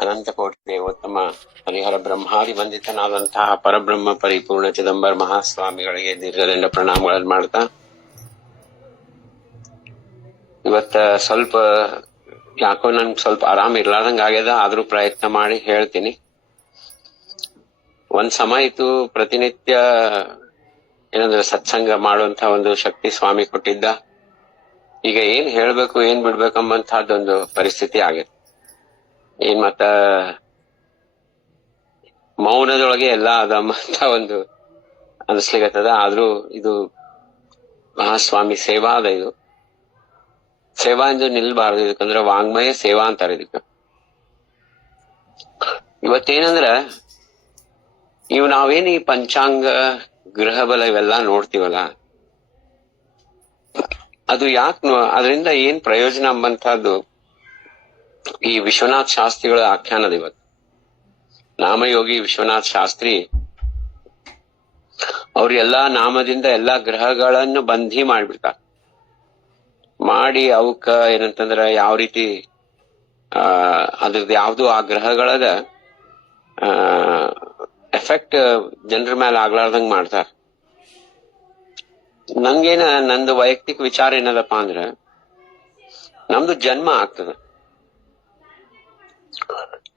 ಅನಂತಕೋಟಿ ದೇವೋತ್ತಮ ಹರಿಹರ ಬ್ರಹ್ಮಾದಿ ವಂದಿತನಾದಂತಹ ಪರಬ್ರಹ್ಮ ಪರಿಪೂರ್ಣ ಚಿದಂಬರ ಮಹಾಸ್ವಾಮಿಗಳಿಗೆ ದೀರ್ಘದಂಡ ಪ್ರಣಾಮಗಳನ್ನು ಮಾಡ್ತಾ, ಇವತ್ತ ಸ್ವಲ್ಪ ಯಾಕೋ ನನ್ಗೆ ಸ್ವಲ್ಪ ಆರಾಮ್ ಇರ್ಲಾರ್ದಂಗ ಆಗ್ಯದ. ಆದ್ರೂ ಪ್ರಯತ್ನ ಮಾಡಿ ಹೇಳ್ತೀನಿ. ಒಂದ್ ಸಮಯ ಇತ್ತು, ಪ್ರತಿನಿತ್ಯ ಏನಂದ್ರೆ ಸತ್ಸಂಗ ಮಾಡುವಂತ ಒಂದು ಶಕ್ತಿ ಸ್ವಾಮಿ ಕೊಟ್ಟಿದ್ದ. ಈಗ ಏನ್ ಹೇಳ್ಬೇಕು ಏನ್ ಬಿಡ್ಬೇಕಂಬಂತಹದ್ದೊಂದು ಪರಿಸ್ಥಿತಿ ಆಗೈತೆ. ಏನ್ ಮತ್ತ ಮೌನದೊಳಗೆ ಎಲ್ಲಾ ಅದಮ್ಮಂತ ಒಂದು ಅನಿಸ್ಲಿಕ್ಕತ್ತದ. ಆದ್ರೂ ಇದು ಮಹಾಸ್ವಾಮಿ ಸೇವಾ ಅದ. ಇದು ಸೇವಾ ಎಂದು ನಿಲ್ಬಾರ್ದು. ಇದಕ್ಕಂದ್ರ ವಾಂಗ್ಮಯ ಸೇವಾ ಅಂತಾರ ಇದಕ್ಕ. ಇವತ್ತೇನಂದ್ರ ಇವ್ ನಾವೇನ್ ಈ ಪಂಚಾಂಗ ಗೃಹ ಬಲ ಇವೆಲ್ಲಾ ನೋಡ್ತೀವಲ್ಲ, ಅದು ಅದರಿಂದ ಏನ್ ಪ್ರಯೋಜನ ಅಂಬಂತಹದ್ದು ಈ ವಿಶ್ವನಾಥ್ ಶಾಸ್ತ್ರಿಗಳ ಆಖ್ಯಾನದ. ಇವತ್ತು ನಾಮಯೋಗಿ ವಿಶ್ವನಾಥ್ ಶಾಸ್ತ್ರಿ ಅವ್ರ ಎಲ್ಲಾ ನಾಮದಿಂದ ಎಲ್ಲಾ ಗ್ರಹಗಳನ್ನು ಬಂಧಿ ಮಾಡ್ಬಿಡ್ತಾರ. ಮಾಡಿ ಅವಕ್ಕ ಏನಂತಂದ್ರ ಯಾವ ರೀತಿ ಅದ್ರದ್ದು ಯಾವ್ದು ಆ ಗ್ರಹಗಳದ ಎಫೆಕ್ಟ್ ಜನರ ಮೇಲೆ ಆಗ್ಲಾರ್ದಂಗ್ ಮಾಡ್ತಾರ. ನಂದು ವೈಯಕ್ತಿಕ ವಿಚಾರ ಏನದಪ್ಪ ಅಂದ್ರ, ನಮ್ದು ಜನ್ಮ ಆಗ್ತದ.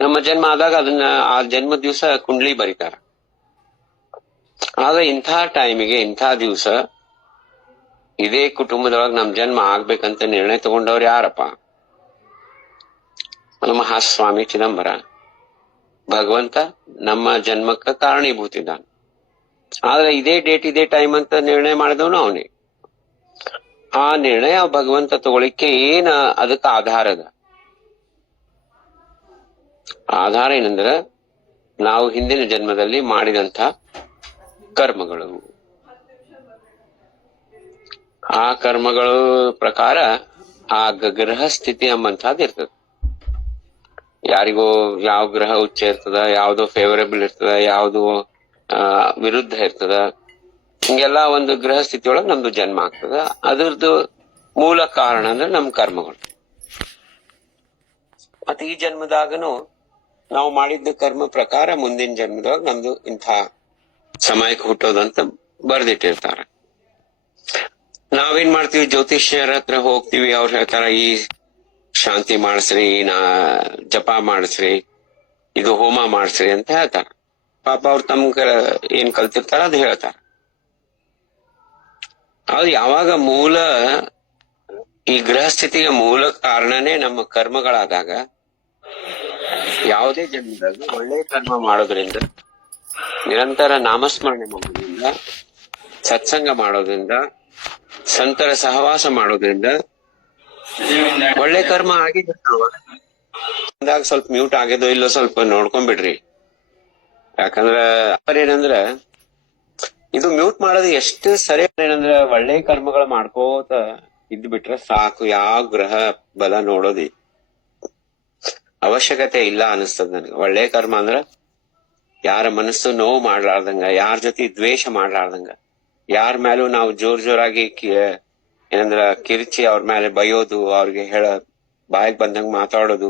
ನಮ್ಮ ಜನ್ಮ ಆದಾಗ ಅದನ್ನ ಆ ಜನ್ಮ ದಿವಸ ಕುಂಡ್ಲಿ ಬರೀತಾರ. ಆದ್ರೆ ಇಂಥ ಟೈಮಿಗೆ ಇಂಥ ದಿವಸ ಇದೇ ಕುಟುಂಬದೊಳಗ ನಮ್ ಜನ್ಮ ಆಗ್ಬೇಕಂತ ನಿರ್ಣಯ ತಗೊಂಡವ್ರು ಯಾರಪ್ಪ? ಮಹಾಸ್ವಾಮಿ ಚಿದಂಬರ. ಭಗವಂತ ನಮ್ಮ ಜನ್ಮಕ್ಕ ಕಾರಣೀಭೂತಿದ್ದಾನೆ. ಆದ್ರೆ ಇದೇ ಡೇಟ್ ಇದೇ ಟೈಮ್ ಅಂತ ನಿರ್ಣಯ ಮಾಡಿದವನು ಅವನೇ. ಆ ನಿರ್ಣಯ ಭಗವಂತ ತಗೊಳಿಕ್ಕೆ ಏನ ಅದಕ್ಕೆ ಆಧಾರ ಅದ? ಆಧಾರ ಏನಂದ್ರ ನಾವು ಹಿಂದಿನ ಜನ್ಮದಲ್ಲಿ ಮಾಡಿದಂತ ಕರ್ಮಗಳು. ಆ ಕರ್ಮಗಳು ಪ್ರಕಾರ ಆ ಗ್ರಹ ಸ್ಥಿತಿ ಎಂಬಂತಹದ್ದು ಇರ್ತದ. ಯಾರಿಗೋ ಯಾವ ಗ್ರಹ ಉಚ್ಚ ಇರ್ತದ, ಯಾವ್ದೋ ಫೇವರೇಬಲ್ ಇರ್ತದ, ಯಾವ್ದು ವಿರುದ್ಧ ಇರ್ತದ. ಹಿಂಗೆಲ್ಲಾ ಒಂದು ಗ್ರಹ ಸ್ಥಿತಿಯೊಳಗೆ ನಮ್ದು ಜನ್ಮ ಆಗ್ತದ. ಅದ್ರದ್ದು ಮೂಲ ಕಾರಣ ಅಂದ್ರೆ ನಮ್ ಕರ್ಮಗಳು. ಮತ್ತೆ ಈ ಜನ್ಮದಾಗನು ನಾವು ಮಾಡಿದ್ದ ಕರ್ಮ ಪ್ರಕಾರ ಮುಂದಿನ ಜನ್ಮದೊಳಗ ನಮ್ದು ಇಂಥ ಸಮಯಕ್ಕೆ ಹುಟ್ಟೋದಂತ ಬರ್ದಿಟ್ಟಿರ್ತಾರ. ನಾವೇನ್ ಮಾಡ್ತೀವಿ, ಜ್ಯೋತಿಷ್ಯರ ಹತ್ರ ಹೋಗ್ತೀವಿ. ಅವ್ರು ಹೇಳ್ತಾರ, ಈ ಶಾಂತಿ ಮಾಡಿಸ್ರಿ, ಜಪ ಮಾಡಿಸ್ರಿ, ಇದು ಹೋಮ ಮಾಡಿಸ್ರಿ ಅಂತ ಹೇಳ್ತಾರ. ಪಾಪ ಅವ್ರು ತಮ್ಮ ಏನ್ ಕಲ್ತಿರ್ತಾರ ಅದು ಹೇಳ್ತಾರ. ಆದ್ರೆ ಯಾವಾಗ ಮೂಲ ಈ ಗೃಹ ಸ್ಥಿತಿಗೆ ಮೂಲ ಕಾರಣನೇ ನಮ್ಮ ಕರ್ಮಗಳಾದಾಗ, ಯಾವುದೇ ಜನ್ಮದಾಗ ಒಳ್ಳೆ ಕರ್ಮ ಮಾಡೋದ್ರಿಂದ, ನಿರಂತರ ನಾಮಸ್ಮರಣೆ ಮಾಡೋದ್ರಿಂದ, ಸತ್ಸಂಗ ಮಾಡೋದ್ರಿಂದ, ಸಂತರ ಸಹವಾಸ ಮಾಡೋದ್ರಿಂದ ಒಳ್ಳೆ ಕರ್ಮ ಆಗಿರ್ತಾವ. ಅಂದಾಗ ಸ್ವಲ್ಪ ಮ್ಯೂಟ್ ಆಗಿದೋ ಇಲ್ಲೋ ಸ್ವಲ್ಪ ನೋಡ್ಕೊಂಡ್ಬಿಡ್ರಿ. ಯಾಕಂದ್ರ ಏನಂದ್ರ ಇದು ಮ್ಯೂಟ್ ಮಾಡೋದು ಎಷ್ಟು ಸರಿ ಏನಂದ್ರ, ಒಳ್ಳೆ ಕರ್ಮಗಳು ಮಾಡ್ಕೋತ ಇದ್ ಬಿಟ್ರ ಸಾಕು. ಯಾವ ಗ್ರಹ ಬಲ ನೋಡೋದಿ ಅವಶ್ಯಕತೆ ಇಲ್ಲ ಅನಿಸ್ತದ ನನಗೆ. ಒಳ್ಳೆ ಕರ್ಮ ಅಂದ್ರ ಯಾರ ಮನಸ್ಸು ನೋವು ಮಾಡ್ಲಾರ್ದಂಗ, ಯಾರ ಜೊತೆ ದ್ವೇಷ ಮಾಡ್ಲಾರ್ದಂಗ, ಯಾರ ಮೇಲೂ ನಾವು ಜೋರಾಗಿ ಏನಂದ್ರ ಕಿರ್ಚಿ ಅವ್ರ ಮೇಲೆ ಬೈಯೋದು, ಅವ್ರಿಗೆ ಬಾಯಿಗೆ ಬಂದಂಗ ಮಾತಾಡೋದು,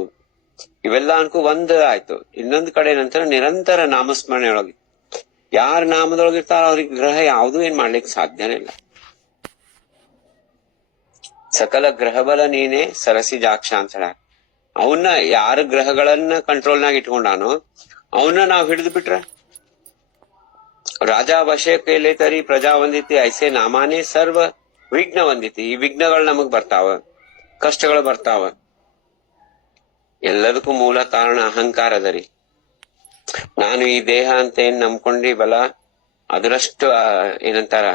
ಇವೆಲ್ಲ ಅನ್ಕೋ ಒಂದ್ ಆಯ್ತು. ಇನ್ನೊಂದ್ ಕಡೆ ನಂತರ ನಿರಂತರ ನಾಮಸ್ಮರಣೆ ಒಳಗೆ ಯಾರ ನಾಮದೊಳಗಿರ್ತಾರ ಅವ್ರಿಗೆ ಗ್ರಹ ಯಾವ್ದು ಏನ್ ಮಾಡ್ಲಿಕ್ಕೆ ಸಾಧ್ಯನೇ ಇಲ್ಲ. ಸಕಲ ಗ್ರಹ ಬಲ ನೀನೆ ಸರಸಿ ಜಾಕ್ಷ ಅಂತ ಹೇಳ. ಅವನ್ನ ಯಾರ ಗ್ರಹಗಳನ್ನ ಕಂಟ್ರೋಲ್ನಾಗ ಇಟ್ಕೊಂಡಾನೋ ಅವನ್ನ ನಾವ್ ಹಿಡಿದು ಬಿಟ್ರ, ರಾಜಾ ವಶೆ ಕೇಲೆ ತರಿ ಪ್ರಜಾ ವಂದಿತಿ ಐಸೆ ನಾಮಾನೇ ಸರ್ವ ವಿಘ್ನ ವಂದಿತಿ. ಈ ವಿಘ್ನಗಳು ನಮಗ್ ಬರ್ತಾವ, ಕಷ್ಟಗಳು ಬರ್ತಾವ. ಎಲ್ಲದಕ್ಕೂ ಮೂಲ ಕಾರಣ ಅಹಂಕಾರ ಅದರಿ. ನಾನು ಈ ದೇಹ ಅಂತ ಏನ್ ನಂಬ್ಕೊಂಡಿವಲ್ಲ, ಅದರಷ್ಟು ಏನಂತಾರ,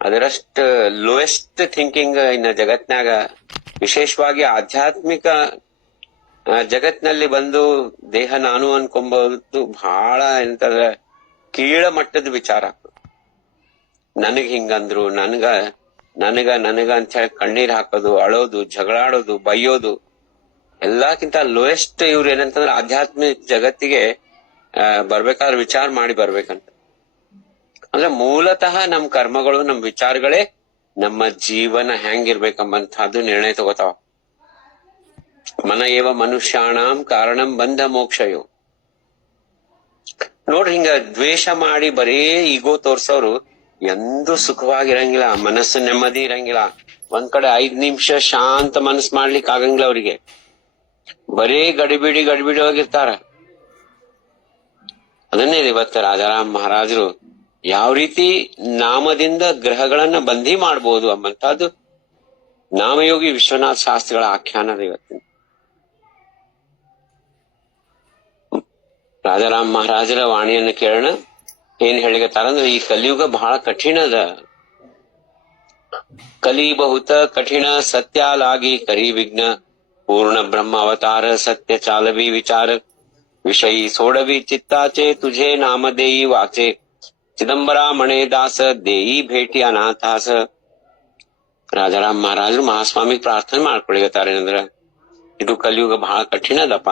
ಅದರಷ್ಟು ಲೋಯೆಸ್ಟ್ ಥಿಂಕಿಂಗ್ ಇನ್ನ ಜಗತ್ನಾಗ, ವಿಶೇಷವಾಗಿ ಆಧ್ಯಾತ್ಮಿಕ ಜಗತ್ನಲ್ಲಿ ಬಂದು ದೇಹ ನಾನು ಅನ್ಕೊಂಬೋದು ಬಹಳ ಎಂತಂದ್ರ ಕೀಳ ಮಟ್ಟದ ವಿಚಾರ. ನನಗ್ ಹಿಂಗಂದ್ರು, ನನಗ ಅಂತ ಹೇಳಿ ಕಣ್ಣೀರ್ ಹಾಕೋದು, ಅಳೋದು, ಜಗಳಾಡೋದು, ಬೈಯೋದು, ಎಲ್ಲಕ್ಕಿಂತ ಲೋಯೆಸ್ಟ್ ಇವ್ರು ಏನಂತಂದ್ರೆ ಆಧ್ಯಾತ್ಮಿಕ ಜಗತ್ತಿಗೆ ಬರ್ಬೇಕಾದ್ರೆ ವಿಚಾರ ಮಾಡಿ ಬರ್ಬೇಕಂತ. ಅಂದ್ರೆ ಮೂಲತಃ ನಮ್ ಕರ್ಮಗಳು, ನಮ್ ವಿಚಾರಗಳೇ ನಮ್ಮ ಜೀವನ ಹೆಂಗಿರ್ಬೇಕಂಬಂತಹದ್ದು ನಿರ್ಣಯ ತಗೋತಾವ. ಮನ ಏವ ಮನುಷ್ಯಾಣಂ ಕಾರಣಂ ಬಂಧ ಮೋಕ್ಷಯೋ. ನೋಡ್ರಿ, ಹಿಂಗ ದ್ವೇಷ ಮಾಡಿ ಬರೇ ಈಗೋ ತೋರ್ಸೋರು ಎಂದೂ ಸುಖವಾಗಿರಂಗಿಲ್ಲ, ಮನಸ್ಸು ನೆಮ್ಮದಿ ಇರಂಗಿಲ್ಲ. ಒಂದ್ ಕಡೆ 5 ನಿಮಿಷ ಶಾಂತ ಮನಸ್ಸು ಮಾಡ್ಲಿಕ್ಕೆ ಆಗಂಗಿಲ್ಲ ಅವ್ರಿಗೆ. ಬರೇ ಗಡಿಬಿಡಿ ಹೋಗಿರ್ತಾರ. ಅದನ್ನೇ ಇವತ್ತು ರಾಜಾರಾಮ್ ಮಹಾರಾಜರು ಯಾವ ರೀತಿ ನಾಮದಿಂದ ಗ್ರಹಗಳನ್ನ ಬಂಧಿ ಮಾಡಬಹುದು ಎಂಬಂತಹದ್ದು ನಾಮಯೋಗಿ ವಿಶ್ವನಾಥ ಶಾಸ್ತ್ರಿಗಳ ಆಖ್ಯಾನದ ಇವತ್ತಿನ. ರಾಜಾರಾಮ್ ಮಹಾರಾಜರ ವಾಣಿಯನ್ನು ಕೇಳೋಣ. ಏನ್ ಹೇಳಿಗತ್ತಾರಂದ್ರೆ, ಈ ಕಲಿಯುಗ ಬಹಳ ಕಠಿಣ ಅದ. ಕಲಿ ಬಹುತ ಕಠಿಣ ಸತ್ಯಾಲಾಗಿ ಕರಿ ವಿಘ್ನ पूर्ण ब्रह्म अवतार सत्य चालवी विचार विषयी सोडवी चित्ताचे तुझे नाम देई वाचे चिदंबरा मणे दास देई भेटी अनाथास. ರಾಜಾರಾಮ್ ಮಹಾರಾಜರು ಮಹಾಸ್ವಾಮಿ ಪ್ರಾರ್ಥನೆ ಮಾಡ್ಕೊಳಿಗತ್ತಾರೇನಂದ್ರ, ಇದು ಕಲಿಯುಗ ಬಹಳ ಕಠಿಣ ಅದಪ್ಪ.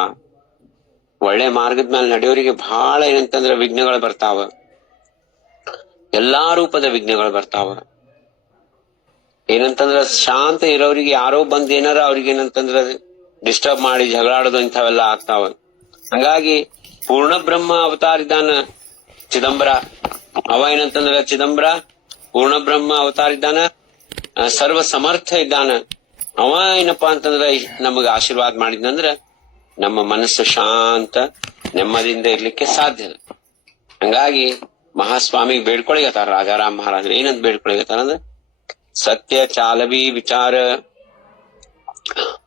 ಒಳ್ಳೆ ಮಾರ್ಗದ ಮೇಲೆ ನಡೆಯೋರಿಗೆ ಬಹಳ ಏನಂತಂದ್ರ ವಿಘ್ನಗಳು ಬರ್ತಾವ, ಎಲ್ಲಾ ರೂಪದ ವಿಘ್ನಗಳು ಬರ್ತಾವ. ಏನಂತಂದ್ರ ಶಾಂತ ಇರೋರಿಗೆ ಯಾರೋ ಬಂದ್ ಏನಾರ ಅವ್ರಿಗೆ ಏನಂತಂದ್ರ ಡಿಸ್ಟರ್ಬ್ ಮಾಡಿ ಜಗಳಾಡೋದು ಇಂಥವೆಲ್ಲ ಆಗ್ತಾವ. ಹಂಗಾಗಿ ಪೂರ್ಣ ಬ್ರಹ್ಮ ಅವತಾರ ಇದ್ದಾನ ಚಿದಂಬರ. ಅವ ಏನಂತಂದ್ರ ಚಿದಂಬರ ಪೂರ್ಣ ಬ್ರಹ್ಮ ಅವತಾರ ಇದ್ದಾನ, ಸರ್ವ ಸಮರ್ಥ ಇದ್ದಾನ. ಅವ ಏನಪ್ಪಾ ಅಂತಂದ್ರ ನಮಗ ಆಶೀರ್ವಾದ ಮಾಡಿದ್ನಂದ್ರ ನಮ್ಮ ಮನಸ್ಸು ಶಾಂತ ನೆಮ್ಮದಿಯಿಂದ ಇರ್ಲಿಕ್ಕೆ ಸಾಧ್ಯ. ಹಂಗಾಗಿ ಮಹಾಸ್ವಾಮಿ ಬೇಡ್ಕೊಳಿಗತ್ತಾರ ರಾಜಾರಾಮ್ ಮಹಾರಾಜರು. ಏನಂತ ಬೇಡ್ಕೊಳಿಗತ್ತಾರ ಅಂದ್ರೆ, ಸತ್ಯ ಚಾಲವಿ ವಿಚಾರ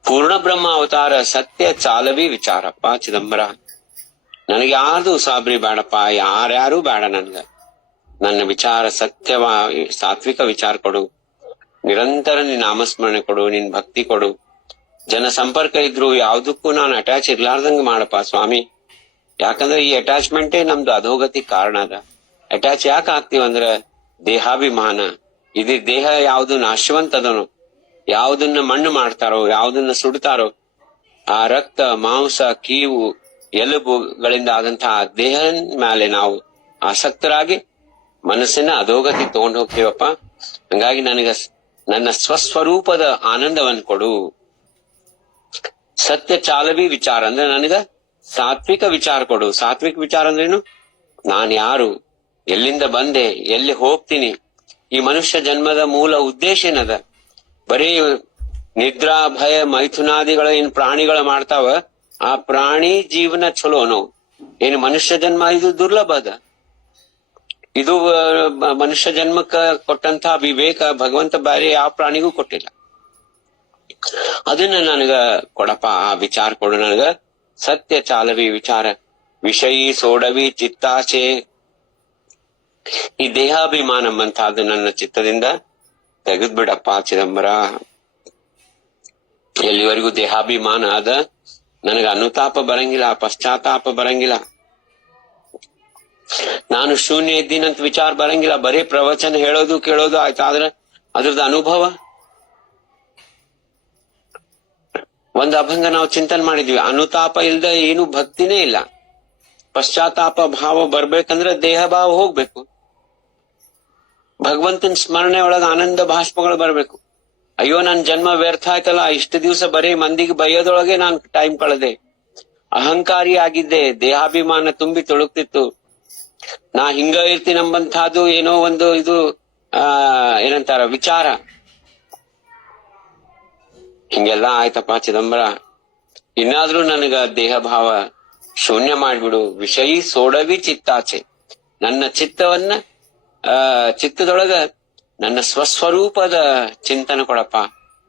ಪೂರ್ಣ ಬ್ರಹ್ಮ ಅವತಾರ ಸತ್ಯ ಚಾಲವಿ ವಿಚಾರಪ್ಪ ಚಿದಂಬರ. ನನಗೆ ಯಾರ್ದು ಸಾಬ್ರಿ ಬೇಡಪ್ಪ, ಯಾರ್ಯಾರು ಬೇಡ ನನ್ಗ. ನನ್ನ ವಿಚಾರ ಸತ್ಯವ ಸಾತ್ವಿಕ ವಿಚಾರ ಕೊಡು, ನಿರಂತರ ನಿನ್ ನಾಮಸ್ಮರಣೆ ಕೊಡು, ನಿನ್ ಭಕ್ತಿ ಕೊಡು. ಜನ ಸಂಪರ್ಕ ಇದ್ರು ಯಾವ್ದಕ್ಕೂ ನಾನು ಅಟ್ಯಾಚ್ ಇರ್ಲಾರ್ದಂಗ ಮಾಡಪ್ಪ ಸ್ವಾಮಿ. ಯಾಕಂದ್ರೆ ಈ ಅಟ್ಯಾಚ್ಮೆಂಟೇ ನಮ್ದು ಅಧೋಗತಿ ಕಾರಣ ಅದ. ಅಟ್ಯಾಚ್ ಯಾಕೆ ಆಗ್ತೀವಂದ್ರ ದೇಹಾಭಿಮಾನ. ಇದು ದೇಹ ಯಾವ್ದು ನಾಶವಂತದನೋ, ಯಾವ್ದನ್ನ ಮಣ್ಣು ಮಾಡ್ತಾರೋ, ಯಾವ್ದನ್ನ ಸುಡ್ತಾರೋ, ಆ ರಕ್ತ ಮಾಂಸ ಕೀವು ಎಲುಬುಗಳಿಂದ ಆದಂತಹ ದೇಹ ಮೇಲೆ ನಾವು ಆಸಕ್ತರಾಗಿ ಮನಸ್ಸಿನ ಅಧೋಗತಿ ತಗೊಂಡು ಹೋಗ್ತೀವಪ್ಪ. ಹಂಗಾಗಿ ನನಗ ನನ್ನ ಸ್ವಸ್ವರೂಪದ ಆನಂದವನ್ನು ಕೊಡು. ಸತ್ಯ ಚಾಲವಿ ವಿಚಾರ ಅಂದ್ರೆ ನನಗ ಸಾತ್ವಿಕ ವಿಚಾರ ಕೊಡು. ಸಾತ್ವಿಕ ವಿಚಾರ ಅಂದ್ರೇನು? ನಾನ್ ಯಾರು, ಎಲ್ಲಿಂದ ಬಂದೆ, ಎಲ್ಲಿ ಹೋಗ್ತೀನಿ, ಈ ಮನುಷ್ಯ ಜನ್ಮದ ಮೂಲ ಉದ್ದೇಶ ಏನದ? ಬರೀ ನಿದ್ರಾ ಭಯ ಮೈಥುನಾದಿಗಳ ಏನ್ ಪ್ರಾಣಿಗಳ ಮಾಡ್ತಾವ, ಆ ಪ್ರಾಣಿ ಜೀವನ ಚಲೋನು. ಏನು ಮನುಷ್ಯ ಜನ್ಮ ಇದು ದುರ್ಲಭ ಅದ. ಇದು ಮನುಷ್ಯ ಜನ್ಮಕ್ಕ ಕೊಟ್ಟಂತ ವಿವೇಕ ಭಗವಂತ ಬೇರೆ ಯಾವ ಪ್ರಾಣಿಗೂ ಕೊಟ್ಟಿಲ್ಲ. ಅದನ್ನ ನನಗ ಕೊಡಪ್ಪ, ಆ ವಿಚಾರ ಕೊಡು ನನಗ. ಸತ್ಯ ಚಾಲವಿ ವಿಚಾರ ವಿಷಯಿ ಸೋಡವಿ ಚಿತ್ತಾಚೆ. ಈ ದೇಹಾಭಿಮಾನ ಎಂಬಂತಹದ್ದು ನನ್ನ ಚಿತ್ತದಿಂದ ತೆಗೆದ್ಬಿಡಪ್ಪ ಚಿದಂಬರ. ಎಲ್ಲಿವರೆಗೂ ದೇಹಾಭಿಮಾನ ಅದ ನನಗ ಅನುತಾಪ ಬರಂಗಿಲ್ಲ, ಪಶ್ಚಾತ್ತಾಪ ಬರಂಗಿಲ್ಲ. ನಾನು ಶೂನ್ಯ ಇದ್ದೀನಂತ ವಿಚಾರ ಬರಂಗಿಲ್ಲ. ಬರೀ ಪ್ರವಚನ ಹೇಳೋದು ಕೇಳೋದು ಆಯ್ತಾದ್ರ ಅದ್ರದ್ದು ಅನುಭವ. ಒಂದ್ ಅಭಂಗ ನಾವು ಚಿಂತನೆ ಮಾಡಿದ್ವಿ, ಅನುತಾಪ ಇಲ್ದ ಏನು ಭಕ್ತಿನೇ ಇಲ್ಲ. ಪಶ್ಚಾತ್ತಾಪ ಭಾವ ಬರ್ಬೇಕಂದ್ರೆ ದೇಹ ಭಾವ ಹೋಗ್ಬೇಕು. ಭಗವಂತನ ಸ್ಮರಣೆ ಒಳಗ ಆನಂದ ಭಾಷ್ಪಗಳು ಬರ್ಬೇಕು. ಅಯ್ಯೋ ನನ್ ಜನ್ಮ ವ್ಯರ್ಥ ಆಯ್ತಲ್ಲ, ಇಷ್ಟು ದಿವಸ ಬರೀ ಮಂದಿಗೆ ಬೈಯೋದೊಳಗೆ ನಾನು ಟೈಮ್ ಕಳೆದೆ, ಅಹಂಕಾರಿ ಆಗಿದ್ದೆ, ದೇಹಾಭಿಮಾನ ತುಂಬಿ ತೊಳಗ್ತಿತ್ತು, ನಾ ಹಿಂಗ ಇರ್ತೀನಂಬಂತಹದ್ದು ಏನೋ ಒಂದು ಇದು ಏನಂತಾರ ವಿಚಾರ. ಹಿಂಗೆಲ್ಲಾ ಆಯ್ತಪ್ಪ ಚಿದಂಬರ. ಇನ್ನಾದ್ರೂ ನನಗ ದೇಹ ಭಾವ ಶೂನ್ಯ ಮಾಡ್ಬಿಡು. ವಿಷಯಿ ಸೋಡವಿ ಚಿತ್ತಾಚೆ. ನನ್ನ ಚಿತ್ತವನ್ನ ಚಿತ್ತದೊಳಗ ನನ್ನ ಸ್ವಸ್ವರೂಪದ ಚಿಂತನೆ ಕೊಡಪ್ಪ,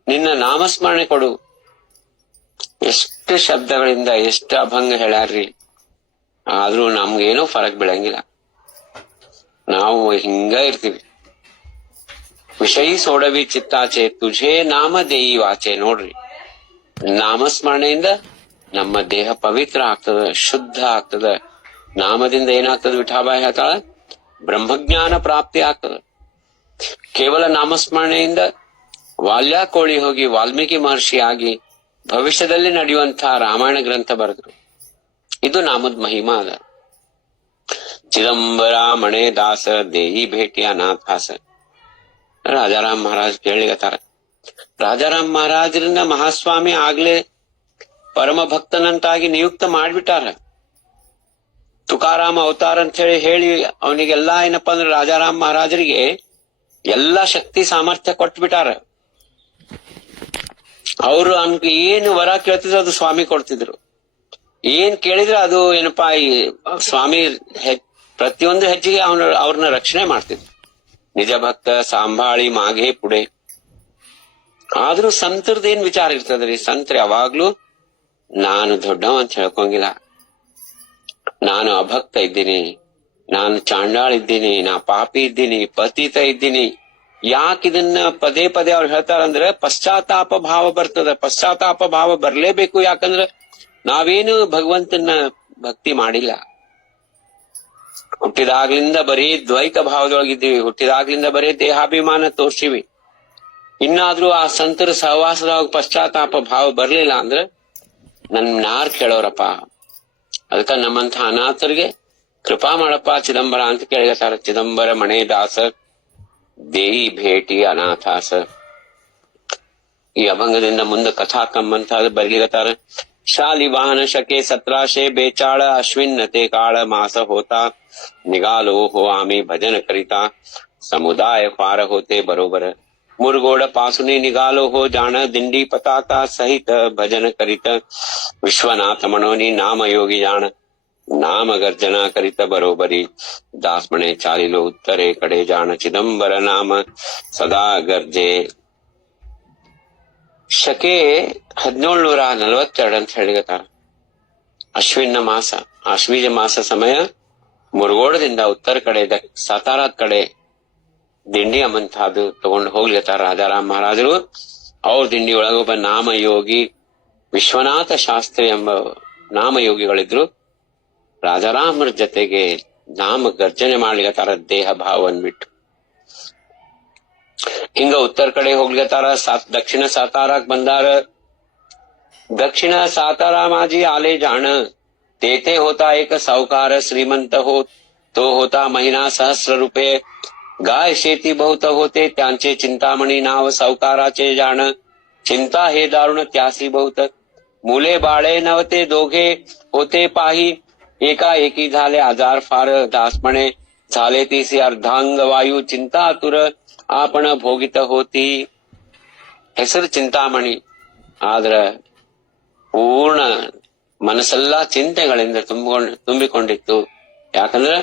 ನಿನ್ನ ನಾಮಸ್ಮರಣೆ ಕೊಡು. ಎಷ್ಟು ಶಬ್ದಗಳಿಂದ ಎಷ್ಟು ಅಭಂಗ ಹೇಳ್ಯಾರ್ರಿ, ಆದ್ರೂ ನಮ್ಗೇನೋ ಫರಕ್ ಬೀಳಂಗಿಲ್ಲ. ನಾವು ಹಿಂಗ ಇರ್ತೀವಿ. ವಿಷಯಿ ಸೋಡವಿ ಚಿತ್ತಾಚೆ ತುझे ನಾಮ ದೇಯಿ ವಾಚೆ. ನೋಡ್ರಿ, ನಾಮಸ್ಮರಣೆಯಿಂದ ನಮ್ಮ ದೇಹ ಪವಿತ್ರ ಆಗ್ತದ, ಶುದ್ಧ ಆಗ್ತದ. ನಾಮದಿಂದ ಏನಾಗ್ತದ? ವಿಠಾಬಾಯಿ ಹೇಳ್ತಾಳ, ಬ್ರಹ್ಮಜ್ಞಾನ ಪ್ರಾಪ್ತಿ ಆಗ್ತದ. ಕೇವಲ ನಾಮಸ್ಮರಣೆಯಿಂದ ವಾಲ್ಯ ಕೋಳಿ ಹೋಗಿ ವಾಲ್ಮೀಕಿ ಮಹರ್ಷಿ ಆಗಿ ಭವಿಷ್ಯದಲ್ಲಿ ನಡೆಯುವಂತಹ ರಾಮಾಯಣ ಗ್ರಂಥ ಬರೆದ್ರು. ಇದು ನಾಮದ ಮಹಿಮಾ ಅದ. ಚಿದಂಬರ ಮಣೆ ದಾಸ ದೇಹಿ ಭೇಟಿ ಅನಾಥಾಸ. ರಾಜಾರಾಮ್ ಮಹಾರಾಜ್ ಕೇಳಿಗತ್ತಾರ. ರಾಜಾರಾಮ್ ಮಹಾರಾಜರನ್ನ ಮಹಾಸ್ವಾಮಿ ಆಗ್ಲೇ ಪರಮ ಭಕ್ತನಂತಾಗಿ ನಿಯುಕ್ತ ಮಾಡ್ಬಿಟ್ಟಾರ. ತುಕಾರಾಮ ಅವತಾರ ಅಂತ ಹೇಳಿ ಅವನಿಗೆಲ್ಲಾ ಏನಪ್ಪಾ ಅಂದ್ರೆ ರಾಜಾರಾಮ್ ಮಹಾರಾಜರಿಗೆ ಎಲ್ಲಾ ಶಕ್ತಿ ಸಾಮರ್ಥ್ಯ ಕೊಟ್ಬಿಟ್ಟಾರ. ಅವರು ಅವ್ನಿಗೆ ಏನು ವರ ಕೇಳ್ತಿದ್ರು ಅದು ಸ್ವಾಮಿ ಕೊಡ್ತಿದ್ರು. ಏನ್ ಕೇಳಿದ್ರೆ ಅದು ಏನಪ್ಪಾ ಈ ಸ್ವಾಮಿ ಪ್ರತಿಯೊಂದು ಹೆಜ್ಜೆಗೆ ಅವ್ರನ್ನ ರಕ್ಷಣೆ ಮಾಡ್ತಿದ್ರು. ನಿಜ ಭಕ್ತ ಸಾಂಬಾಳಿ ಮಾಘೆ ಪುಡೆ. ಆದ್ರೂ ಸಂತರದೇನ್ ವಿಚಾರ ಇರ್ತದ್ರಿ, ಸಂತರ ಯಾವಾಗ್ಲೂ ನಾನು ದೊಡ್ಡವ ಅಂತ ಹೇಳ್ಕೊಂಗಿಲ್ಲ. ನಾನು ಅಭಕ್ತ ಇದ್ದೀನಿ, ನಾನು ಚಾಂಡಾಳ ಇದ್ದೀನಿ, ನಾ ಪಾಪಿ ಇದ್ದೀನಿ, ಪತಿತ ಇದ್ದೀನಿ. ಯಾಕಿದನ್ನ ಪದೇ ಪದೇ ಅವ್ರು ಹೇಳ್ತಾರಂದ್ರೆ ಪಶ್ಚಾತ್ತಾಪ ಭಾವ ಬರ್ತದ. ಪಶ್ಚಾತ್ತಾಪ ಭಾವ ಬರ್ಲೇಬೇಕು. ಯಾಕಂದ್ರೆ ನಾವೇನು ಭಗವಂತನ ಭಕ್ತಿ ಮಾಡಿಲ್ಲ. ಹುಟ್ಟಿದಾಗ್ಲಿಂದ ಬರೀ ದ್ವೈತ ಭಾವದೊಳಗಿದ್ದೀವಿ. ಹುಟ್ಟಿದಾಗ್ಲಿಂದ ಬರೀ ದೇಹಾಭಿಮಾನ ತೋರ್ಸಿವಿ. ಇನ್ನಾದ್ರೂ ಆ ಸಂತರ ಸಹವಾಸದಾಗ ಪಶ್ಚಾತ್ತಾಪ ಭಾವ ಬರ್ಲಿಲ್ಲ ಅಂದ್ರೆ ಯಾರ್ ಕೇಳೋರಪ್ಪ. ಅದಕ್ಕ ನಮ್ಮಂತ ಅನಾಥರಿಗೆ ಕೃಪಾ ಮಾಡಪ್ಪ ಚಿದಂಬರ ಅಂತ ಕೇಳಿಗತ್ತಾರ. ಚಿದಂಬರ ಮಣೆ ದಾಸ ದೇಯಿ ಭೇಟಿ ಅನಾಥಾಸ. ಈ ಅಭಂಗದಿಂದ ಮುಂದೆ ಕಥಾಕಂಬಂತ ಬರೀಲಿಗತ್ತಾರ. ಶಾಲಿ ವಾಹನ ಶಕೆ 1700 बेचाळ अश्विन ते काळ मास होता. निघालो हो आम्ही भजन करिता. समुदाय फार होते बरोबर. मुरगोड पासून निघालो हो जाण दिंडी पताका सहित भजन करीत. विश्वनाथ मनोनी नाम योगी जाण नाम गर्जना करीत बरोबरी. दास म्हणे चालिलो उत्तरेकडे जाण चिदंबर नाम सदा गर्जे. ಶಕೆ 1742 ಅಂತ ಹೇಳಿಗತ್ತಾರ. ಅಶ್ವಿನ ಮಾಸ, ಆಶ್ವೀಜ ಮಾಸ ಸಮಯ ಮುರುಗೋಡದಿಂದ ಉತ್ತರ ಕಡೆ ಸಾತಾರಾದ ಕಡೆ ದಿಂಡಿ ಅಮ್ಮಂತಹದ್ದು ತಗೊಂಡು ಹೋಗ್ಲಿಕತ್ತಾರ ರಾಜಾರಾಮ್ ಮಹಾರಾಜರು. ಅವ್ರ ದಿಂಡಿ ಒಳಗೊಬ್ಬ ನಾಮಯೋಗಿ ವಿಶ್ವನಾಥ ಶಾಸ್ತ್ರಿ ಎಂಬ ನಾಮಯೋಗಿಗಳಿದ್ರು. ರಾಜಾರಾಮರ ಜೊತೆಗೆ ನಾಮ ಗರ್ಜನೆ ಮಾಡ್ಲಿಕತ್ತಾರ ದೇಹ ಭಾವನ್ ಬಿಟ್ಟು. ಹಿಂಗ ಉತ್ತರ ಕಡೆ ಹೋಗ್ಲತ್ತಾರ. ದಕ್ಷಿಣ साताराक ಬಂದಾರ. दक्षिण सातारा माझी आले जाण. तेथे होता एक सावकार श्रीमंत तो होता महिना 1,000 रुपये. गाय शेती बहुत होते त्यांचे चिंतामणी नाव सावकाराचे जाण. चिंता हे दारुण त्यासी बहुत. मुले बाळे नव्हते दोघे होते पाही. एका एकी झाले आजार फार. दासपणे झाले तीसी अर्धांग वायू. चिंता आतुर आपण ಭೋಗಿತ ಹೋತಿ. ಹೆಸರು ಚಿಂತಾಮಣಿ, ಆದ್ರ ಪೂರ್ಣ ಮನಸ್ಸೆಲ್ಲಾ ಚಿಂತೆಗಳಿಂದ ತುಂಬಿಕೊಂಡಿತ್ತು. ಯಾಕಂದ್ರ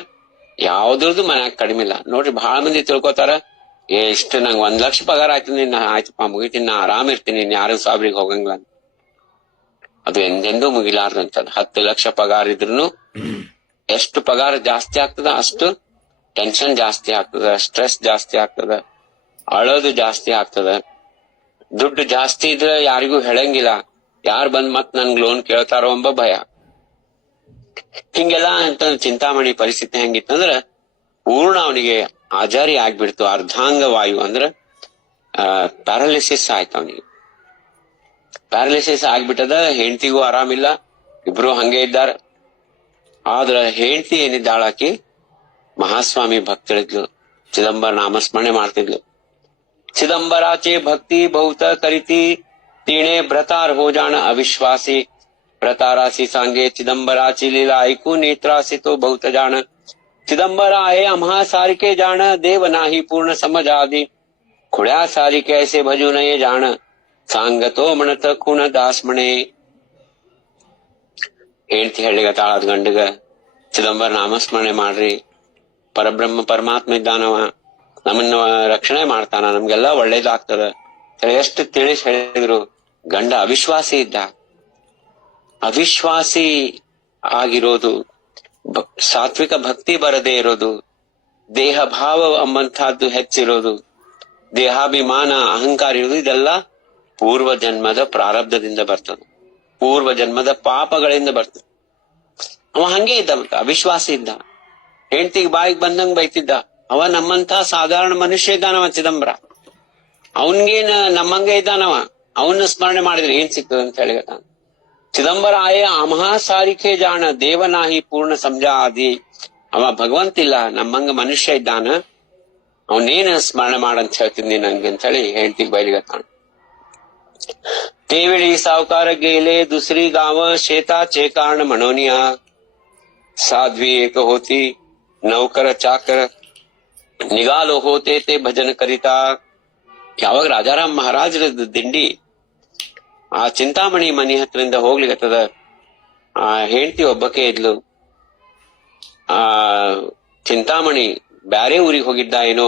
ಯಾವ್ದ್ರದ್ದು ಮನ್ಯಾಗ ಕಡಿಮೆ ಇಲ್ಲ ನೋಡ್ರಿ. ಬಹಳ ಮಂದಿ ತಿಳ್ಕೊತಾರ, ಇಷ್ಟು ನಂಗೆ 1 ಲಕ್ಷ ಪಗಾರ ಆಯ್ತು, ಆಯ್ತಪ್ಪ ಮುಗಿತೀನಿ, ನಾ ಆರಾಮ್ ಇರ್ತೀನಿ, ಯಾರು ಸಾಬ್ರಿಗೆ ಹೋಗಂಗಿಲ್ಲ. ಅದು ಎಂದೆಂದೂ ಮುಗಿಲಾರ್ದಂತದ್. 10 ಲಕ್ಷ ಪಗಾರ ಇದ್ರು ಎಷ್ಟು ಪಗಾರ ಜಾಸ್ತಿ ಆಗ್ತದ ಅಷ್ಟು ಟೆನ್ಷನ್ ಜಾಸ್ತಿ ಆಗ್ತದ, ಸ್ಟ್ರೆಸ್ ಜಾಸ್ತಿ ಆಗ್ತದ, ಅಳೋದು ಜಾಸ್ತಿ ಆಗ್ತದ. ದುಡ್ಡು ಜಾಸ್ತಿ ಇದ್ರೆ ಯಾರಿಗೂ ಹೇಳಂಗಿಲ್ಲ, ಯಾರು ಬಂದ್ ಮತ್ ನನ್ಗ್ ಲೋನ್ ಕೇಳ್ತಾರೋ ಎಂಬ ಭಯ. ಹಿಂಗೆಲ್ಲಾ ಅಂತ ಚಿಂತಾಮಣಿ ಪರಿಸ್ಥಿತಿ ಹೆಂಗಿತ್ತಂದ್ರ ಪೂರ್ಣ ಅವನಿಗೆ ಆಜಾರಿ ಆಗ್ಬಿಡ್ತು. ಅರ್ಧಾಂಗ ವಾಯು ಅಂದ್ರ ಪ್ಯಾರಾಲಿಸಿಸ್ ಆಯ್ತು ಅವನಿಗೆ. ಪ್ಯಾರಾಲಿಸಿಸ್ ಆಗ್ಬಿಟ್ಟದ. ಹೆಂಡತಿಗೂ ಆರಾಮಿಲ್ಲ, ಇಬ್ರು ಹಂಗೆ ಇದ್ದಾರ. ಆದ್ರ ಹೆಂಡತಿ ಏನಿದ್ದಾಳಾಕಿ ಮಹಾಸ್ವಾಮಿ ಭಕ್ತಳಿದ್ಲು, ಚಿದಂಬರ ನಾಮಸ್ಮರಣೆ ಮಾಡ್ತಿದ್ಲು. चिदंबराचे भक्ती बहुत करीती. तिने भ्रतार हो जाण अविश्वासी. भ्रतारासी सांगे चिदंबराची लीला ऐकून नेत्रासी तो बहुत जाण. चिदंबर आहे आम्हा सारखे जाण देव नाही पूर्ण समज आदी. खुळ्या सारिके ऐसे भजू नये जाण सांगतो म्हणत खूण दास म्हणे. ಹೆಂಡತಿ ಹೇಳಿಗತ್ತಾಳ ಗಂಡಗ, ಚಿದಂಬರ ನಾಮಸ್ಮರಣೆ ಮಾಡ್ರಿ, ಪರಬ್ರಹ್ಮ ಪರಮಾತ್ಮ ಇದ್ದಾನವ, ನಮ್ಮನ್ನ ರಕ್ಷಣೆ ಮಾಡ್ತಾನ, ನಮ್ಗೆಲ್ಲಾ ಒಳ್ಳೇದಾಗ್ತದ ಎಷ್ಟು ತಿಳಿಸಿ ಹೇಳಿದ್ರು. ಗಂಡ ಅವಿಶ್ವಾಸಿ ಇದ್ದ. ಅವಿಶ್ವಾಸಿ ಆಗಿರೋದು, ಸಾತ್ವಿಕ ಭಕ್ತಿ ಬರದೇ ಇರೋದು, ದೇಹ ಭಾವ ಎಂಬಂತಹದ್ದು ಹೆಚ್ಚಿರೋದು, ದೇಹಾಭಿಮಾನ ಅಹಂಕಾರ ಇರೋದು, ಇದೆಲ್ಲ ಪೂರ್ವ ಜನ್ಮದ ಪ್ರಾರಬ್ಧದಿಂದ ಬರ್ತದೆ, ಪೂರ್ವ ಜನ್ಮದ ಪಾಪಗಳಿಂದ ಬರ್ತದೆ. ಅವ ಹಂಗೆ ಇದ್ದ, ಮತ್ತ ಅವಿಶ್ವಾಸಿ ಇದ್ದ. ಹೆಂಡತಿಗೆ ಬಾಯಿಗೆ ಬಂದಂಗ್ ಬೈತಿದ್ದ. ಅವ ನಮ್ಮಂತ ಸಾಧಾರಣ ಮನುಷ್ಯ ಇದ್ದಾನವ ಚಿದಂಬರ. ಅವನ್ಗೇನ ನಮ್ಮಂಗೆ ಇದ್ದಾನವ. ಅವನ್ನ ಸ್ಮರಣೆ ಮಾಡಿದ್ರೆ ಏನ್ ಸಿಗ್ತದ ಅಂತ ಹೇಳಿ ಚಿದಂಬರ ಆಯ ಅಮಹಾ ಸಾರಿಕೆ ಜಾಣ ದೇವನಾಹಿ ಪೂರ್ಣ ಸಂಜಾ ಆದಿ. ಅವ ಭಗವಂತ ಇಲ್ಲ, ನಮ್ಮಂಗ ಮನುಷ್ಯ ಇದ್ದಾನ, ಅವನೇನ ಸ್ಮರಣೆ ಮಾಡಂತ ಹೇಳ್ತೀನಿ ನಂಗೆ ಅಂತ ಹೇಳಿ ಹೆಂಡತಿಗೆ ಬೈಲಿಗತ್ತಾನ. तेवेळी सावकार गेले दुसरी गाव शेताचे कारण म्हणूनिया साध्वी एक होती नौकर चाकर निघालो होते ते ಭಜನ ಕರಿತಾ ಯಾವಾಗ ರಾಜಾರಾಮ್ ಮಹಾರಾಜರ ದಿಂಡಿ ಆ ಚಿಂತಾಮಣಿ ಮನಿ ಹತ್ರದಿಂದ ಹೋಗ್ಲಿಕ್ಕತ್ತದ ಆ ಹೆಂಡತಿ ಒಬ್ಬಕ್ಕೆ ಇದ್ಲು ಆ ಚಿಂತಾಮಣಿ ಬ್ಯಾರೆ ಊರಿಗೆ ಹೋಗಿದ್ದ ಏನೋ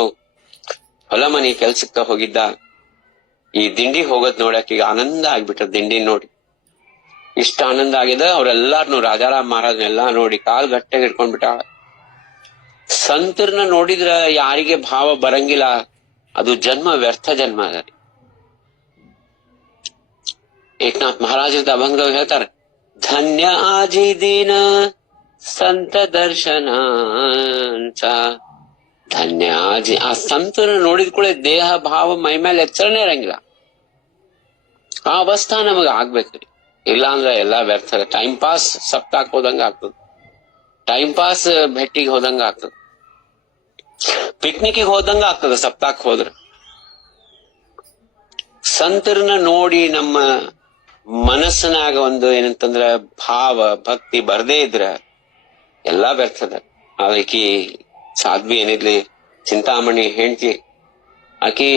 ಹೊಲ ಮನಿ ಕೆಲ್ಸಕ್ಕ ಹೋಗಿದ್ದ ಈ ದಿಂಡಿ ಹೋಗೋದ್ ನೋಡಕ್ ಈಗ ಆನಂದ ಆಗ್ಬಿಟ್ಟ ದಿಂಡಿ ನೋಡಿ ಇಷ್ಟ ಆನಂದ ಆಗಿದೆ ಅವ್ರೆಲ್ಲಾರ್ನು ರಾಜಾರಾಮ್ ಮಹಾರಾಜ್ನೆಲ್ಲಾ ನೋಡಿ ಕಾಲ್ ಗಟ್ಟೆಗೆ ಹಿಡ್ಕೊಂಡ್ಬಿಟ್ಟಾಳ ಸಂತರ್ನ ನೋಡಿದ್ರ ಯಾರಿಗೆ ಭಾವ ಬರಂಗಿಲ್ಲ ಅದು ಜನ್ಮ ವ್ಯರ್ಥ ಜನ್ಮ ಅದ ಏಕನಾಥ್ ಮಹಾರಾಜರದ ಅಭಂಗದಾಗ ಹೇಳ್ತಾರೆ ಧನ್ಯ ಆಜಿ ದೀನ ಸಂತ ದರ್ಶನ ಧನ್ಯ ಆಜಿ ಆ ಸಂತನ ನೋಡಿದ ಕೂಡ ದೇಹ ಭಾವ ಮೈ ಮೇಲೆ ಎಚ್ಚರನೇ ಇರಂಗಿಲ್ಲ ಆ ಅವಸ್ಥಾ ನಮಗ ಆಗ್ಬೇಕ್ರಿ ಇಲ್ಲಾಂದ್ರ ಎಲ್ಲಾ ವ್ಯರ್ಥ ಟೈಮ್ ಪಾಸ್ ಸಪ್ತಾಕ್ ಹೋದಂಗ ಆಗ್ತದ ಟೈಮ್ ಪಾಸ್ ಭೇಟಿಗೆ ಹೋದಂಗ ಆಗ್ತದ ಪಿಕ್ನಿಕ್ ಹೋದಂಗ ಆಗ್ತದ ಸಪ್ತಾಕ್ ಹೋದ್ರ ಸಂತರನ್ನ ನೋಡಿ ನಮ್ಮ ಮನಸ್ಸಿನಾಗ ಒಂದು ಏನಂತಂದ್ರ ಭಾವ ಭಕ್ತಿ ಬರ್ದೇ ಇದ್ರ ಎಲ್ಲಾ ವ್ಯರ್ಥದ ಆಕಿ ಸಾಧ್ವಿ ಏನಿದ್ಲಿ ಚಿಂತಾಮಣಿ ಹೆಂಡತಿ ಆಕಿ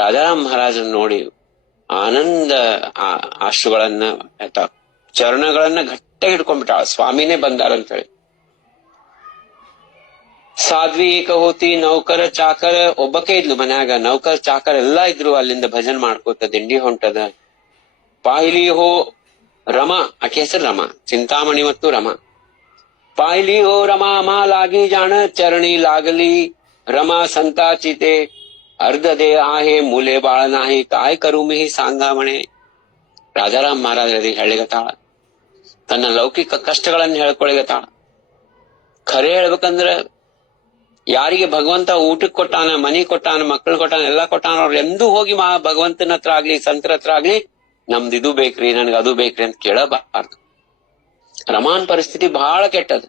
ರಾಜಾರಾಮ್ ಮಹಾರಾಜನ್ ನೋಡಿ ಆನಂದ ಆಶುಗಳನ್ನ ಚರಣಗಳನ್ನ ಗಟ್ಟೆ ಹಿಡ್ಕೊಂಡ್ಬಿಟ್ಟಾಳ ಸ್ವಾಮಿನೇ ಬಂದಾರಂತ ಹೇಳಿ ಸಾಧ್ವಿ ಏಕ ಹೋತಿ ನೌಕರ ಚಾಕರ ಒಬ್ಬಕ್ಕೆ ಇದ್ಲು ಮನ್ಯಾಗ ನೌಕರ್ ಚಾಕರ್ ಎಲ್ಲಾ ಇದ್ರು ಅಲ್ಲಿಂದ ಭಜನ್ ಮಾಡ್ಕೋತ ದಿಂಡಿ ಹೊಂಟದ ಪಾಹಿಲಿ ಹೋ ರಮಾ ಆಕೆ ಹೆಸರು ರಮಾ ಚಿಂತಾಮಣಿ ಮತ್ತು ರಮಾ पाहिली हो रमा मा लागी जाण चरणी लागली रमा संताची ते अर्ध दे आहे मुले बाळ नाही काय करू मी सांगा म्हणे ರಾಜಾರಾಮ್ ಮಹಾರಾಜರಿಗೆ ಹೇಳಿಗತಾಳ ತನ್ನ ಲೌಕಿಕ ಕಷ್ಟಗಳನ್ನು ಹೇಳ್ಕೊಳಿಗತಾಳ ಖರೆ ಹೇಳ್ಬೇಕಂದ್ರ ಯಾರಿಗೆ ಭಗವಂತ ಊಟಕ್ಕೆ ಕೊಟ್ಟಾನ ಮನಿ ಕೊಟ್ಟಾನ ಮಕ್ಕಳು ಕೊಟ್ಟಾನ ಎಲ್ಲಾ ಕೊಟ್ಟಾನ ಅವ್ರು ಎಂದೂ ಹೋಗಿ ಭಗವಂತನ ಹತ್ರ ಆಗ್ಲಿ ಸಂತರ ಹತ್ರ ಆಗ್ಲಿ ನಮ್ದು ಇದು ಬೇಕ್ರಿ ನನ್ಗೆ ಅದು ಬೇಕ್ರಿ ಅಂತ ಕೇಳಬಾರ್ದು ರಮಾನ್ ಪರಿಸ್ಥಿತಿ ಬಹಳ ಕೆಟ್ಟದು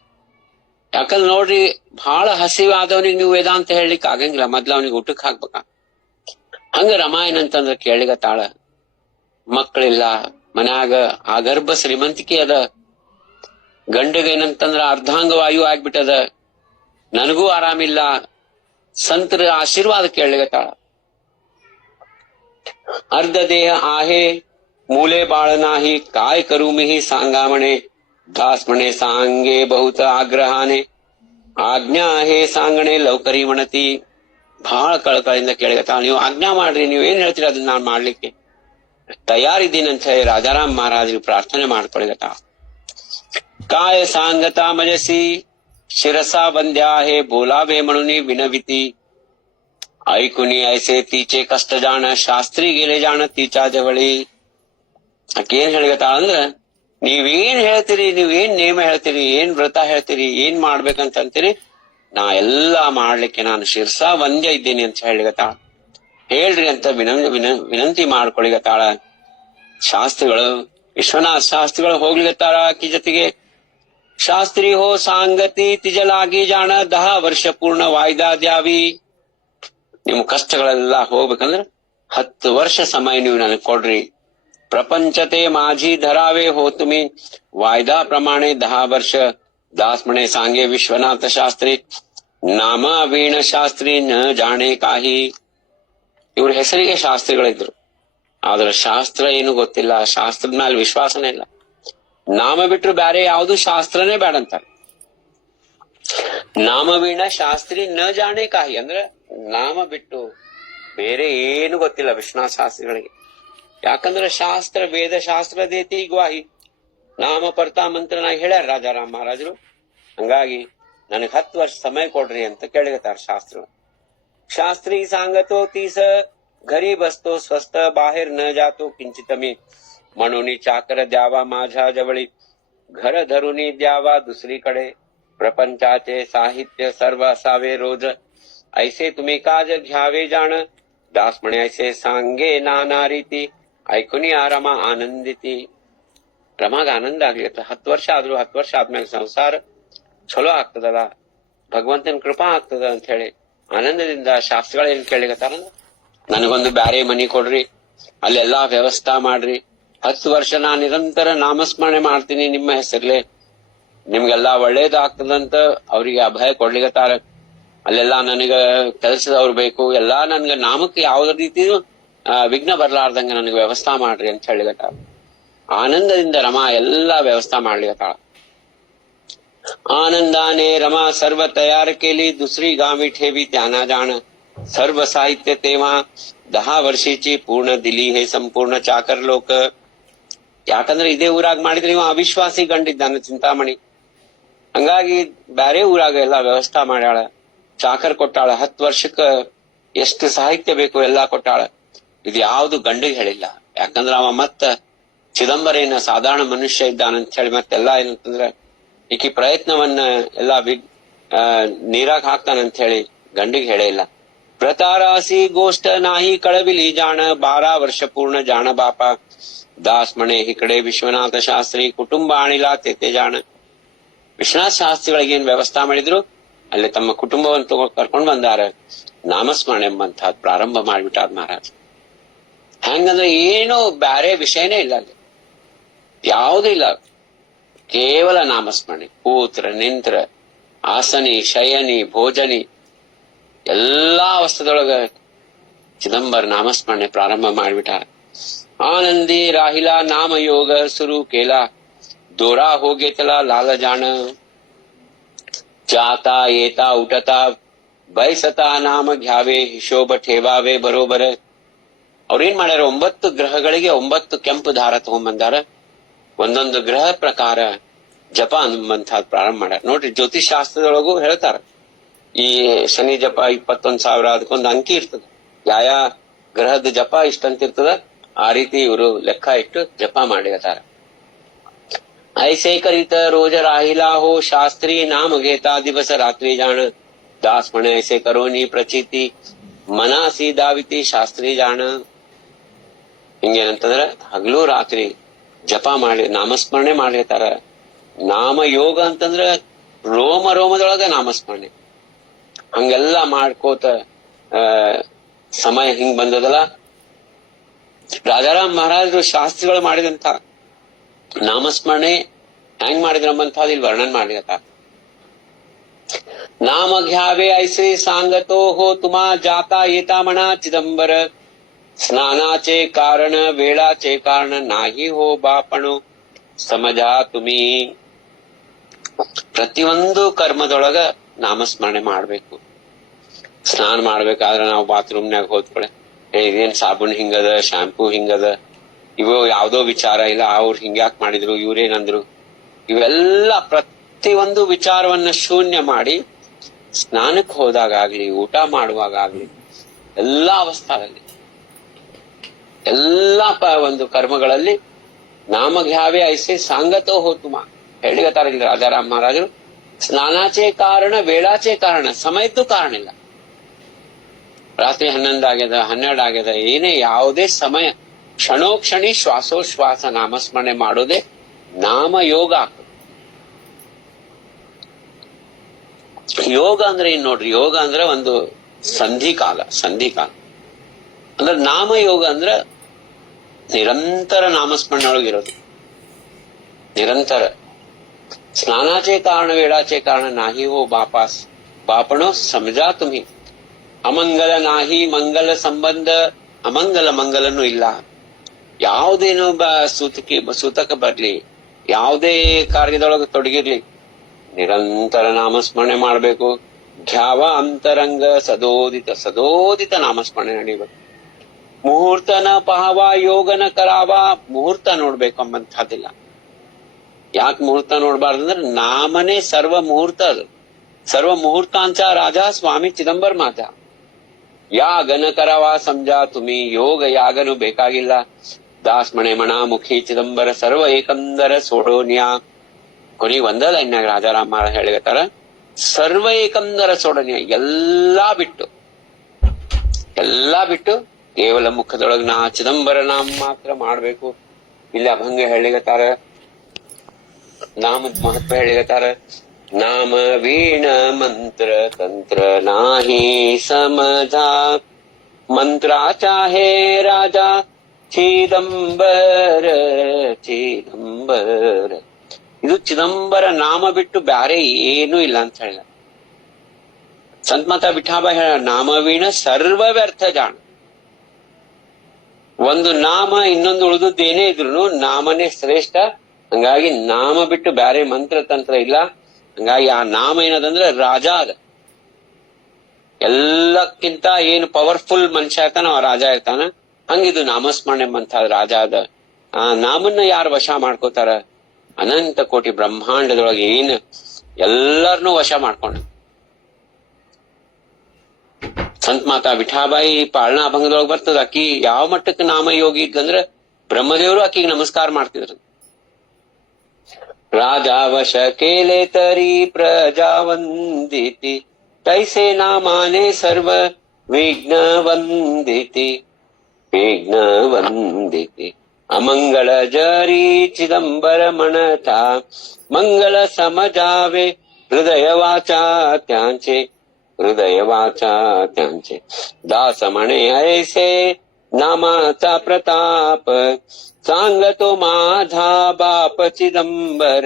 ಯಾಕಂದ್ರೆ ನೋಡ್ರಿ ಬಹಳ ಹಸಿವು ಆದವನಿಗೆ ನೀವು ವೇದಾಂತ ಹೇಳಲಿಕ್ಕೆ ಆಗಂಗಿಲ್ಲ ಮೊದ್ಲು ಅವನಿಗೆ ಊಟಕ್ಕೆ ಹಾಕ್ಬೇಕ ಹಂಗ ರಮಾ ಏನಂತಂದ್ರ ಕೇಳಿಗತಾಳ ಮಕ್ಕಳಿಲ್ಲ ಮನ್ಯಾಗ ಆಗರ್ಭ ಶ್ರೀಮಂತಿಕೆ ಅದ ಗಂಡಗ ಏನಂತಂದ್ರ ಅರ್ಧಾಂಗ ವಾಯು ಆಗ್ಬಿಟ್ಟದ ನನಗೂ ಆರಾಮಿಲ್ಲ ಸಂತರ ಆಶೀರ್ವಾದ ಕೇಳಲಿಗತಾಳ अर्ध देह आहे मुले बाळ नाही काय करू मीही सांगा म्हणे दास म्हणे सांगे बहुत ಆಗ್ರಹಾನೆ ಆಜ್ಞಾ आहे सांगणे लवकरी म्हणती ಬಹಳ ಕಳಕಳಿಂದ ಕೇಳಿಗತಾಳ ನೀವು ಆಜ್ಞಾ ಮಾಡ್ರಿ ನೀವ್ ಏನ್ ಹೇಳ್ತೀರಿ ಅದನ್ನ ನಾನ್ ಮಾಡ್ಲಿಕ್ಕೆ ತಯಾರಿದ್ದೀನಿ ಅಂತ ಹೇಳಿ ರಾಜಾರಾಮ್ ಮಹಾರಾಜರು ಪ್ರಾರ್ಥನೆ ಮಾಡ್ಕೊಳಿಗತಾಳ काय सांगता मजसी शिरसा बंद्या आहे बोलावे म्हणून विनविती ऐकुनी ऐसे तिचे कष्ट जाण ಶಾಸ್ತ್ರಿ गेले जाण तिच्या जवळी ಆಕೇನ್ ಹೇಳಿಗತಾಳ ಅಂದ್ರ ನೀವೇನ್ ಹೇಳ್ತೀರಿ ನೀವೇನ್ ನೇಮ ಹೇಳ್ತೀರಿ ಏನ್ ವ್ರತ ಹೇಳ್ತೀರಿ ಏನ್ ಮಾಡ್ಬೇಕಂತ ಅಂತೀರಿ ನಾ ಎಲ್ಲಾ ಮಾಡ್ಲಿಕ್ಕೆ ನಾನು ಶಿರ್ಸಾ ವಂದ್ಯ ಇದ್ದೀನಿ ಅಂತ ಹೇಳಿಗತಾಳ ಹೇಳ್ರಿ ಅಂತ ವಿನಂತಿ ಮಾಡ್ಕೊಳಿಗತಾಳ ಶಾಸ್ತ್ರಿಗಳು ವಿಶ್ವನಾಥ ಶಾಸ್ತ್ರಿಗಳು ಹೋಗ್ಲಿಗತ್ತಾಳ ಆಕಿ ಜೊತೆಗೆ ಶಾಸ್ತ್ರಿ ಹೋ ಸಾಂಗತಿ ತಿಜಲಾಗಿ ಜಾಣ 10 ವರ್ಷ ಪೂರ್ಣ ವಾಯ್ದಾ ದ್ಯಾವಿ ನಿಮ್ ಕಷ್ಟಗಳೆಲ್ಲ ಹೋಗ್ಬೇಕಂದ್ರ 10 ವರ್ಷ ಸಮಯ ನೀವು ನನಗೆ ಕೊಡ್ರಿ ಪ್ರಪಂಚತೆ माझी धरावे हो तुम्ही वायदा प्रमाणे 10 वर्ष दास म्हणे सांगे विश्वनाथ शास्त्री ನಾಮ ವೀಣ ಶಾಸ್ತ್ರಿ ನ ಜಾಣೆ ಕಾಹಿ ಇವ್ರ ಹೆಸರಿಗೆ ಶಾಸ್ತ್ರಿಗಳಿದ್ರು ಆದ್ರೆ ಶಾಸ್ತ್ರ ಏನು ಗೊತ್ತಿಲ್ಲ ಶಾಸ್ತ್ರದ ಮೇಲೆ ವಿಶ್ವಾಸನೇ ಇಲ್ಲ ನಾಮ ಬಿಟ್ರು ಬ್ಯಾರೆ ಯಾವ್ದು ಶಾಸ್ತ್ರನೇ ಬೇಡಂತಾರೆ ನಾಮವೀಣ ಶಾಸ್ತ್ರಿ ನ ಜಾಣೆ ಕಾಹಿ ಅಂದ್ರೆ ನಾಮ ಬಿಟ್ಟು ಬೇರೆ ಏನು ಗೊತ್ತಿಲ್ಲ ವಿಶ್ವನಾಥ ಶಾಸ್ತ್ರಿಗಳಿಗೆ ಯಾಕಂದ್ರೆ ಶಾಸ್ತ್ರ ವೇದ ಶಾಸ್ತ್ರ ದೇತಿ ಗ್ವಾಹಿ ನಾಮ ಪರ್ತಾ ಮಂತ್ರನ ಹೇಳ್ಯಾರ ರಾಜಾರಾಮ್ ಮಹಾರಾಜರು ಹಂಗಾಗಿ ನನಗ್ 10 ವರ್ಷ ಸಮಯ ಕೊಡ್ರಿ ಅಂತ ಕೇಳಿಗತಾರ ಶಾಸ್ತ್ರ ಶಾಸ್ತ್ರಿ सांगतो तीस घरी बसतो स्वस्त बाहेर न जातो किंचित मी म्हणून चाकर द्यावा माझ्या जवळी घर धरुनी द्यावा दुसरीकडे प्रपंचाचे साहित्य सर्व असावे रोज ऐसे तुम्ही काज घ्यावे जाण दास म्हणे ऐसे सांगे नाना ರೀತಿ ಐಕುನಿ ಆರಾಮ ಆನಂದಿತಿ ರಮಾಗ ಆನಂದ ಆಗ್ಲಿತ್ತ 10 ವರ್ಷ ಆದ್ರೂ 10 ವರ್ಷ ಆದ್ಮೇಲೆ ಸಂಸಾರ ಚಲೋ ಆಗ್ತದಲ್ಲ ಭಗವಂತನ ಕೃಪಾ ಆಗ್ತದ ಅಂತ ಹೇಳಿ ಆನಂದದಿಂದ ಶಾಸ್ತ್ರಿಗಳು ಏನ್ ಕೇಳಿಗತ್ತಾರ ನನಗೊಂದು ಬ್ಯಾರೆ ಮನಿ ಕೊಡ್ರಿ ಅಲ್ಲೆಲ್ಲಾ ವ್ಯವಸ್ಥಾ ಮಾಡ್ರಿ 10 ವರ್ಷ ನಾ ನಿರಂತರ ನಾಮಸ್ಮರಣೆ ಮಾಡ್ತೀನಿ ನಿಮ್ಮ ಹೆಸರ್ಲೆ, ನಿಮ್ಗೆಲ್ಲಾ ಒಳ್ಳೇದಾಗ್ತದಂತ ಅವ್ರಿಗೆ ಅಭಯ ಕೊಡ್ಲಿಕತ್ತಾರ. ಅಲ್ಲೆಲ್ಲಾ ನನಗ ಕೆಲಸದವ್ರು ಬೇಕು, ಎಲ್ಲಾ ನನ್ಗ ನಾಮಕ್ಕೆ ಯಾವ್ದ ರೀತಿ ವಿಘ್ನ ಬರ್ಲಾರ್ದಂಗ ನನಗೆ ವ್ಯವಸ್ಥಾ ಮಾಡ್ರಿ ಅಂತ ಹೇಳಿಗತ್ತಾಳ. ಆನಂದದಿಂದ ರಮಾ ಎಲ್ಲಾ ವ್ಯವಸ್ಥಾ ಮಾಡ್ಲಿಕತ್ತಾಳ. आनंदाने रमा सर्व तयार केली, दुसरी गावी ठेवी त्यांना जाण. सर्व साहित्य तेव्हा 10 ವರ್ಷೀಚಿ ಪೂರ್ಣ ದಿಲಿ ಹೇ ಸಂಪೂರ್ಣ ಚಾಕರ್ ಲೋಕ. ಯಾಕಂದ್ರೆ ಇದೇ ಊರಾಗ ಮಾಡಿದ್ರೆ ಇವ ಅವಿಶ್ವಾಸಿ ಗಂಡಿದ್ದಾನ ಚಿಂತಾಮಣಿ. ಹಂಗಾಗಿ ಬ್ಯಾರೆ ಊರಾಗ ಎಲ್ಲಾ ವ್ಯವಸ್ಥಾ ಮಾಡ್ಯಾಳ, ಚಾಕರ್ ಕೊಟ್ಟಾಳ. 10 ವರ್ಷಕ್ಕ ಎಷ್ಟು ಸಾಹಿತ್ಯ ಬೇಕು ಎಲ್ಲಾ ಕೊಟ್ಟಾಳ. ಇದು ಯಾವ್ದು ಗಂಡಿಗೆ ಹೇಳಿಲ್ಲ. ಯಾಕಂದ್ರ ಅವ ಮತ್ತ ಚಿದಂಬರೇನ ಸಾಧಾರಣ ಮನುಷ್ಯ ಇದ್ದಾನಂತ ಹೇಳಿ ಮತ್ತೆಲ್ಲಾ ಏನಂತಂದ್ರ ಈಕಿ ಪ್ರಯತ್ನವನ್ನ ಎಲ್ಲಾ ನೀರಾಗ ಹಾಕ್ತಾನಂತ ಹೇಳಿ ಗಂಡಿಗೆ ಹೇಳೇ ಇಲ್ಲ. व्रतारासी गोष्ट नाही कळविली जाण, 12 ವರ್ಷ ಪೂರ್ಣ ಜಾಣ ಬಾಪ. ದಾಸ್ ಮಣೆ ಹಿಕಡೆ ವಿಶ್ವನಾಥ ಶಾಸ್ತ್ರಿ ಕುಟುಂಬ ಆಣಿಲಾ ತೆತೆ ಜಾಣ. ವಿಶ್ವನಾಥ ಶಾಸ್ತ್ರಿಗಳಿಗೆ ಏನ್ ವ್ಯವಸ್ಥಾ ಮಾಡಿದ್ರು ಅಲ್ಲಿ ತಮ್ಮ ಕುಟುಂಬವನ್ನು ಕರ್ಕೊಂಡ್ ಬಂದಾರ. ನಾಮಸ್ಮರಣೆ ಎಂಬಂತ ಪ್ರಾರಂಭ ಮಾಡ್ಬಿಟ್ಟಾರ ಮಹಾರಾಜ್. ಹೆಂಗಂದ್ರೆ ಏನು ಬ್ಯಾರೆ ವಿಷಯನೇ ಇಲ್ಲ ಅಲ್ಲಿ, ಯಾವುದೂ ಇಲ್ಲ, ಕೇವಲ ನಾಮಸ್ಮರಣೆ. ಕೂತ್ರ ನಿಂತ್ರ ಆಸನಿ ಶಯನಿ ಭೋಜನಿ ಎಲ್ಲಾ ಅವಸ್ಥೆದೊಳಗ ಚಿದಂಬರ ನಾಮಸ್ಮರಣೆ ಪ್ರಾರಂಭ ಮಾಡ್ಬಿಟ್ಟಾರ. ಆನಂದಿ ರಾಹಿಲಾ ನಾಮ ಯೋಗ ಸುರು ಕೇಲಾ, दोरा हो घेतला लाल जाण. जाता येता उठता ಬಯಸತಾ ನಾಮ घ्यावे, ಹಿಶೋಬ ठेवावे ಬರೋಬರ. ಅವ್ರೇನ್ ಮಾಡ್ಯಾರ, 9 ಗ್ರಹಗಳಿಗೆ 9 ಕೆಂಪು ದಾರ ತಗೊಂಡ್ಬಂದಾರ. ಒಂದೊಂದು ಗ್ರಹ ಪ್ರಕಾರ ಜಪ ಅನ್ನುವಂತ ಪ್ರಾರಂಭ ಮಾಡ್ಯಾರ. ನೋಡ್ರಿ, ಜ್ಯೋತಿಷ್ ಶಾಸ್ತ್ರದೊಳಗೂ ಹೇಳ್ತಾರ, ಈ ಶನಿ ಜಪ 21,000 ಅದಕ್ಕೊಂದು ಅಂಕಿ ಇರ್ತದ. ಯಾವ ಗ್ರಹದ ಜಪ ಇಷ್ಟಂತ ಇರ್ತದ, ಆ ರೀತಿ ಇವರು ಲೆಕ್ಕ ಇಟ್ಟು ಜಪ ಮಾಡಿರ್ತಾರ. ऐसे करीत रोज राहिला हो शास्त्री, नाम घेता दिवस रात्री जाण. दास म्हणे ऐसे करोनी प्रचिती, ಮನಸಿ ದಾವಿತಿ ಶಾಸ್ತ್ರಿ ಜಾಣ. ಹಿಂಗೇನಂತಂದ್ರ ಹಗಲು ರಾತ್ರಿ ಜಪ ಮಾಡಿ ನಾಮಸ್ಮರಣೆ ಮಾಡಿರ್ತಾರ. ನಾಮ ಯೋಗ ಅಂತಂದ್ರ ರೋಮ ರೋಮದೊಳಗ ನಾಮಸ್ಮರಣೆ. ಹಂಗೆಲ್ಲಾ ಮಾಡ್ಕೋತ ಸಮಯ ಹಿಂಗ್ ಬಂದದಲ್ಲ. ರಾಜಾರಾಮ್ ಮಹಾರಾಜರು ಶಾಸ್ತ್ರಿಗಳು ಮಾಡಿದಂತ ನಾಮಸ್ಮರಣೆ ಹೆಂಗ್ ಮಾಡಿದ್ರಂಬಂತ ಇಲ್ಲಿ ವರ್ಣನ್ ಮಾಡಿರತ್ತ. नाम घ्यावे ऐसे सांगतो हो तुम्हा, जाता येता म्हणा चिदंबर. स्नानाचे कारण वेळाचे कारण नाही हो ಬಾಪಣು, ಸಮಜಾ ತುಮಿ. ಪ್ರತಿಯೊಂದು ಕರ್ಮದೊಳಗ ನಾಮಸ್ಮರಣೆ ಮಾಡ್ಬೇಕು. ಸ್ನಾನ ಮಾಡ್ಬೇಕಾದ್ರೆ ನಾವು ಬಾತ್ರೂಮ್ನಾಗ ಹೋದ್ಕೊಳೆ ಇದೇನ್ ಸಾಬೂನ್ ಹಿಂಗದ, ಶಾಂಪೂ ಹಿಂಗದ, ಇವು ಯಾವ್ದೋ ವಿಚಾರ ಇಲ್ಲ. ಅವ್ರು ಹಿಂಗ್ಯಾಕ್ ಮಾಡಿದ್ರು, ಇವ್ರೇನಂದ್ರು, ಇವೆಲ್ಲ ಪ್ರತಿಯೊಂದು ವಿಚಾರವನ್ನ ಶೂನ್ಯ ಮಾಡಿ ಸ್ನಾನಕ್ಕೆ ಹೋದಾಗ್ಲಿ, ಊಟ ಮಾಡುವಾಗ್ಲಿ, ಎಲ್ಲಾ ಅವಸ್ಥಾದಲ್ಲಿ, ಎಲ್ಲಾ ಒಂದು ಕರ್ಮಗಳಲ್ಲಿ ನಾಮಘ್ಯಾವೆ ಐಸೆ ಸಾಂಗತೋ ಹೋತುಮ ಹೇಳಿಗತ್ತಾರ ರಾಜಾರಾಮ್ ಮಹಾರಾಜರು. ಸ್ನಾನಾಚೆ ಕಾರಣ ವೇಳಾಚೆ ಕಾರಣ, ಸಮಯದ್ದು ಕಾರಣ ಇಲ್ಲ. ರಾತ್ರಿ 11 ಆಗ್ಯದ, 12 ಆಗ್ಯದ, ಏನೇ ಯಾವುದೇ ಸಮಯ, ಕ್ಷಣೋಕ್ಷಣಿ ಶ್ವಾಸೋಶ್ವಾಸ ನಾಮಸ್ಮರಣೆ ಮಾಡೋದೇ ನಾಮ ಯೋಗ ಆಗ್ತದೆ. ಯೋಗ ಅಂದ್ರೆ ಏನ್ ನೋಡ್ರಿ, ಯೋಗ ಅಂದ್ರೆ ಒಂದು ಸಂಧಿಕಾಲ ಅಂದ್ರೆ ನಾಮ ಯೋಗ ಅಂದ್ರೆ ನಿರಂತರ ನಾಮಸ್ಮರಣೆ ಒಳಗಿರೋದು, ನಿರಂತರ. ಸ್ನಾನಾಚೆ ಕಾರಣ ವೇಳಾಚೆ ಕಾರಣ ನಾಹಿ ಹೋ ಬಾಪಾಸ್ ಬಾಪಣೋ ಸಮಜಾ ತುಮಿ. ಅಮಂಗಲ ನಾಹಿ ಮಂಗಲ ಸಂಬಂಧ, ಅಮಂಗಲ ಮಂಗಲನು ಇಲ್ಲ. ಯಾವುದೇನು ಸೂತಕ ಬರ್ಲಿ, ಯಾವುದೇ ಕಾರ್ಯದೊಳಗೆ ತೊಡಗಿರ್ಲಿ, ನಿರಂತರ ನಾಮಸ್ಮರಣೆ ಮಾಡ್ಬೇಕು. ಘ್ಯಾವ ಅಂತರಂಗ ಸದೋದಿತ ನಾಮಸ್ಮರಣೆ ನಡೀಬೇಕು. ಮುಹೂರ್ತನ ಪಹಾವ ಯೋಗನ ಕರಾವ, ಮುಹೂರ್ತ ನೋಡ್ಬೇಕು ಅಂಬಂತಹದಿಲ್ಲ. ಯಾಕೆ ಮುಹೂರ್ತ ನೋಡ್ಬಾರ್ದಂದ್ರೆ ನಾಮನೇ ಸರ್ವ ಮುಹೂರ್ತ. ಅದು ಸರ್ವ ಮುಹೂರ್ತಾಂಚ ರಾಜ ಸ್ವಾಮಿ ಚಿದಂಬರ ಮಾತ. ಯಾಗನ ಕರಾವ ಸಮಜಾ ತುಮಿ, ಯೋಗ ಯಾಗನು ಬೇಕಾಗಿಲ್ಲ. ದಾಸ್ ಮಣೆ ಮಣ ಮುಖಿ ಚಿದಂಬರ ಸರ್ವ ಏಕಂದರ ಸೋಡೋನ್ಯಾ. ಕೊನೆಗೆ ಒಂದ ಲೈನ್ಯಾಗ ರಾಜಾರಾಮ್ ಮಹಾರಾಜ್ ಹೇಳಿಗತ್ತಾರ, ಸರ್ವ ಏಕಂದರ ಸೋಡನ್ಯ, ಎಲ್ಲಾ ಬಿಟ್ಟು ಕೇವಲ ಮುಖದೊಳಗ ನಾ ಚಿದಂಬರ ನಾಮ ಮಾತ್ರ ಮಾಡ್ಬೇಕು. ಇಲ್ಲ ಅಭಂಗ ಹೇಳಿಗತ್ತಾರ, ನಾಮದ ಮಹತ್ವ ಹೇಳಿಗತ್ತಾರ. ನಾಮ ವೀಣ ಮಂತ್ರ ತಂತ್ರ ನಾಹಿ ಸಮಜಾ, ಮಂತ್ರ ಚಾಹೆ ರಾಜಾ ಚಿದಂಬರ ಚಿದಂಬರ. ಇದು ಚಿದಂಬರ ನಾಮ ಬಿಟ್ಟು ಬ್ಯಾರೆ ಏನೂ ಇಲ್ಲ ಅಂತ ಹೇಳ ಸಂತಮಾತ ವಿಠಾಬಾ ಹೇಳ, ನಾಮವೀಣ ಸರ್ವ ವ್ಯರ್ಥ ಜಾಣ. ಒಂದು ನಾಮ ಇನ್ನೊಂದು ಉಳಿದದ್ದು ಏನೇ ಇದ್ರು ನಾಮನೇ ಶ್ರೇಷ್ಠ. ಹಂಗಾಗಿ ನಾಮ ಬಿಟ್ಟು ಬ್ಯಾರೆ ಮಂತ್ರ ತಂತ್ರ ಇಲ್ಲ. ಹಂಗಾಗಿ ಆ ನಾಮ ಏನದಂದ್ರೆ ರಾಜ ಅದ. ಎಲ್ಲಕ್ಕಿಂತ ಏನು ಪವರ್ಫುಲ್ ಮನುಷ್ಯ ಇರ್ತಾನ ಅವ ರಾಜ ಇರ್ತಾನ. ಹಂಗಿದು ನಾಮಸ್ಮರಣೆ ಎಂಬಂತ ರಾಜ ಅದ. ಆ ನಾಮನ್ನ ಯಾರು ವಶ ಮಾಡ್ಕೋತಾರ, ಅನಂತ ಕೋಟಿ ಬ್ರಹ್ಮಾಂಡದೊಳಗೆ ಏನ್ ಎಲ್ಲರನ್ನೂ ವಶ ಮಾಡ್ಕೊಂಡ. ಸಂತ ಮಾತಾ ವಿಠಾಬಾಯಿ ಪಾಳನಾ ಅಭಂಗದೊಳಗೆ ಬರ್ತದ. ಆಕಿ ಯಾವ ಮಟ್ಟಕ್ಕೆ ನಾಮಯೋಗಿ ಇದ್ಲಂದ್ರ ಬ್ರಹ್ಮದೇವರು ಆಕಿಗೆ ನಮಸ್ಕಾರ ಮಾಡ್ತಿದ್ರು. ರಾಜಾ ವಶ ಕೇಲೆ ತರಿ ಪ್ರಜಾ ವಂದಿತಿ, ತೈಸೆ ನಾಮಾನೆ ಸರ್ವ ವಿಘ್ನ ವಂದಿತಿ ವಿಘ್ನ ವಂದಿತಿ. ಅಮಂಗಳ ಜರಿ ಚಿದಂಬರ ಮಣತಾ, ಮಂಗಳ ಸಮಜಾವೆ ಹೃದಯ ವಾಚಾ ತ್ಯಾಂಚೆ हृदय वाचा त्यांचे. दास म्हणे ऐसे नामाचा प्रताप, सांगतो माझा बाप चिदंबर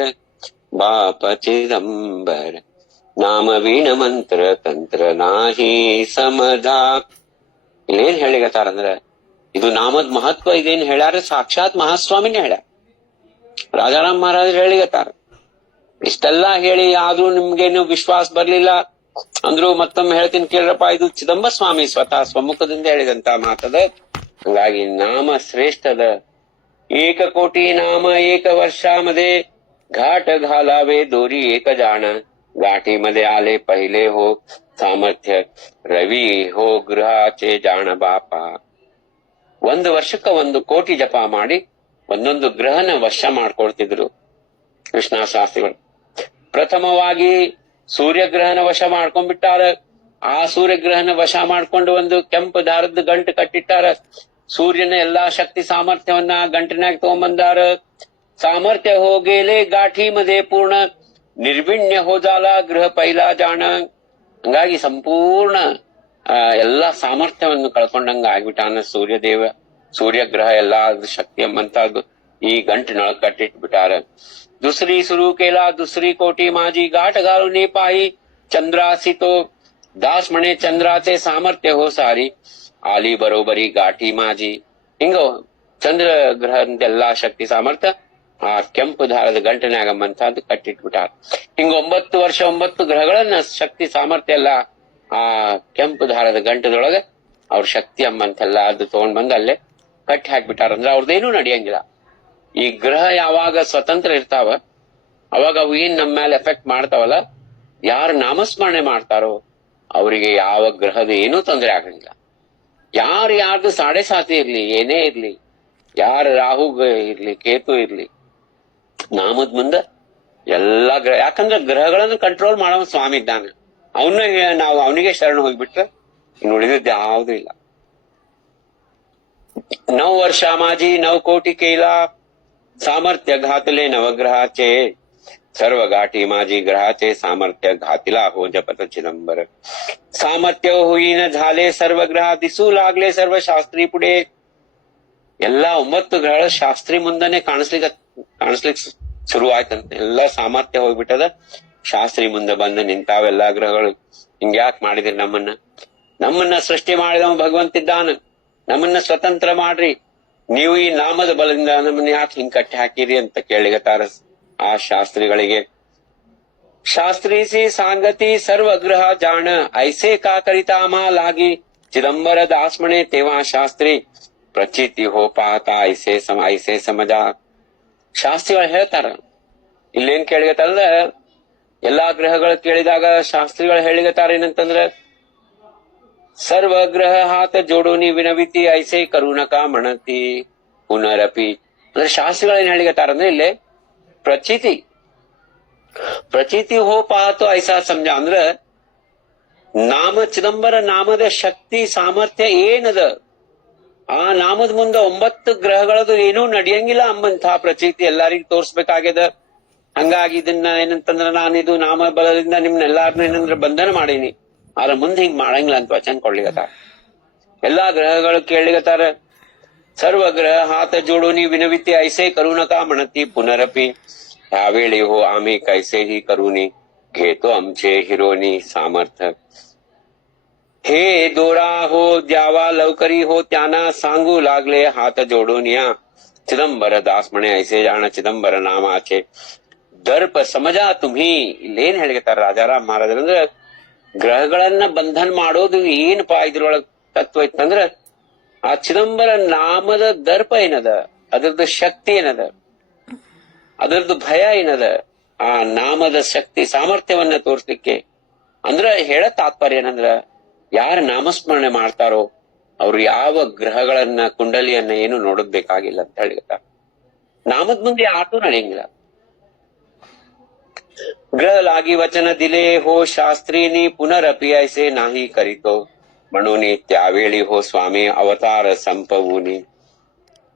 बाप चिदंबर. ನಾಮವೀಣ ಮಂತ್ರ ತಂತ್ರ ನಾಹಿ ಸಮಧಾ. ಇಲ್ಲೇನ್ ಹೇಳಿಗತ್ತಾರಂದ್ರ ಇದು ನಾಮದ ಮಹತ್ವ ಇದೇನ್ ಹೇಳ್ಯಾರ ಸಾಕ್ಷಾತ್ ಮಹಾಸ್ವಾಮಿನೇ ಹೇಳ್ಯಾರ. ರಾಜಾರಾಮ್ ಮಹಾರಾಜ್ ಹೇಳಿಗತ್ತಾರ. ಇಷ್ಟೆಲ್ಲಾ ಹೇಳಿ ಆದ್ರೂ ನಿಮ್ಗೇನು ವಿಶ್ವಾಸ ಬರ್ಲಿಲ್ಲ ಅಂದ್ರು ಮತ್ತೊಮ್ಮೆ ಹೇಳ್ತೀನಿ ಕೇಳ್ರಪ್ಪ, ಇದು ಚಿದಂಬರ ಸ್ವಾಮಿ ಸ್ವತಃ ಸ್ವಮುಖದಿಂದ ಹೇಳಿದಂತ ಮಾತದ. ಹಂಗಾಗಿ ನಾಮ ಶ್ರೇಷ್ಠದ. ಏಕ ಕೋಟಿ ನಾಮ ಏಕ ವರ್ಷामध्ये घाट घालावे दोरी एक जाण. गाठीमध्ये आले पहिले हो सामर्थ्य, रवी हो ಗೃಹಾಚೆ ಜಾಣ ಬಾಪ. ಒಂದು ವರ್ಷಕ್ಕ 1 ಕೋಟಿ ಜಪ ಮಾಡಿ ಒಂದೊಂದು ಗ್ರಹನ ವಶ ಮಾಡ್ಕೊಳ್ತಿದ್ರು ಕೃಷ್ಣ ಶಾಸ್ತ್ರಿಗಳು. ಪ್ರಥಮವಾಗಿ ಸೂರ್ಯಗ್ರಹನ ವಶ ಮಾಡ್ಕೊಂಡ್ಬಿಟ್ಟಾರ. ಆ ಸೂರ್ಯಗ್ರಹನ ವಶ ಮಾಡ್ಕೊಂಡು ಒಂದು ಕೆಂಪು ದಾರದ ಗಂಟು ಕಟ್ಟಿಟ್ಟಾರ. ಸೂರ್ಯನ ಎಲ್ಲಾ ಶಕ್ತಿ ಸಾಮರ್ಥ್ಯವನ್ನ ಗಂಟಿನಾಗ ತಗೊಂಬಂದಾರ. ಸಾಮರ್ಥ್ಯ ಹೋಗೇಲೆ ಗಾಠಿ ಮಧ್ಯೆ ಪೂರ್ಣ, ನಿರ್ವಿಣ್ಯ ಹೋಜಾಲ ಗೃಹ ಪೈಲಾ ಜಾಣ. ಹಂಗಾಗಿ ಸಂಪೂರ್ಣ ಎಲ್ಲಾ ಸಾಮರ್ಥ್ಯವನ್ನು ಕಳ್ಕೊಂಡಂಗ ಆಗ್ಬಿಟ್ಟಾನ ಸೂರ್ಯದೇವ. ಸೂರ್ಯಗ್ರಹ ಎಲ್ಲಾ ಶಕ್ತಿ ಎಂಬಂತದ್ದು ಈ ಗಂಟಿನೊಳಗ ಕಟ್ಟಿಟ್ಬಿಟ್ಟಾರ. दुसरी सुरू केला दुसरी कोटी माझी, गाठ घालून पाही चंद्रासी तो. दास म्हणे चंद्राचे सामर्थ्य हो सारी, आली बरोबरी गाठी माझी. ಹಿಂಗೋ ಚಂದ್ರ ಗ್ರಹದೆಲ್ಲಾ ಶಕ್ತಿ ಸಾಮರ್ಥ್ಯ ಆ ಕೆಂಪು ದಾರದ ಗಂಟನಾಗಂಬಂತದ್ದು ಕಟ್ಟಿಟ್ಬಿಟ್ಟಾರ. ಹಿಂಗ 9 ವರ್ಷ 9 ಗ್ರಹಗಳನ್ನ ಶಕ್ತಿ ಸಾಮರ್ಥ್ಯ ಎಲ್ಲ ಆ ಕೆಂಪು ದಾರದ ಗಂಟದೊಳಗ ಅವ್ರ ಶಕ್ತಿ ಎಂಬಂತೆಲ್ಲ ಅದು ತಗೊಂಡ್ ಬಂದು ಅಲ್ಲೇ ಕಟ್ಟಿ ಹಾಕ್ಬಿಟ್ಟಾರ. ಅಂದ್ರೆ ಅವ್ರದ್ದೇನೂ ನಡೆಯಂಗಿಲ್ಲ. ಈ ಗ್ರಹ ಯಾವಾಗ ಸ್ವತಂತ್ರ ಇರ್ತಾವ ಅವಾಗ ಅವು ಏನ್ ನಮ್ಮ ಮೇಲೆ ಎಫೆಕ್ಟ್ ಮಾಡ್ತಾವಲ್ಲ, ಯಾರು ನಾಮಸ್ಮರಣೆ ಮಾಡ್ತಾರೋ ಅವರಿಗೆ ಯಾವ ಗ್ರಹದ ಏನೂ ತೊಂದರೆ ಆಗಂಗಿಲ್ಲ. ಯಾರ್ದು 7.5 ಇರ್ಲಿ, ಏನೇ ಇರ್ಲಿ, ಯಾರ ರಾಹು ಇರ್ಲಿ, ಕೇತು ಇರ್ಲಿ, ನಾಮದ ಮುಂದ ಎಲ್ಲಾ ಗ್ರಹ. ಯಾಕಂದ್ರೆ ಗ್ರಹಗಳನ್ನು ಕಂಟ್ರೋಲ್ ಮಾಡೋ ಸ್ವಾಮಿ ಇದ್ದಾನೆ. ನಾವು ಅವನಿಗೆ ಶರಣ ಹೋಗ್ಬಿಟ್ರೆ ಇನ್ನು ಉಳಿದಿದ್ದು ಯಾವ್ದು ಇಲ್ಲ. 9 ವರ್ಷ माझी 9 ಕೋಟಿ केला, सामर्थ्य घातले नवग्रहाचे. सर्व गाठी माझी ग्रहाचे, सामर्थ्य घातिला हो जपत चिदंबर. सामर्थ्य होईन झाले सर्व ग्रह, दिसू लागले सर्व ಶಾಸ್ತ್ರಿ पुढे. ಎಲ್ಲಾ 9 ಗ್ರಹಗಳ ಶಾಸ್ತ್ರಿ ಮುಂದನೆ ಕಾಣಿಸ್ಲಿಕ್ಕೆ ಶುರು ಆಯ್ತಂತೆ. ಎಲ್ಲಾ ಸಾಮರ್ಥ್ಯ ಹೋಗ್ಬಿಟ್ಟದ. ಶಾಸ್ತ್ರಿ ಮುಂದೆ ಬಂದು ನಿಂತಾವೆಲ್ಲಾ ಗ್ರಹಗಳು. ಹಿಂಗ್ಯಾಕ್ ಮಾಡಿದ್ರಿ ನಮ್ಮನ್ನ ಸೃಷ್ಟಿ ಮಾಡಿದವ ಭಗವಂತಿದ್ದಾನ. ನಮ್ಮನ್ನ ಸ್ವತಂತ್ರ ಮಾಡ್ರಿ, ನೀವು ಈ ನಾಮದ ಬಲದಿಂದ ನಮ್ಮನ್ನ ಯಾಕೆ ಹಿಂಗ್ ಕಟ್ಟಿ ಹಾಕಿರಿ ಅಂತ ಕೇಳಿಗತಾರ ಆ ಶಾಸ್ತ್ರಿಗಳಿಗೆ. ಶಾಸ್ತ್ರೀಸಿ ಸಾಂಗತಿ ಸರ್ವಗ್ರಹ ಜಾಣ, ಐಸೆ ಕಾ ಕರಿತಾಮ ಲಾಗಿ. ಚಿದಂಬರ ದಾಸ್ಮಣೆ ತೇವಾ ಶಾಸ್ತ್ರಿ, ಪ್ರಚಿತಿ ಹೋ ಪಾತ ಐಸೆ ಸಮಜ. ಶಾಸ್ತ್ರಿಗಳು ಹೇಳ್ತಾರ. ಇಲ್ಲೇನ್ ಕೇಳಿಗತ್ತಂದ್ರ ಎಲ್ಲಾ ಗ್ರಹಗಳು ಕೇಳಿದಾಗ ಶಾಸ್ತ್ರಿಗಳು ಹೇಳಿಗತಾರ ಏನಂತಂದ್ರ, ಸರ್ವಗ್ರಹ ಹಾತ ಜೋಡೋನಿ ವಿನವಿತಿ ಐಸೆ ಕರುಣಕ ಮಣತಿ ಪುನರಪಿ. ಅಂದ್ರೆ ಶಾಸ್ತ್ರಿಗಳು ಏನ್ ಹೇಳಿಗತ್ತಾರಂದ್ರೆ ಇಲ್ಲೇ ಪ್ರಚೀತಿ ಹೋ ಪಾತು ಐಸಾ ಸಮಜ. ಅಂದ್ರ ನಾಮ ಚಿದಂಬರ ನಾಮದ ಶಕ್ತಿ ಸಾಮರ್ಥ್ಯ ಏನದ, ಆ ನಾಮದ ಮುಂದ 9 ಗ್ರಹಗಳದು ಏನೂ ನಡೆಯಂಗಿಲ್ಲ ಅಂಬಂತ ಪ್ರಚೀತಿ ಎಲ್ಲರಿಗೂ ತೋರ್ಸ್ಬೇಕಾಗ್ಯದ. ಹಂಗಾಗಿ ಇದನ್ನ ಏನಂತಂದ್ರ ನಾನಿದು ನಾಮ ಬಲದಿಂದ ನಿಮ್ನೆಲ್ಲಾರನ್ನ ಏನಂದ್ರ ಬಂಧನ ಮಾಡೀನಿ, ಆದ್ರ ಮುಂದೆ ಹಿಂಗ್ ಮಾಡಂಗಿಲ್ಲ ಅಂತ ವಚನ ಕೊಡ್ಲಿಗತ್ತಾರ. ಎಲ್ಲಾ ಗ್ರಹಗಳು ಕೇಳಿಗತ್ತಾರ. सर्वग्रह हात जोडोनी विनविते ऐसे करू नका म्हणती पुनरपी ह्यावेळी हो आम्ही कैसेही करूनी घेतो आमचे हिरोनी सामर्थ हे दोरा हो द्यावा लवकरी हो त्यांना सांगू लागले हात जोडून या चिदंबर दास म्हणे ऐसे जाण ಚಿದಂಬರ ನಾಮಾಚೆ ದರ್ಪ ಸಮಜ ತುಮಿ ಇಲ್ಲೇನ್ ಹೇಳಿರ್ತಾರ ರಾಜಾರಾಮ್ ಮಹಾರಾಜರಂದ್ರ ಗ್ರಹಗಳನ್ನ ಬಂಧನ ಮಾಡೋದು ಏನಪ್ಪಾ ಇದ್ರೊಳಗ ತತ್ವ ಇತ್ತಂದ್ರ ಆ ಚಿದಂಬರ ನಾಮದ ದರ್ಪ ಏನದ ಅದರದ್ದು ಶಕ್ತಿ ಏನದ ಅದರದ್ದು ಭಯ ಏನದ ಆ ನಾಮದ ಶಕ್ತಿ ಸಾಮರ್ಥ್ಯವನ್ನ ತೋರಿಸ್ಲಿಕ್ಕೆ ಅಂದ್ರ ಹೇಳ ತಾತ್ಪರ್ಯ ಏನಂದ್ರ ಯಾರು ನಾಮಸ್ಮರಣೆ ಮಾಡ್ತಾರೋ ಅವ್ರು ಯಾವ ಗ್ರಹಗಳನ್ನ ಕುಂಡಲಿಯನ್ನ ಏನು ನೋಡೋದ್ ಬೇಕಾಗಿಲ್ಲ ಅಂತ ಹೇಳಿರ್ತಾರ ನಾಮದ ಮುಂದೆ ಆಟೋ ನಡೆಯಂಗಿಲ್ಲ ग्रह लागी वचन दिले हो शास्त्रीनी पुनरपि ऐसे नाही करीतो म्हणून त्यावेळी हो स्वामी अवतार संपवूनी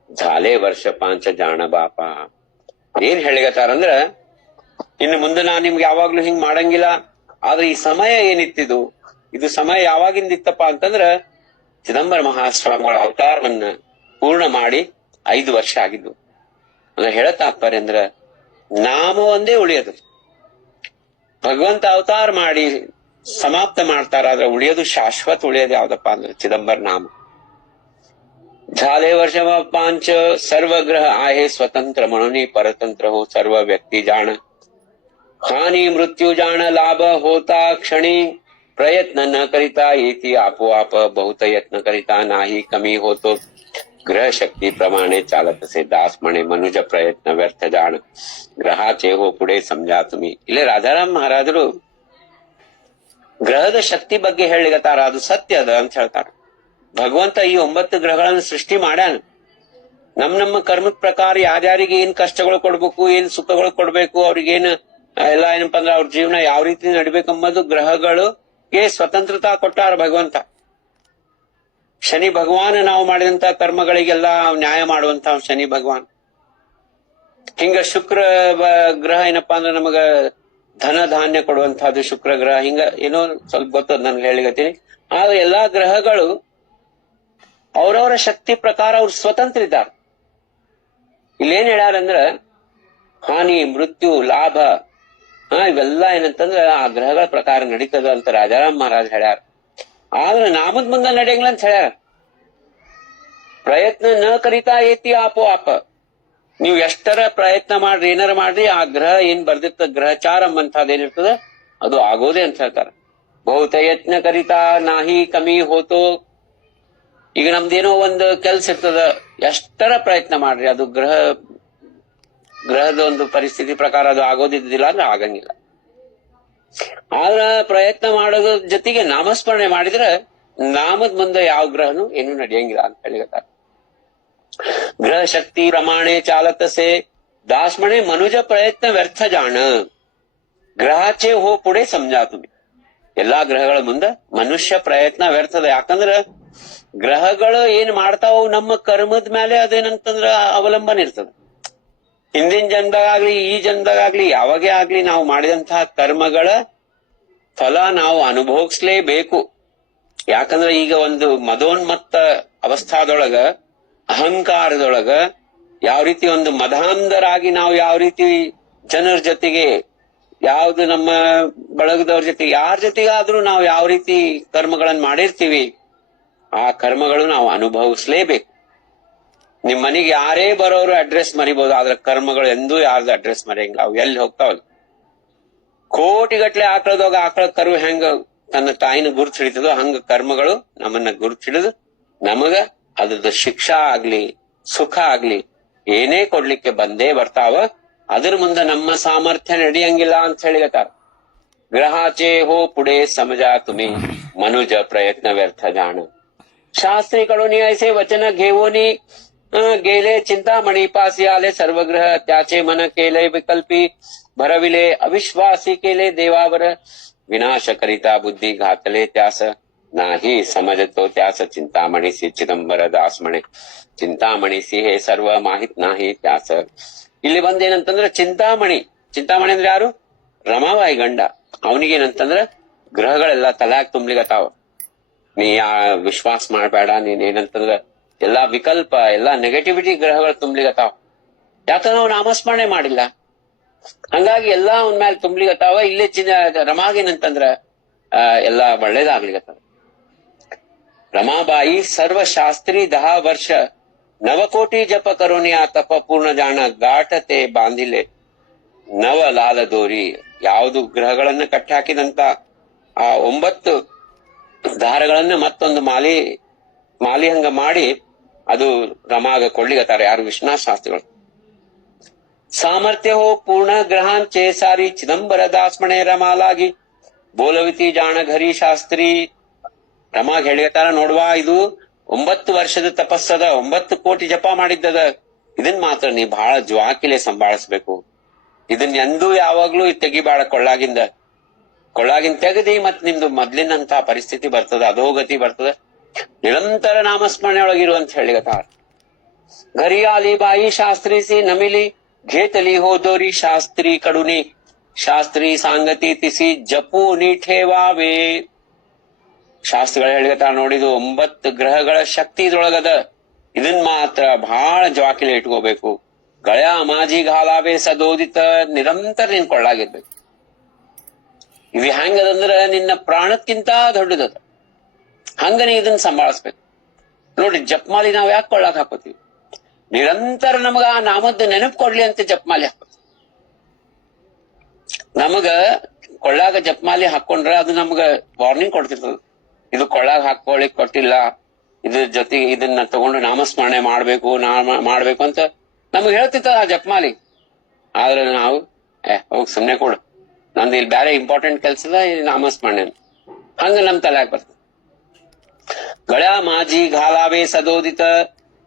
झाले वर्ष 5 ಜಾಣ ಬಾಪ ಏನ್ ಹೇಳಿಗತ್ತಾರಂದ್ರ ಇನ್ನು ಮುಂದೆ ನಾನ್ ನಿಮ್ಗೆ ಯಾವಾಗ್ಲೂ ಹಿಂಗ್ ಮಾಡಂಗಿಲ್ಲ ಆದ್ರೆ ಈ ಸಮಯ ಏನಿತ್ತಿದು ಇದು ಸಮಯ ಯಾವಾಗಿಂದಿತ್ತಪ್ಪ ಅಂತಂದ್ರ ಚಿದಂಬರ ಮಹಾಸ್ವಾಮಿಗಳ ಅವತಾರವನ್ನ ಪೂರ್ಣ ಮಾಡಿ 5 ವರ್ಷ ಆಗಿದ್ದು ಅಂದ್ರೆ ಹೇಳ ತಾತ್ಪರ್ಯ ಅಂದ್ರ ನಾಮ ಒಂದೇ ಉಳಿಯೋದು ಭಗವಂತ ಅವತಾರ ಮಾಡಿ ಸಮಾಪ್ತ ಮಾಡ್ತಾರಾದ್ರೆ ಉಳಿಯೋದು ಶಾಶ್ವತ ಉಳಿಯೋದು ಯಾವ್ದಪ್ಪ ಅಂದ್ರೆ ಚಿದಂಬರ ನಾಮ झाले वर्ष 5 सर्व ग्रह आहे स्वतंत्र म्हणून परतंत्र हो सर्व व्यक्ती जाण हानी मृत्यू जाण लाभ होता क्षणी प्रयत्न न करिता येती आपोआप बहुत यत्न करिता नाही कमी होतो ग्रह शक्ती प्रमाणे चालत असे दास म्हणे मनुज प्रयत्न व्यर्थ जाण ಗ್ರಹಾಚೆ ಹೋ ಪುಡೆ ಸಮಜಾ ತುಮಿ ಇಲ್ಲೇ ರಾಜಾರಾಮ್ ಮಹಾರಾಜರು ಗ್ರಹದ ಶಕ್ತಿ ಬಗ್ಗೆ ಹೇಳಿಗತ್ತಾರ ಅದು ಸತ್ಯ ಅದ ಅಂತ ಹೇಳ್ತಾರ ಭಗವಂತ ಈ 9 ಗ್ರಹಗಳನ್ನು ಸೃಷ್ಟಿ ಮಾಡ್ಯಾನ ನಮ್ಮ ಕರ್ಮದ ಪ್ರಕಾರ ಯಾರ್ಯಾರಿಗೆ ಏನ್ ಕಷ್ಟಗಳು ಕೊಡ್ಬೇಕು ಏನ್ ಸುಖಗಳು ಕೊಡ್ಬೇಕು ಅವ್ರಿಗೇನ್ ಎಲ್ಲ ಏನಪ್ಪಾ ಅಂದ್ರೆ ಅವ್ರ ಜೀವನ ಯಾವ ರೀತಿ ನಡಿಬೇಕಂಬುದು ಗ್ರಹಗಳಿಗೆ ಸ್ವತಂತ್ರತಾ ಕೊಟ್ಟಾರ ಭಗವಂತ ಶನಿ ಭಗವಾನ್ ನಾವು ಮಾಡಿದಂತ ಕರ್ಮಗಳಿಗೆಲ್ಲ ನ್ಯಾಯ ಮಾಡುವಂತ ಶನಿ ಭಗವಾನ್ ಹಿಂಗ ಶುಕ್ರ ಗ್ರಹ ಏನಪ್ಪಾ ಅಂದ್ರೆ ನಮಗ ಧನ ಧಾನ್ಯ ಕೊಡುವಂತಹದ್ದು ಶುಕ್ರ ಗ್ರಹ ಹಿಂಗ ಏನೋ ಸ್ವಲ್ಪ ಗೊತ್ತದ ನನ್ಗೆ ಹೇಳಿಗತ್ತೀನಿ ಆದ್ರೆ ಎಲ್ಲಾ ಗ್ರಹಗಳು ಅವ್ರವರ ಶಕ್ತಿ ಪ್ರಕಾರ ಅವ್ರು ಸ್ವತಂತ್ರ ಇದ್ದಾರೆ ಇಲ್ಲೇನ್ ಹೇಳ್ಯಾರಂದ್ರ ಹಾನಿ ಮೃತ್ಯು ಲಾಭ ಇವೆಲ್ಲ ಏನಂತಂದ್ರ ಆ ಗ್ರಹಗಳ ಪ್ರಕಾರ ನಡೀತದ ಅಂತ ರಾಜಾರಾಮ್ ಮಹಾರಾಜ್ ಹೇಳ್ಯಾರ ಆದ್ರೆ ನಾಮದ್ ಮುಂದೆ ನಡೆಯಂಗಿಲ್ಲ ಅಂತ ಹೇಳ್ಯಾರ ಪ್ರಯತ್ನ ನ ಕರಿತಾ ಏತಿ ಆಪೋ ಆಪ ನೀವು ಎಷ್ಟರ ಪ್ರಯತ್ನ ಮಾಡ್ರಿ ಏನಾರ ಮಾಡ್ರಿ ಆ ಗ್ರಹ ಏನ್ ಬರ್ದಿರ್ತ ಗ್ರಹಚಾರಂ ಅಂತದ್ ಏನಿರ್ತದ ಅದು ಆಗೋದೇ ಅಂತ ಹೇಳ್ತಾರ ಬಹುತ ಯತ್ನ ಕರಿತಾ ನಾಹಿ ಕಮ್ಮಿ ಹೋತೋ ಈಗ ನಮ್ದೇನೋ ಒಂದು ಕೆಲ್ಸ ಇರ್ತದ ಎಷ್ಟರ ಪ್ರಯತ್ನ ಮಾಡ್ರಿ ಅದು ಗ್ರಹದ ಒಂದು ಪರಿಸ್ಥಿತಿ ಪ್ರಕಾರ ಅದು ಆಗೋದಿದ್ದಿಲ್ಲ ಅಂದ್ರೆ ಆಗಂಗಿಲ್ಲ ಆದ್ರ ಪ್ರಯತ್ನ ಮಾಡೋದ್ರ ಜೊತೆಗೆ ನಾಮಸ್ಮರಣೆ ಮಾಡಿದ್ರೆ ನಾಮದ ಮುಂದೆ ಯಾವ ಗ್ರಹನು ಏನು ನಡೆಯಂಗಿಲ್ಲ ಅಂತ ಹೇಳಿಗತ್ತಾರ ग्रह शक्ती प्रमाणे चालत असे दास म्हणे मनुज प्रयत्न व्यर्थ जाण ಗ್ರಹಾಚೆ ಹೋ ಪುಡೆ ಸಮಜಾ ತುಮಿ ಎಲ್ಲಾ ಗ್ರಹಗಳ ಮುಂದ ಮನುಷ್ಯ ಪ್ರಯತ್ನ ವ್ಯರ್ಥದ ಯಾಕಂದ್ರ ಗ್ರಹಗಳು ಏನ್ ಮಾಡ್ತಾವ ನಮ್ಮ ಕರ್ಮದ ಮೇಲೆ ಅದೇನಂತಂದ್ರ ಅವಲಂಬನೆ ಇರ್ತದ ಹಿಂದಿನ ಜನ್ಮದಾಗ್ಲಿ ಈ ಜನ್ಮದಾಗ್ಲಿ ಯಾವಾಗೇ ಆಗ್ಲಿ ನಾವು ಮಾಡಿದಂತಹ ಕರ್ಮಗಳ ಫಲ ನಾವು ಅನುಭವಿಸ್ಲೇಬೇಕು ಯಾಕಂದ್ರ ಈಗ ಒಂದು ಮದೋನ್ಮತ್ತ ಅವಸ್ಥಾದೊಳಗ ಅಹಂಕಾರದೊಳಗ ಯಾವ ರೀತಿ ಒಂದು ಮದಾಂಧರಾಗಿ ನಾವು ಯಾವ ರೀತಿ ಜನರ ಜೊತೆಗೆ ಯಾವ್ದು ನಮ್ಮ ಬಳಗದವ್ರ ಜೊತೆಗೆ ಯಾರ ಜೊತೆಗಾದ್ರೂ ನಾವು ಯಾವ ರೀತಿ ಕರ್ಮಗಳನ್ನ ಮಾಡಿರ್ತೀವಿ ಆ ಕರ್ಮಗಳು ನಾವು ಅನುಭವಿಸ್ಲೇಬೇಕು ನಿಮ್ ಮನೆಗೆ ಯಾರೇ ಬರೋರು ಅಡ್ರೆಸ್ ಮರಿಬಹುದು ಆದ್ರೆ ಕರ್ಮಗಳು ಎಂದೂ ಯಾರ್ದು ಅಡ್ರೆಸ್ ಮರೆಯಂಗಿಲ್ಲ ಅವು ಎಲ್ಲಿ ಹೋಗ್ತಾವಲ್ಲ ಕೋಟಿಗಟ್ಲೆ ಆಕಳ ಕರು ಹೆಂಗ ತನ್ನ ತಾಯಿನ ಗುರುತು ಹಿಡಿತದೋ ಹಂಗ ಕರ್ಮಗಳು ನಮ್ಮನ್ನ ಗುರುತು ಹಿಡಿದು ನಮಗ ಅದ್ರದ್ದು ಶಿಕ್ಷಾ ಆಗ್ಲಿ ಸುಖ ಆಗ್ಲಿ ಏನೇ ಕೊಡ್ಲಿಕ್ಕೆ ಬಂದೇ ಬರ್ತಾವ ಅದ್ರ ಮುಂದೆ ನಮ್ಮ ಸಾಮರ್ಥ್ಯ ನಡೆಯಂಗಿಲ್ಲ ಅಂತ ಹೇಳಿಗತ್ತಾರ ಗ್ರಹಾಚೆ ಹೋ ಪುಡೆ ಸಮಜಾ ತುಮಿ ಮನುಜ ಪ್ರಯತ್ನ ವ್ಯರ್ಥ ಜಾಣ ಶಾಸ್ತ್रीकडून ऐसे वचन घेऊनी गेले चिंतामणी पासी आले सर्वग्रह त्याचे मन केले विकल्पी भरविले अविश्वासी केले देवावर विनाश करिता बुद्धी घातले त्यास नाही समजतो त्यास चिंतामणीसी चिದಂಬರ ದಾಸ್ म्हणे ಚಿಂತಾಮಣಿಸಿ ಹೇ ಸರ್ವ ಮಾಹಿತ್ ನಾಹಿ ತ್ಯಾಸ ಇಲ್ಲಿ ಬಂದೇನಂತಂದ್ರ ಚಿಂತಾಮಣಿ ಅಂದ್ರೆ ಯಾರು ರಮಾಬಾಯಿ ಗಂಡ ಅವನಿಗೇನಂತಂದ್ರ ಗ್ರಹಗಳೆಲ್ಲ ತಲ್ಯಾಗ ತುಂಬ್ಲಿಗತ್ತಾವ ನೀ ವಿಶ್ವಾಸ ಮಾಡ್ಬೇಡ ನೀನ್ ಏನಂತಂದ್ರ ಎಲ್ಲಾ ವಿಕಲ್ಪ, ಎಲ್ಲಾ ನೆಗೆಟಿವಿಟಿ ಗ್ರಹಗಳು ತುಂಬ್ಲಿಗತ್ತಾವ. ಯಾಕ ನಾವು ನಾಮಸ್ಮರಣೆ ಮಾಡಿಲ್ಲ, ಹಂಗಾಗಿ ಎಲ್ಲಾ ಒಂದ್ ಮೇಲೆ ತುಂಬ್ಲಿಗತ್ತಾವ. ಇಲ್ಲೇ ರಮಾಗೇನಂತಂದ್ರ ಎಲ್ಲಾ ಒಳ್ಳೇದಾಗ್ಲಿಗತ್ತಾವ. ರಮಾಬಾಯಿ ಸರ್ವಶಾಸ್ತ್ರಿ 10 ವರ್ಷ ನವಕೋಟಿ ಜಪ ಕರೋನಿಯ ತಪ ಪೂರ್ಣ ಜಾಣ ಗಾಟತೆ ಬಾಂಧಿಲೆ ನವ ಲಾಲ ದೋರಿ. ಯಾವುದು ಗ್ರಹಗಳನ್ನ ಕಟ್ಟಿ ಹಾಕಿದಂತ ಆ 9 ದಾರಗಳನ್ನ ಮತ್ತೊಂದು ಮಾಲಿ ಹಂಗ ಮಾಡಿ ಅದು ರಮಾಗ ಕೊಳ್ಳಿಗತ್ತಾರ ಯಾರು? ವಿಶ್ವನಾಥ ಶಾಸ್ತ್ರಿಗಳು. ಸಾಮರ್ಥ್ಯ ಹೋ ಪೂರ್ಣ ಗ್ರಹಾಂಚೆ ಸಾರಿ ಚಿದಂಬರ ದಾಸ್ಮಣೆ ರಮಾಲಾಗಿ ಬೋಲವಿತಿ ಜಾಣ ಘರಿ ಶಾಸ್ತ್ರಿ. ರಮಾಗ ಹೇಳಿಗತ್ತಾರ, ನೋಡ್ವಾ ಇದು 9 ವರ್ಷದ ತಪಸ್ಸದ, 9 ಕೋಟಿ ಜಪ ಮಾಡಿದ್ದದ. ಇದನ್ ಮಾತ್ರ ನೀ ಬಹಳ ಜ್ವಾಕಿಲೆ ಸಂಭಾಳಿಸ್ಬೇಕು. ಇದನ್ ಎಂದೂ ಯಾವಾಗ್ಲೂ ತೆಗಿಬಾಳ, ಕೊಳ್ಳಾಗಿಂದ ತೆಗದಿ ಮತ್ ನಿಮ್ದು ಮೊದ್ಲಿನಂತ ಪರಿಸ್ಥಿತಿ ಬರ್ತದ, ಅಧೋಗತಿ ಬರ್ತದ. ನಿರಂತರ ನಾಮಸ್ಮರಣೆ ಒಳಗಿರುವಂತ ಹೇಳಿಗತ್ತಾರ. घरी आली बाई शास्त्री सी नमिली घेतली हो दोरी शास्त्री कडुनी ಶಾಸ್ತ್ರಿ ಸಾಂಗತಿ ತಿಸಿ ಜಪೂನಿ ಠೇವಾವೆ. ಶಾಸ್ತ್ರಿಗಳು ಹೇಳಿಗತ್ತಾರ, ನೋಡಿದು 9 ಗ್ರಹಗಳ ಶಕ್ತಿ ಇದ್ರೊಳಗದ, ಇದನ್ ಮಾತ್ರ ಬಹಳ ಜವಾಕಿಲೆ ಇಟ್ಕೋಬೇಕು. ಗಳ್ಯಾ ಮಾಜಿ ಘಾಲಾವೆ ಸದೋದಿತ, ನಿರಂತರ ನಿನ್ ಕೊಳ್ಳಾಗಿರ್ಬೇಕು. ಇದು ಹೆಂಗದಂದ್ರ ನಿನ್ನ ಪ್ರಾಣಕ್ಕಿಂತ ದೊಡ್ಡದದ, ಹಂಗ ನೀ ಇದನ್ನ ಸಂಭಾಳಿಸ್ಬೇಕು. ನೋಡಿ, ಜಪ್ಮಾಲಿ ನಾವ್ ಯಾಕೆ ಕೊಳ್ಳಾಕ್ ಹಾಕೋತೀವಿ? ನಿರಂತರ ನಮಗ ಆ ನಾಮದ ನೆನಪು ಕೊಡ್ಲಿ ಅಂತ ಜಪ್ಮಾಲಿ ಹಾಕೋತೀವಿ. ನಮಗ ಕೊಳ್ಳಾಗ ಜಪ್ಮಾಲಿ ಹಾಕೊಂಡ್ರ ಅದು ನಮಗ ವಾರ್ನಿಂಗ್ ಕೊಡ್ತಿರ್ತದ, ಇದು ಕೊಳ್ಳಾಗ ಹಾಕೊಳ್ಳಿಕ್ ಕೊಟ್ಟಿಲ್ಲ, ಇದ್ರ ಜೊತೆಗೆ ಇದನ್ನ ತಗೊಂಡು ನಾಮಸ್ಮರಣೆ ಮಾಡ್ಬೇಕು ಅಂತ ನಮಗ್ ಹೇಳ್ತಿರ್ತದ ಆ ಜಪ್ಮಾಲಿ. ಆದ್ರೆ ನಾವು ಹೋಗ್ ಸುಮ್ನೆ ಕೊಡು, ನಂದು ಇಲ್ಲಿ ಬ್ಯಾರೆ ಇಂಪಾರ್ಟೆಂಟ್ ಕೆಲ್ಸದ ನಾಮಸ್ಮರಣೆ, ಹಂಗ ನಮ್ ತಲೆಯಾಗ ಬರ್ತದೆ. ಗಳ್ಯಾ ಮಾಜಿ ಘಾಲಾವೆ ಸದೋದಿತ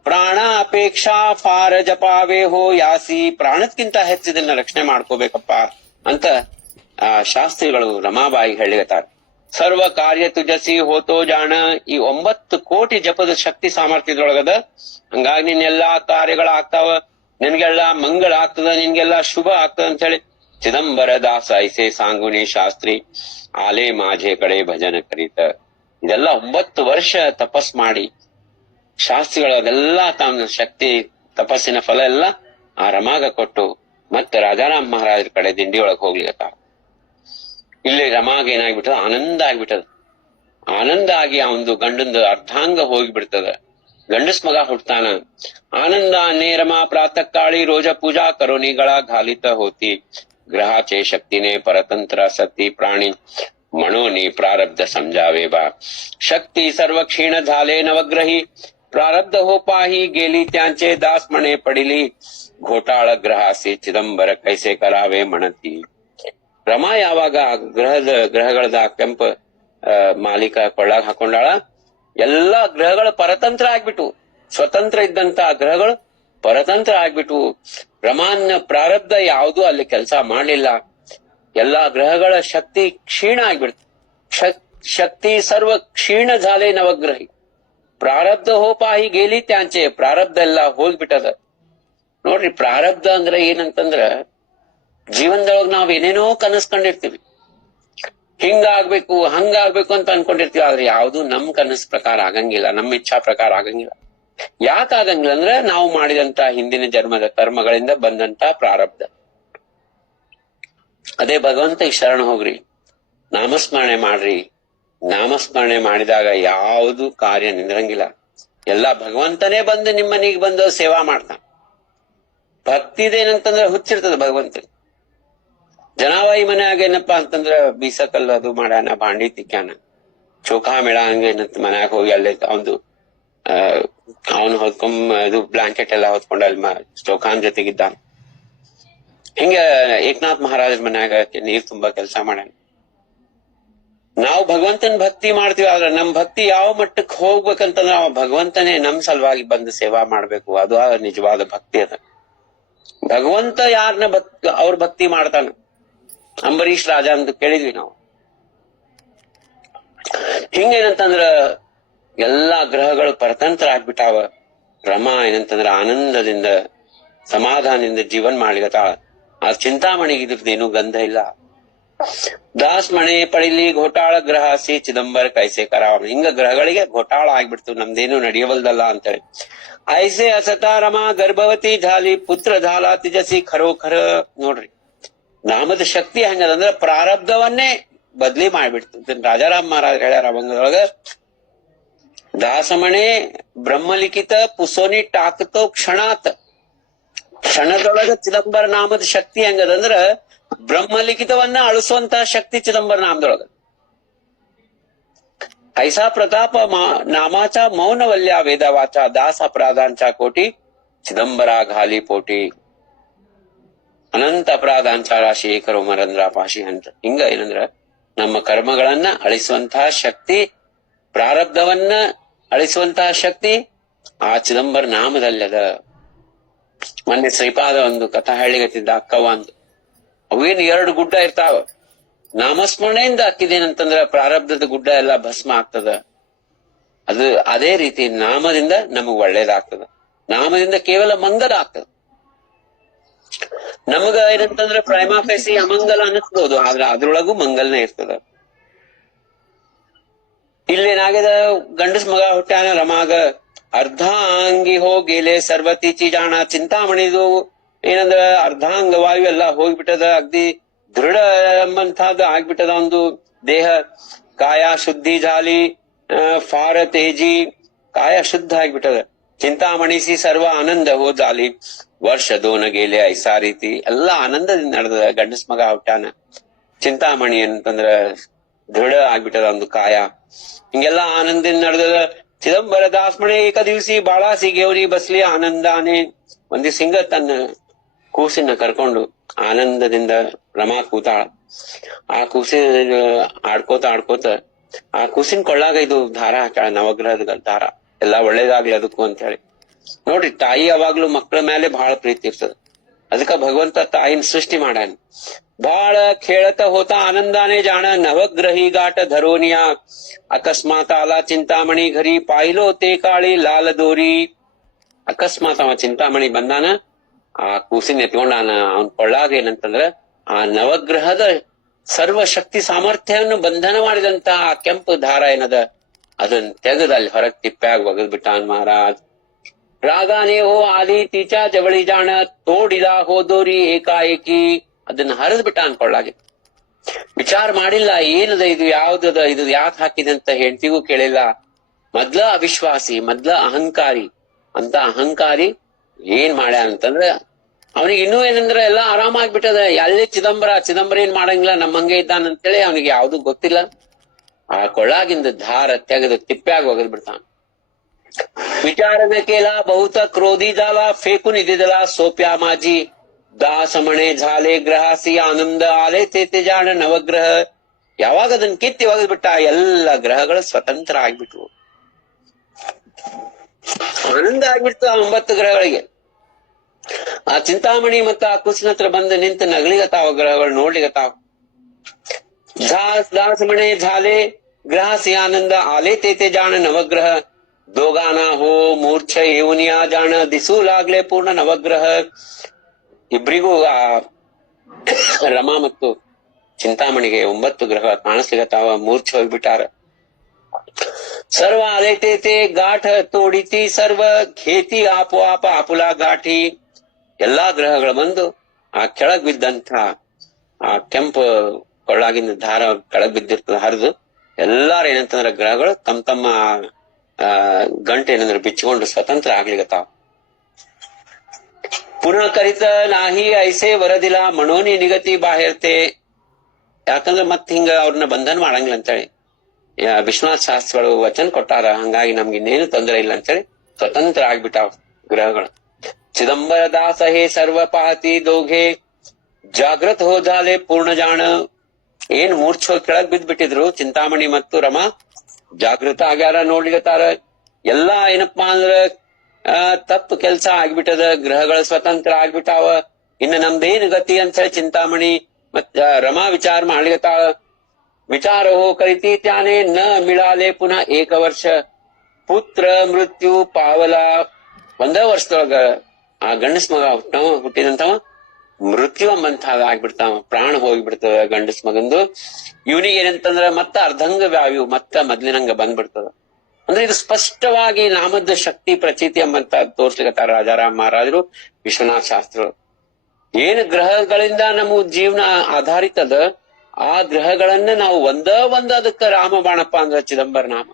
ಪ್ರಾಣ ಅಪೇಕ್ಷಾ ಫಾರ ಜಪಾವೆ ಹೋ ಯಾಸಿ. ಪ್ರಾಣಕ್ಕಿಂತ ಹೆಚ್ಚಿದನ್ನ ರಕ್ಷಣೆ ಮಾಡ್ಕೋಬೇಕಪ್ಪ ಅಂತ ಶಾಸ್ತ್ರಿಗಳು ರಮಾಬಾಯಿ ಹೇಳಿಗತ್ತಾರ. ಸರ್ವ ಕಾರ್ಯ ತುಜಸಿ ಹೋತೋ ಜಾಣ. ಈ 9 ಕೋಟಿ ಜಪದ ಶಕ್ತಿ ಸಾಮರ್ಥ್ಯದೊಳಗದ, ಹಂಗಾಗಿ ನಿನ್ನೆಲ್ಲಾ ಕಾರ್ಯಗಳಾಗ್ತಾವ, ನಿನ್ಗೆಲ್ಲಾ ಮಂಗಳ ಆಗ್ತದ, ನಿನ್ಗೆಲ್ಲಾ ಶುಭ ಆಗ್ತದ ಅಂತ ಹೇಳಿ ಚಿದಂಬರ ದಾಸ ಐಸೆ ಸಾಂಗುನಿ ಶಾಸ್ತ್ರಿ ಆಲೆ ಮಾಜೆ ಕಡೆ ಭಜನ ಕರೀತ. ಇದೆಲ್ಲ 9 ವರ್ಷ ತಪಸ್ ಮಾಡಿ ಶಾಸ್ತ್ರಿಗಳು ಅದೆಲ್ಲಾ ತಮ್ಮ ಶಕ್ತಿ ತಪಸ್ಸಿನ ಫಲ ಎಲ್ಲ ಆ ರಮಾಗ ಕೊಟ್ಟು ಮತ್ತೆ ರಾಜಾರಾಮ್ ಮಹಾರಾಜರ ಕಡೆ ದಿಂಡಿ ಒಳಗ್ ಹೋಗ್ಲಿಕತ್ತಾರ. ಇಲ್ಲಿ ರಮಾಗ ಏನಾಗ್ಬಿಟ್ಟದ, ಆನಂದ ಆಗ್ಬಿಟ್ಟದ. ಆನಂದ ಆಗಿ ಆ ಒಂದು ಗಂಡಂದು ಅರ್ಧಾಂಗ ಹೋಗಿಬಿಡ್ತದ, ಗಂಡಸ್ ಮಗ ಹುಡ್ತಾನ. ಆನಂದ ನೇರಮಾ ಪ್ರಾತಃ ಕಾಳಿ ರೋಜ ಪೂಜಾ ಕರೋನಿಗಳ ಘಾಲಿತ ಹೋತಿ ಗ್ರಹಾಚೆ ಶಕ್ತಿನೇ ಪರತಂತ್ರ ಸತಿ ಪ್ರಾಣಿ ಮಣೋನಿ ಪ್ರಾರಬ್ಧ समजावे बा. शक्ती सर्व क्षीण झाले नवग्रही प्रारब्ध हो पाही गेली त्यांचे दास म्हणे पडिली घोटाळ ग्रहासी ಚಿದಂಬರ ಕೈಸೆ ಕರಾವೆ ಮಣತಿ. ರಮಾ ಯಾವಾಗ ಗ್ರಹಗಳದ ಕೆಂಪ ಮಾಲೀಕ ಕೊಳ್ಳಾಗ ಹಾಕೊಂಡಾಳ, ಎಲ್ಲಾ ಗ್ರಹಗಳು ಪರತಂತ್ರ ಆಗ್ಬಿಟ್ಟು, ಸ್ವತಂತ್ರ ಇದ್ದಂತ ಗ್ರಹಗಳು ಪರತಂತ್ರ ಆಗ್ಬಿಟ್ಟು, ರಮಾನ್ನ ಪ್ರಾರಬ್ಧ ಯಾವುದು ಅಲ್ಲಿ ಕೆಲಸ ಮಾಡ್ಲಿಲ್ಲ. ಎಲ್ಲಾ ಗ್ರಹಗಳ ಶಕ್ತಿ ಕ್ಷೀಣ ಆಗ್ಬಿಡ್ತು. ಶಕ್ತಿ ಸರ್ವ ಕ್ಷೀಣ झाले ನವಗ್ರಹಿ ಪ್ರಾರಬ್ಧ ಹೋಪಾಹಿ ಗೇಲಿ ತ್ಯಾಂಚೆ. ಪ್ರಾರಬ್ಧ ಎಲ್ಲಾ ಹೋಗ್ಬಿಟ್ಟದ. ನೋಡ್ರಿ, ಪ್ರಾರಬ್ಧ ಅಂದ್ರೆ ಏನಂತಂದ್ರ, ಜೀವನದೊಳಗ್ ನಾವ್ ಏನೇನೋ ಕನಸ್ಕೊಂಡಿರ್ತೀವಿ, ಹಿಂಗಾಗ್ಬೇಕು ಹಂಗಾಗ್ಬೇಕು ಅಂತ ಅನ್ಕೊಂಡಿರ್ತೀವಿ. ಆದ್ರೆ ಯಾವ್ದು ನಮ್ ಕನಸ್ ಪ್ರಕಾರ ಆಗಂಗಿಲ್ಲ, ನಮ್ ಇಚ್ಛಾ ಪ್ರಕಾರ ಆಗಂಗಿಲ್ಲ. ಯಾಕೆ ಆಗಂಗಿಲ್ಲ ಅಂದ್ರೆ ನಾವು ಮಾಡಿದಂತ ಹಿಂದಿನ ಜನ್ಮದ ಕರ್ಮಗಳಿಂದ ಬಂದಂತ ಪ್ರಾರಬ್ಧ. ಅದೇ ಭಗವಂತ ಶರಣ ಹೋಗ್ರಿ, ನಾಮಸ್ಮರಣೆ ಮಾಡ್ರಿ. ನಾಮಸ್ಮರಣೆ ಮಾಡಿದಾಗ ಯಾವುದು ಕಾರ್ಯ ನಿಂದ್ರಂಗಿಲ್ಲ. ಎಲ್ಲಾ ಭಗವಂತನೇ ಬಂದು ನಿಮ್ಮನಿಗೆ ಬಂದು ಸೇವಾ ಮಾಡ್ತಾನ. ಭಕ್ತಿದೇನಂತಂದ್ರ ಹುಚ್ಚಿರ್ತದ ಭಗವಂತ. ಜನಾವಾಯಿ ಮನ್ಯಾಗ ಏನಪ್ಪಾ ಅಂತಂದ್ರ ಬೀಸಕಲ್ಲು ಅದು ಮಾಡ್ಯಾನ, ಭಾಂಡಿ ತಿಕ್ಕ್ಯಾನ, ಚೋಖಾ ಮೇಳ ಹಂಗೇನಂತ ಮನ್ಯಾಗ ಹೋಗಿ ಅಲ್ಲೇ ಅವನು ಹೊದ್ಕೊಂಡ್ ಇದು ಬ್ಲಾಂಕೆಟ್ ಎಲ್ಲಾ ಹೊತ್ಕೊಂಡ ಅಲ್ಲಿ ಚೋಖಾನ್ ಜೊತೆಗಿದ್ದ. ಹಿಂಗ ಏಕನಾಥ್ ಮಹಾರಾಜರ ಮನ್ಯಾಗ ನೀರ್ ತುಂಬಾ ಕೆಲಸ ಮಾಡ್ಯಾನ. ನಾವು ಭಗವಂತನ ಭಕ್ತಿ ಮಾಡ್ತೀವಿ, ಆದ್ರೆ ನಮ್ ಭಕ್ತಿ ಯಾವ ಮಟ್ಟಕ್ಕೆ ಹೋಗ್ಬೇಕಂತಂದ್ರ ಅವ ಭಗವಂತನೇ ನಮ್ ಸಲುವಾಗಿ ಬಂದು ಸೇವಾ ಮಾಡ್ಬೇಕು. ಅದು ನಿಜವಾದ ಭಕ್ತಿ ಅದ. ಭಗವಂತ ಯಾರನ್ನ ಅವ್ರ ಭಕ್ತಿ ಮಾಡ್ತಾನ. ಅಂಬರೀಷ್ ರಾಜ ಅಂತ ಕೇಳಿದ್ವಿ ನಾವು. ಹಿಂಗೇನಂತಂದ್ರ ಎಲ್ಲಾ ಗ್ರಹಗಳು ಪರತಂತ್ರ ಆಗ್ಬಿಟ್ಟಾವ. ರಮಾ ಏನಂತಂದ್ರ ಆನಂದದಿಂದ ಸಮಾಧಾನದಿಂದ ಜೀವನ್ ಮಾಡ್ಲಿಕತ್ತಾಳ. ಆ ಚಿಂತಾಮಣಿಗೆ ಇದ್ರದ್ದೇನು ಗಂಧ ಇಲ್ಲ. ದಾಸ್ ಮಣೆ ಪಡಿಲಿ ಘೋಟಾಳ ಗ್ರಹಾಸಿ ಚಿದಂಬರ ಕೈಸೆ ಕರಾವ. ಹಿಂಗ ಗ್ರಹಗಳಿಗೆ ಘೋಟಾಳ ಆಗ್ಬಿಡ್ತು, ನಮ್ದೇನು ನಡೆಯವಲ್ದಲ್ಲ ಅಂತೇಳಿ. ಐಸೆ ಅಸತಾ ರಮಾ ಗರ್ಭವತಿ ಝಾಲಿ ಪುತ್ರ ಝಾಲಾ ತಿಜಸಿ ಖರೋಖರ. ನೋಡ್ರಿ ನಾಮದ ಶಕ್ತಿ ಹಂಗದಂದ್ರ ಪ್ರಾರಬ್ಧವನ್ನೇ ಬದ್ಲಿ ಮಾಡ್ಬಿಡ್ತು. ರಾಜಾರಾಮ್ ಮಹಾರಾಜ್ ಹೇಳ್ಯಾರ ಅಭಂಗದೊಳಗ, ದಾಸಮಣೆ ಬ್ರಹ್ಮಲಿಖಿತ ಪುಸೋನಿ ಟಾಕತೋ ಕ್ಷಣಾತ್. ಕ್ಷಣದೊಳಗ ಚಿದಂಬರ ನಾಮದ ಶಕ್ತಿ ಹೆಂಗದಂದ್ರ ಬ್ರಹ್ಮಲಿಖಿತವನ್ನ ಅಳಿಸುವಂತ ಶಕ್ತಿ ಚಿದಂಬರ ನಾಮದೊಳಗ. ಐಸಾ ಪ್ರತಾಪ ನಾಮಾಚ ಮೌನವಲ್ಯ ವೇದವಾಚ ದಾಸ ಅಪರಾಧಾಂಚ ಕೋಟಿ ಚಿದಂಬರ ಘಾಲಿ ಪೋಟಿ. ಅನಂತ ಅಪರಾಧಾಂಚ ರಾಶಿ ಏಕರೋ ಮರಂದ್ರ ಪಾಶಿ ಅಂತ. ಹಿಂಗ ಏನಂದ್ರ ನಮ್ಮ ಕರ್ಮಗಳನ್ನ ಅಳಿಸುವಂತಹ ಶಕ್ತಿ, ಪ್ರಾರಬ್ಧವನ್ನ ಅಳಿಸುವಂತಹ ಶಕ್ತಿ ಆ ಚಿದಂಬರ ನಾಮದಲ್ಲದ. ಮೊನ್ನೆ ಶ್ರೀಪಾದ ಒಂದು ಕಥಾ ಹೇಳಿಗತ್ತಿದ್ದ ಅಕ್ಕವ್ವ ಅಂತ. ಅವೇನು 2 ಗುಡ್ಡ ಇರ್ತಾವ. ನಾಮಸ್ಮರಣೆಯಿಂದ ಹಾಕಿದೇನಂತಂದ್ರ ಪ್ರಾರಬ್ಧದ ಗುಡ್ಡ ಎಲ್ಲ ಭಸ್ಮ ಆಗ್ತದ. ಅದು ಅದೇ ರೀತಿ ನಾಮದಿಂದ ನಮಗ್ ಒಳ್ಳೇದಾಗ್ತದ. ನಾಮದಿಂದ ಕೇವಲ ಮಂಗಲ ಆಗ್ತದ. ನಮಗ ಏನಂತಂದ್ರ ಪ್ರೈಮಾಫೇಸಿ ಅಮಂಗಲ ಅನಿಸ್ಬೋದು, ಆದ್ರೆ ಅದ್ರೊಳಗೂ ಮಂಗಲ್ನೇ ಇರ್ತದ. ಇಲ್ಲೇನಾಗ್ಯದ, ಗಂಡಸ್ ಮಗ ಹುಟ್ಟ್ಯಾನ ರಮಾಗ, ಅರ್ಧಾಂಗಿ ಹೋಗಿಲೆ ಸರ್ವತೀಚಿ ಜಾಣ. ಚಿಂತಾಮಣಿದು ಏನಂದ್ರ ಅರ್ಧಾಂಗ ವಾಯು ಎಲ್ಲ ಹೋಗ್ಬಿಟ್ಟದ, ಅಗ್ದಿ ದೃಢ ಎಂಬಂತಹದ್ದು ಆಗ್ಬಿಟ್ಟದ ಒಂದು ದೇಹ. ಕಾಯ ಶುದ್ಧಿ ಜಾಲಿ ಫಾರ ತೇಜಿ, ಕಾಯ ಶುದ್ಧ ಆಗ್ಬಿಟ್ಟದ. ಚಿಂತಾಮಣಿಸಿ ಸರ್ವ ಆನಂದ ಹೋ ಜಾಲಿ ವರ್ಷ ದೋನ ಗೇಲೆ ಐಸಾ ರೀತಿ. ಎಲ್ಲಾ ಆನಂದದಿಂದ ನಡೆದ. ಗಂಡಸ್ ಮಗ ಹುಟ್ಟ್ಯಾನ, ಚಿಂತಾಮಣಿ ಅಂತಂದ್ರ ದೃಢ ಆಗ್ಬಿಟ್ಟದ ಒಂದು ಕಾಯ. ಹಿಂಗೆಲ್ಲಾ ಆನಂದದಿಂದ ನಡೆದ. ಚಿದಂಬರ ದಾಸ್ಮಣೆ ಏಕ ದಿವಸಿ ಬಾಳಾಸಿ ಗೇವರಿ ಬಸ್ಲಿ ಆನಂದಾನೆ. ಒಂದ್ ದಿವ್ಸ ಹಿಂಗ ತನ್ನ ಕೂಸಿನ ಕರ್ಕೊಂಡು ಆನಂದದಿಂದ ರಮಾ ಕೂತಾಳ. ಆ ಕೂಸಿನ ಆಡ್ಕೋತ ಆ ಕೂಸಿನ ಕೊಳ್ಳಾಗ ಇದು ದಾರ ಹಾಕ್ಯಾಳ, ನವಗ್ರಹದ ದಾರ. ಎಲ್ಲಾ ಒಳ್ಳೇದಾಗ್ಲಿ ಅದಕ್ಕೂ ಅಂತ ಹೇಳಿ. ನೋಡ್ರಿ, ತಾಯಿ ಯಾವಾಗ್ಲೂ ಮಕ್ಕಳ ಮೇಲೆ ಬಹಳ ಪ್ರೀತಿ ಇರ್ತದ. ಅದಕ್ಕ ಭಗವಂತ ತಾಯಿನ ಸೃಷ್ಟಿ ಮಾಡ್ಯಾನ. ಬಾಳ ಖೇಳತ ಹೋತ ಆನಂದಾನೆ ಜಾಣ ನವಗ್ರಹಿ ಗಾಟ ಧರೋನಿಯಾ. ಅಕಸ್ಮಾತ್ ಆಲ ಚಿಂತಾಮಣಿ ಘರಿ ಪಾಯಿಲೋ ತೇ ಕಾಳಿ ಲಾಲ ದೋರಿ. ಅಕಸ್ಮಾತ್ ಅವ ಚಿಂತಾಮಣಿ ಬಂದಾನ, ಆ ಕೂಸಿನ ಎತ್ಕೊಂಡಾನ. ಅವನ್ ಕೊಳ್ಳಾಗ ಏನಂತಂದ್ರ ಆ ನವಗ್ರಹದ ಸರ್ವ ಶಕ್ತಿ ಸಾಮರ್ಥ್ಯವನ್ನು ಬಂಧನ ಮಾಡಿದಂತ ಆ ಕೆಂಪು ದಾರ ಏನದ ಅದನ್ನ ತೆಗೆದ ಅಲ್ಲಿ ಹೊರಗ್ ತಿಪ್ಪ್ಯಾಗ ಒಗದ್ ಬಿಟ್ಟಾನ್ ಮಹಾರಾಜ್. ರಾಗಾನೇ ಹೋ ಆಲಿ ತೀಚಾ ಜವಳಿ ಜಾಣ ತೋಡಿದ ಹೋದೋರಿ ಏಕಾಏಕಿ. ಅದನ್ನ ಹರಿದ್ ಬಿಟ್ಟ ಅನ್ಕೊಳ್ಳಾಗಿ. ವಿಚಾರ ಮಾಡಿಲ್ಲ, ಏನದ ಇದು, ಯಾವ್ದದ ಇದು, ಯಾಕೆ ಹಾಕಿದೆ ಅಂತ ಹೆಂಡತಿಗೂ ಕೇಳಿಲ್ಲ. ಮೊದ್ಲ ಅವಿಶ್ವಾಸಿ, ಮೊದ್ಲ ಅಹಂಕಾರಿ. ಅಂತ ಅಹಂಕಾರಿ ಏನ್ ಮಾಡ್ಯ ಅಂತಂದ್ರ ಅವನಿಗೆ ಇನ್ನೂ ಏನಂದ್ರ ಎಲ್ಲಾ ಆರಾಮಾಗ್ಬಿಟ್ಟದ. ಅಲ್ಲೇ ಚಿದಂಬರ ಏನ್ ಮಾಡಂಗಿಲ್ಲ, ನಮ್ಮಂಗೆ ಇದ್ದಾನಂತೇಳಿ ಅವನಿಗೆ ಯಾವ್ದು ಗೊತ್ತಿಲ್ಲ. ಆ ಕೊಳ್ಳಾಗಿಂದ ಧಾರ ತೆಗೆದು ತಿಪ್ಪ್ಯಾಗ ಒಗದ್ ಬಿಡ್ತಾನ. ವಿಚಾರನ ಕೇಳ ಬಹುತ ಕ್ರೋಧಿ ಜಾಲ ಫೇಕು ನಿಧಿದಲ ಸೋಪ್ಯಾ ಮಾಜಿ. ದಾಸಮಣೆ ಝಾಲೆ ಗ್ರಹಾಸಿ ಆನಂದ ಆಲೆ ತೇತೆ ಜಾಣ ನವಗ್ರಹ. ಯಾವಾಗ ಅದನ್ನ ಕಿತ್ತಿ ಒಗದ್ ಬಿಟ್ಟ, ಎಲ್ಲ ಗ್ರಹಗಳು ಸ್ವತಂತ್ರ ಆಗ್ಬಿಟ್ವು. ಆನಂದ ಆಗ್ಬಿಡ್ತು ಆ 9 ಗ್ರಹಗಳಿಗೆ. ಆ ಚಿಂತಾಮಣಿ ಮತ್ತ ಆ ಕುಸಿನ ಹತ್ರ ಬಂದು ನಿಂತು ನಗಳಿಗತಾವ ಗ್ರಹಗಳು, ನೋಡ್ಲಿಗತಾವ. ದಾಸಮಣೆ ಝಾಲೆ ಗ್ರಹಾಸಿ ಆನಂದ ಆಲೆ ತೇತೆ ಜಾಣ ನವಗ್ರಹ. ದೋಗಾನ ಹೋ ಮೂರ್ಛ ಏವನಿಯಾ ಜಾಣ ದಿಸು ಲಾಗ್ಲೆ ಪೂರ್ಣ ನವಗ್ರಹ. ಇಬ್ರಿಗೂ ಆ ರಮಾ ಮತ್ತು ಚಿಂತಾಮಣಿಗೆ 9 ಗ್ರಹ ಕಾಣಿಸ್ಲಿಗತ್ತಾವ, ಮೂರ್ಛೆ ಹೋಗ್ಬಿಟ್ಟಾರ. ಸರ್ವ ಆಲೇತೇತೆ ಗಾಠ ತೋಡಿತಿ ಸರ್ವ ಖೇತಿ ಆಪೋ ಆಪ ಆಪುಲಾ ಗಾಠಿ. ಎಲ್ಲಾ ಗ್ರಹಗಳು ಬಂದು ಆ ಕೆಳಗ್ ಬಿದ್ದಂತ ಆ ಕೆಂಪು ಕೊಳ್ಳಾಗಿನ ದಾರ ಕೆಳಗ್ ಬಿದ್ದಿರ್ತದ ಹರಿದು. ಎಲ್ಲಾರು ಏನಂತಂದ್ರ ಗ್ರಹಗಳು ತಮ್ಮ ಗಂಟೆ ಏನಂದ್ರ ಬಿಚ್ಚಿಕೊಂಡು ಸ್ವತಂತ್ರ ಆಗ್ಲಿಗತ್ತಾವ. ಪುನಃ ಕರಿತ ನಾಹಿ ಐಸೆ ವರದಿಲ್ಲ ಮಣೋನಿ ನಿಗತಿ ಬಾಹಿರ್ತೆ. ಯಾಕಂದ್ರ ಮತ್ ಹಿಂಗ ಅವ್ರನ್ನ ಬಂಧನ ಮಾಡಂಗಿಲ್ಲ ಅಂತೇಳಿ ವಿಶ್ವನಾಥ ಶಾಸ್ತ್ರಿಗಳು ವಚನ ಕೊಟ್ಟಾರ. ಹಂಗಾಗಿ ನಮ್ಗೆ ಇನ್ನೇನು ತೊಂದರೆ ಇಲ್ಲ ಅಂತೇಳಿ ಸ್ವತಂತ್ರ ಆಗ್ಬಿಟ್ಟಾವ ಗ್ರಹಗಳು. ಚಿದಂಬರ ದಾಸ ಹೇ ಸರ್ವ ಪಾತಿ ದೋಘೆ ಜಾಗೃತ ಹೋ ಜಾಲೆ ಪೂರ್ಣ ಜಾಣ. ಏನ್ ಮೂರ್ಛೋ ಕೆಳಗ್ ಬಿದ್ಬಿಟ್ಟಿದ್ರು ಚಿಂತಾಮಣಿ ಮತ್ತು ರಮಾ, ಜಾಗೃತ ಆಗ್ಯಾರ, ನೋಡ್ಲಿಗತ್ತಾರ. ಎಲ್ಲಾ ಏನಪ್ಪಾ ಅಂದ್ರ ತಪ್ಪು ಕೆಲ್ಸ ಆಗ್ಬಿಟ್ಟದ, ಗ್ರಹಗಳ ಸ್ವತಂತ್ರ ಆಗ್ಬಿಟ್ಟಾವ. ಇನ್ನು ನಮ್ದೇನ್ ಗತಿ ಅಂತ ಹೇಳಿ ಚಿಂತಾಮಣಿ ಮತ್ ರಮಾ ವಿಚಾರ ಮಾಡ್ಲಿಗತ್ತಾಳ. ವಿಚಾರ ಹೋ ಕರಿತಿ ತ್ಯಾನೆ ನ ಮಿಳಾಲೆ ಪುನಃ 1 ವರ್ಷ. ಪುತ್ರ ಮೃತ್ಯು ಪಾವಲ. 1 ವರ್ಷದೊಳಗ ಆ ಗಂಡಸ್ ಮಗ ಹುಟ್ಟಿದಂತವ ಮೃತ್ಯು ಎಂಬಂತಾದ ಆಗ್ಬಿಡ್ತಾವ, ಪ್ರಾಣ ಹೋಗ್ಬಿಡ್ತದ ಗಂಡಸ್ ಮಗಂದು. ಇವನಿಗೆ ಏನಂತಂದ್ರ ಮತ್ತ ಅರ್ಧಂಗ ವ್ಯಾಯು ಮತ್ತ ಮೊದ್ಲಿನಂಗ ಬಂದ್ಬಿಡ್ತದ. ಅಂದ್ರೆ ಇದು ಸ್ಪಷ್ಟವಾಗಿ ನಾಮದ ಶಕ್ತಿ ಪ್ರಚೀತಿ ಎಂಬಂತ ತೋರ್ಸ್ಲಿಕತ್ತಾರ ರಾಜಾರಾಮ್ ಮಹಾರಾಜರು, ವಿಶ್ವನಾಥ ಶಾಸ್ತ್ರಿಗಳು. ಏನ್ ಗ್ರಹಗಳಿಂದ ನಮ್ಮ ಜೀವನ ಆಧಾರಿತದ, ಆ ಗ್ರಹಗಳನ್ನ ನಾವು ಒಂದ ಅದಕ್ಕ ರಾಮಬಾಣಪ್ಪ ಅಂದ್ರ ಚಿದಂಬರ ನಾಮ.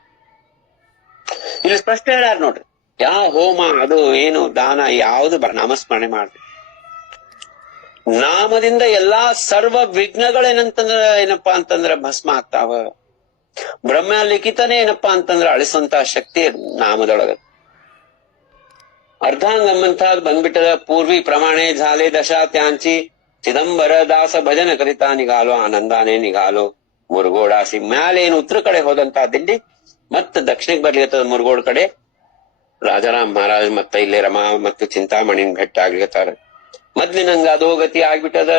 ಇಲ್ಲಿ ಸ್ಪಷ್ಟ ಹೇಳ್ಯಾರ ನೋಡ್ರಿ, ಯಾವ ಹೋಮ ಅದು ಏನು ದಾನ ಯಾವ್ದು ನಾಮಸ್ಮರಣೆ ಮಾಡ್ರಿ. ನಾಮದಿಂದ ಎಲ್ಲಾ ಸರ್ವ ವಿಘ್ನಗಳೇನಂತಂದ್ರ ಏನಪ್ಪಾ ಅಂತಂದ್ರ ಭಸ್ಮ ಆಗ್ತಾವ. ಬ್ರಹ್ಮ ಲಿಖಿತನೇ ಏನಪ್ಪಾ ಅಂತಂದ್ರ ಅಳಿಸುವಂತ ಶಕ್ತಿ ನಾಮದೊಳಗ. अर्धांग अंबंथात ಬಂದ್ಬಿಟ್ಟದ. पूर्वी प्रमाणे झाले दशा त्यांची, ಚಿದಂಬರ ದಾಸ ಭಜನ ಕರಿತಾ ನಿಗಾಲೋ, ಆನಂದಾನೇ ನಿಗಾಲೋ ಮುರುಗೋಡಾಸಿ. ಮ್ಯಾಲೆ ಏನು ಉತ್ತರ ಕಡೆ ಹೋದಂತ ದಿಂಡಿ ಮತ್ತ ದಕ್ಷಿಣಕ್ಕೆ ಬರ್ಲಿಕತ್ತದ ಮುರುಗೋಡ್ ಕಡೆ. ರಾಜಾರಾಮ್ ಮಹಾರಾಜ್ ಮತ್ತ ಇಲ್ಲೇ ರಮಾ ಮತ್ತು ಚಿಂತಾಮಣಿನ ಭೇಟಿ ಆಗ್ಲಿಕತ್ತಾರ. ಮೊದ್ಲಿನಂಗ ಅಧೋಗತಿ ಆಗ್ಬಿಟ್ಟದ.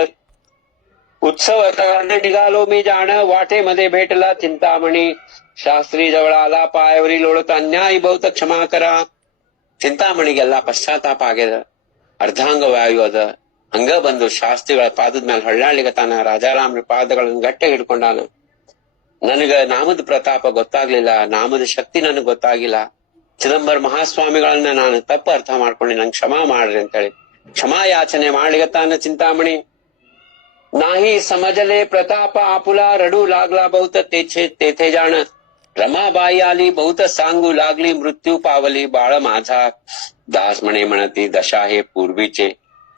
उत्सव निघालो मी जाण, वाटे मध्ये भेटला चिंतामणी. शास्त्री जवळ आला, पायावरी लोळत अन्याय बहुत क्षमा करा. ಚಿಂತಾಮಣಿಗೆಲ್ಲಾ ಪಶ್ಚಾತ್ತಾಪ ಆಗ್ಯದ, ಅರ್ಧಾಂಗ ವಾಯು ಅದ. ಹಂಗ ಬಂದು ಶಾಸ್ತ್ರಿಗಳ ಪಾದದ ಮೇಲೆ ಹೊಳ್ಳಾಡ್ಲಿಕತ್ತಾನ. ರಾಜಾರಾಮ್ರ ಪಾದಗಳನ್ನ ಗಟ್ಟೆ ಹಿಡ್ಕೊಂಡಾನ. ನನಗ ನಾಮದ ಪ್ರತಾಪ ಗೊತ್ತಾಗ್ಲಿಲ್ಲ, ನಾಮದ ಶಕ್ತಿ ನನಗ್ ಗೊತ್ತಾಗಿಲ್ಲ. ಚಿದಂಬರ ಮಹಾಸ್ವಾಮಿಗಳನ್ನ ನಾನು ತಪ್ಪು ಅರ್ಥ ಮಾಡ್ಕೊಂಡೆ, ನಂಗೆ ಕ್ಷಮಾ ಮಾಡ್ರಿ ಅಂತೇಳಿ ಕ್ಷಮಾ ಯಾಚನೆ ಮಾಡ್ಲಿಕತ್ತಾನ ಚಿಂತಾಮಣಿ. नाही समजले प्रताप आपुला, रडू लागला बहुत तेथे जाण. रमाबाई आली, बहुत सांगू लागली, मृत्यू पावली बाळ माझा. दास म्हणे म्हणती, दशा हे पूर्वीचे,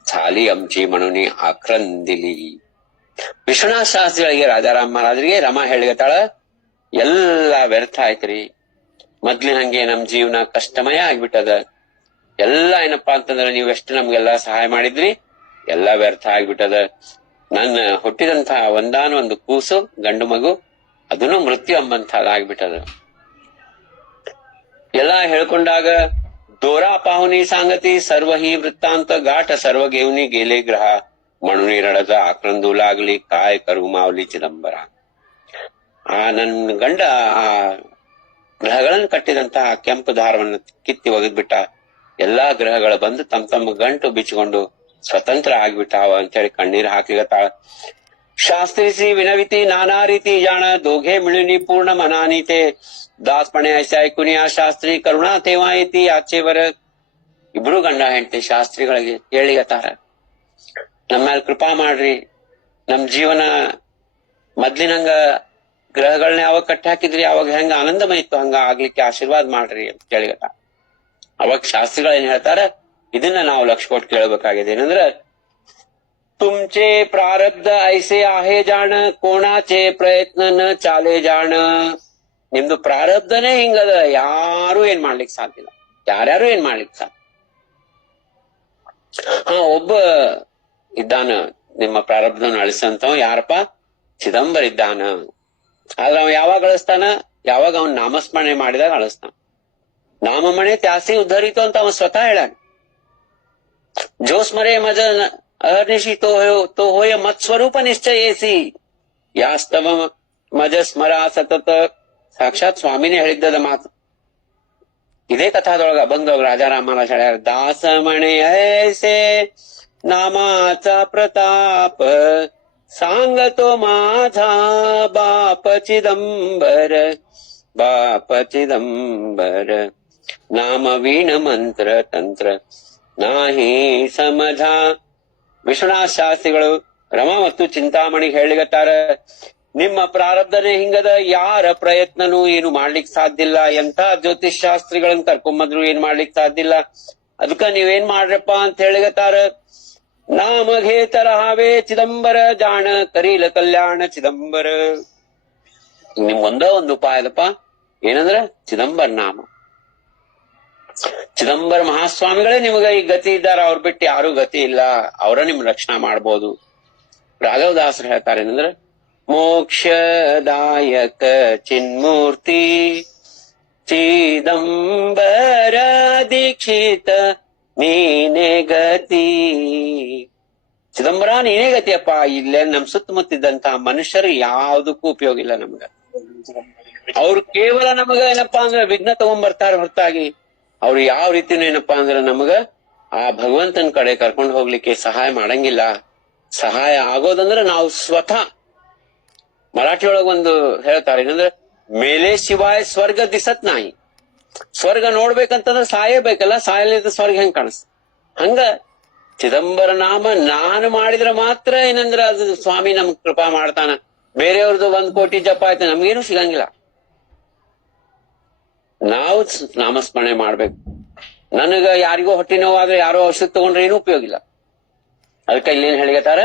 झाली आमची म्हणून आखरण दिली. ವಿಶ್ವನಾಥ ಶಾಸ್ತ್ರಿಗಳಿಗೆ ರಾಜಾರಾಮ್ ಮಹಾರಾಜರಿಗೆ ರಮಾ ಹೇಳಿಗತ್ತಾಳ, ಎಲ್ಲಾ ವ್ಯರ್ಥ ಆಯ್ತ್ರಿ. ಮೊದ್ಲಿನ ಹಂಗೆ ನಮ್ ಜೀವನ ಕಷ್ಟಮಯ ಆಗ್ಬಿಟ್ಟದ. ಎಲ್ಲಾ ಏನಪ್ಪಾ ಅಂತಂದ್ರ ನೀವ್ ಎಷ್ಟು ನಮ್ಗೆಲ್ಲಾ ಸಹಾಯ ಮಾಡಿದ್ರಿ, ಎಲ್ಲಾ ವ್ಯರ್ಥ ಆಗ್ಬಿಟ್ಟದ. ನನ್ನ ಹುಟ್ಟಿದಂತಹ ಒಂದಾನೊಂದು ಕೂಸು ಗಂಡು ಮಗು, ಅದನ್ನು ಮೃತ್ಯು ಎಂಬಂತಹದಾಗ್ಬಿಟ್ಟದ. ಎಲ್ಲಾ ಹೇಳ್ಕೊಂಡಾಗ दोरा पाहुनी सांगती, सर्व ही वृत्तांत गाठ सर्व घेऊनी गेले ग्रह. म्हणून रडत आक्रंदू लागली, काय करू मावली ಚಿದಂಬರ. ಆ ನನ್ನ ಗಂಡ ಆ ಗ್ರಹಗಳನ್ನ ಕಟ್ಟಿದಂತಹ ಕೆಂಪು ದಾರವನ್ನು ಕಿತ್ತಿ ಒಗೆದ್ಬಿಟ್ಟ. ಎಲ್ಲಾ ಗ್ರಹಗಳು ಬಂದು ತಮ್ಮ ಗಂಟು ಬಿಚ್ಚಿಕೊಂಡು ಸ್ವತಂತ್ರ ಆಗ್ಬಿಟ್ಟಾವ ಅಂತೇಳಿ ಕಣ್ಣೀರ್ ಹಾಕ್ಲಿಗತ್ತಾಳ. शास्त्रीसी विनविती नाना रीती जाण, दोघे मिळून पूर्ण मनानी ते. दासपणे ऐसे ऐकून या ಶಾಸ್ತ್ರಿ ಕರುಣಾ तेव्हा येती ಆಚೆ वर. ಇಬ್ರು ಗಂಡ ಹೆಂಡತಿ ಶಾಸ್ತ್ರಿಗಳಿಗೆ ಹೇಳಿಗತ್ತಾರ, ನಮ್ಮ ಮೇಲೆ ಕೃಪಾ ಮಾಡ್ರಿ, ನಮ್ ಜೀವನ ಮೊದ್ಲಿನಂಗ ಗ್ರಹಗಳನ್ನ ಯಾವಾಗ ಕಟ್ಟಿ ಹಾಕಿದ್ರಿ ಅವಾಗ ಹೆಂಗ ಆನಂದಮಯ ಇತ್ತು ಹಂಗ ಆಗ್ಲಿಕ್ಕೆ ಆಶೀರ್ವಾದ ಮಾಡ್ರಿ ಅಂತ ಹೇಳಿಗತ್ತ. ಅವಾಗ ಶಾಸ್ತ್ರಿಗಳು ಏನ್ ಹೇಳ್ತಾರ, ಇದನ್ನ ನಾವು ಲಕ್ಷ ಕೊಟ್ಟು ಕೇಳಬೇಕಾಗಿದೆ. ಏನಂದ್ರ, तुमचे प्रारब्ध ऐसे आहे जाण, कोणाचे प्रयत्न न चाले जाण. ನಿಮ್ದು ಪ್ರಾರಬ್ಧನೇ ಹಿಂಗದ, ಯಾರು ಏನ್ ಮಾಡ್ಲಿಕ್ಕೆ ಸಾಧ್ಯ ಇಲ್ಲ, ಯಾರ್ಯಾರು ಏನ್ ಮಾಡ್ಲಿಕ್ಕೆ ಸಾಧ್ಯ. ಒಬ್ಬ ಇದ್ದಾನ ನಿಮ್ಮ ಪ್ರಾರಬ್ಧವನ್ನು ಅಳಿಸಂತವ, ಯಾರಪ್ಪ? ಚಿದಂಬರ ಇದ್ದಾನ. ಆದ್ರೆ ಅವ ಯಾವಾಗ ಅಳಿಸ್ತಾನ? ಯಾವಾಗ ಅವನ್ ನಾಮಸ್ಮರಣೆ ಮಾಡಿದಾಗ ಅಳಿಸ್ತಾನ. ನಾಮಮಣೆ ತ್ಯಾಸಿ ಉದ್ಧರಿತು ಅಂತ ಅವ ಸ್ವತಃ ಹೇಳಾನ. ಜೋಸ್ಮರೆ ಮಜ ಅಹರ್ನಿಶಿ तो होय मत्स्वरूप निश्चयेसी, ಯಾಸ್ತವ ಮಜ ಸ್ಮರ ಸತತ. ಸಾಕ್ಷಾತ್ ಸ್ವಾಮಿನೇ ಹೇಳಿದ್ದದ ಮಾತು. ಇದೇ ಕಥಾದೊಳಗ ಬಂದವಾಗ ರಾಜಾರಾಮನ ಹೇಳ್ಯಾರ, ದಾಸಮಣೆ ಐಸೆ ನಾಮಾचा प्रताप, सांगतो माझा बाप चिदंबर. बाप चिदंबर, नाम वीण मंत्र तंत्र नाही समझा. ವಿಶ್ವನಾಥ ಶಾಸ್ತ್ರಿಗಳು ರಮಾ ಮತ್ತು ಚಿಂತಾಮಣಿ ಹೇಳಿಗತ್ತಾರ, ನಿಮ್ಮ ಪ್ರಾರಬ್ಧನೇ ಹಿಂಗದ, ಯಾರ ಪ್ರಯತ್ನನೂ ಏನು ಮಾಡ್ಲಿಕ್ ಸಾಧ್ಯ ಇಲ್ಲ. ಎಂತ ಜ್ಯೋತಿಷ್ ಶಾಸ್ತ್ರಿಗಳನ್ನ ಕರ್ಕೊಂಬಂದ್ರು ಏನ್ ಮಾಡ್ಲಿಕ್ ಸಾಧ್ಯ ಇಲ್ಲ. ಅದಕ್ಕ ನೀವೇನ್ ಮಾಡ್ರಪ್ಪ ಅಂತ ಹೇಳಿಗತ್ತಾರ, ನಾಮಗೆ ತರಹಾವೆ ಚಿದಂಬರ ಜಾಣ, ಕರೀಲ ಕಲ್ಯಾಣ ಚಿದಂಬರ. ನಿಮ್ ಒಂದು ಉಪಾಯ ಅದಪ್ಪ, ಏನಂದ್ರ ಚಿದಂಬರ ನಾಮ. ಚಿದಂಬರ ಮಹಾಸ್ವಾಮಿಗಳೇ ನಿಮಗ ಈ ಗತಿ ಇದ್ದಾರ, ಅವ್ರ ಬಿಟ್ಟು ಯಾರು ಗತಿ ಇಲ್ಲ, ಅವರ ನಿಮ್ ರಕ್ಷಣಾ ಮಾಡ್ಬೋದು. ರಾಘವದಾಸರು ಹೇಳ್ತಾರೆ ಏನಂದ್ರ, ಮೋಕ್ಷದಾಯಕ ಚಿನ್ಮೂರ್ತಿ ಚಿದಂಬರ ದೀಕ್ಷಿತ ನೀನೇ ಗತಿ. ಚಿದಂಬರ ನೀನೇ ಗತಿಯಪ್ಪ. ಇಲ್ಲೇ ನಮ್ ಸುತ್ತಮುತ್ತಿದ್ದಂತಹ ಮನುಷ್ಯರು ಯಾವ್ದಕ್ಕೂ ಉಪಯೋಗ ಇಲ್ಲ ನಮ್ಗ. ಅವ್ರು ಕೇವಲ ನಮಗ ಏನಪ್ಪಾ ಅಂದ್ರೆ ವಿಘ್ನ ತಗೊಂಡ್ಬರ್ತಾರ ಹೊರತಾಗಿ ಅವ್ರು ಯಾವ ರೀತಿನೂ ಏನಪ್ಪಾ ಅಂದ್ರ ನಮಗ ಆ ಭಗವಂತನ ಕಡೆ ಕರ್ಕೊಂಡು ಹೋಗ್ಲಿಕ್ಕೆ ಸಹಾಯ ಮಾಡಂಗಿಲ್ಲ. ಸಹಾಯ ಆಗೋದಂದ್ರೆ ನಾವು ಸ್ವತಃ, ಮರಾಠಿಯೊಳಗ ಒಂದು ಹೇಳ್ತಾರೆ ಏನಂದ್ರೆ, ಮೇಲೆ ಶಿವಾಯ ಸ್ವರ್ಗ ದಿಸತ್ ನಾಯಿ. ಸ್ವರ್ಗ ನೋಡ್ಬೇಕಂತಂದ್ರೆ ಸಾಯಬೇಕಲ್ಲ, ಸಾಯಲಿದ್ದ ಸ್ವರ್ಗ ಹೆಂಗ್ ಕಾಣಿಸ್ ಹಂಗ ಚಿದಂಬರ ನಾಮ ನಾನು ಮಾಡಿದ್ರೆ ಮಾತ್ರ ಏನಂದ್ರ ಅದು ಸ್ವಾಮಿ ನಮ್ಗ್ ಕೃಪಾ ಮಾಡ್ತಾನ. ಬೇರೆಯವ್ರದ್ದು 1 ಕೋಟಿ ಜಪ ಆಯ್ತು ನಮ್ಗೇನು ಸಿಗಂಗಿಲ್ಲ. ನಾವು ನಾಮಸ್ಮರಣೆ ಮಾಡ್ಬೇಕು. ನನಗ ಯಾರಿಗೋ ಹೊಟ್ಟೆ ನೋವಾದ್ರೆ ಯಾರೋ ಔಷಧ ತಗೊಂಡ್ರೆ ಏನು ಉಪಯೋಗ ಇಲ್ಲ. ಅದಕ್ಕೆ ಇಲ್ಲೇನ್ ಹೇಳಿಗತ್ತಾರ,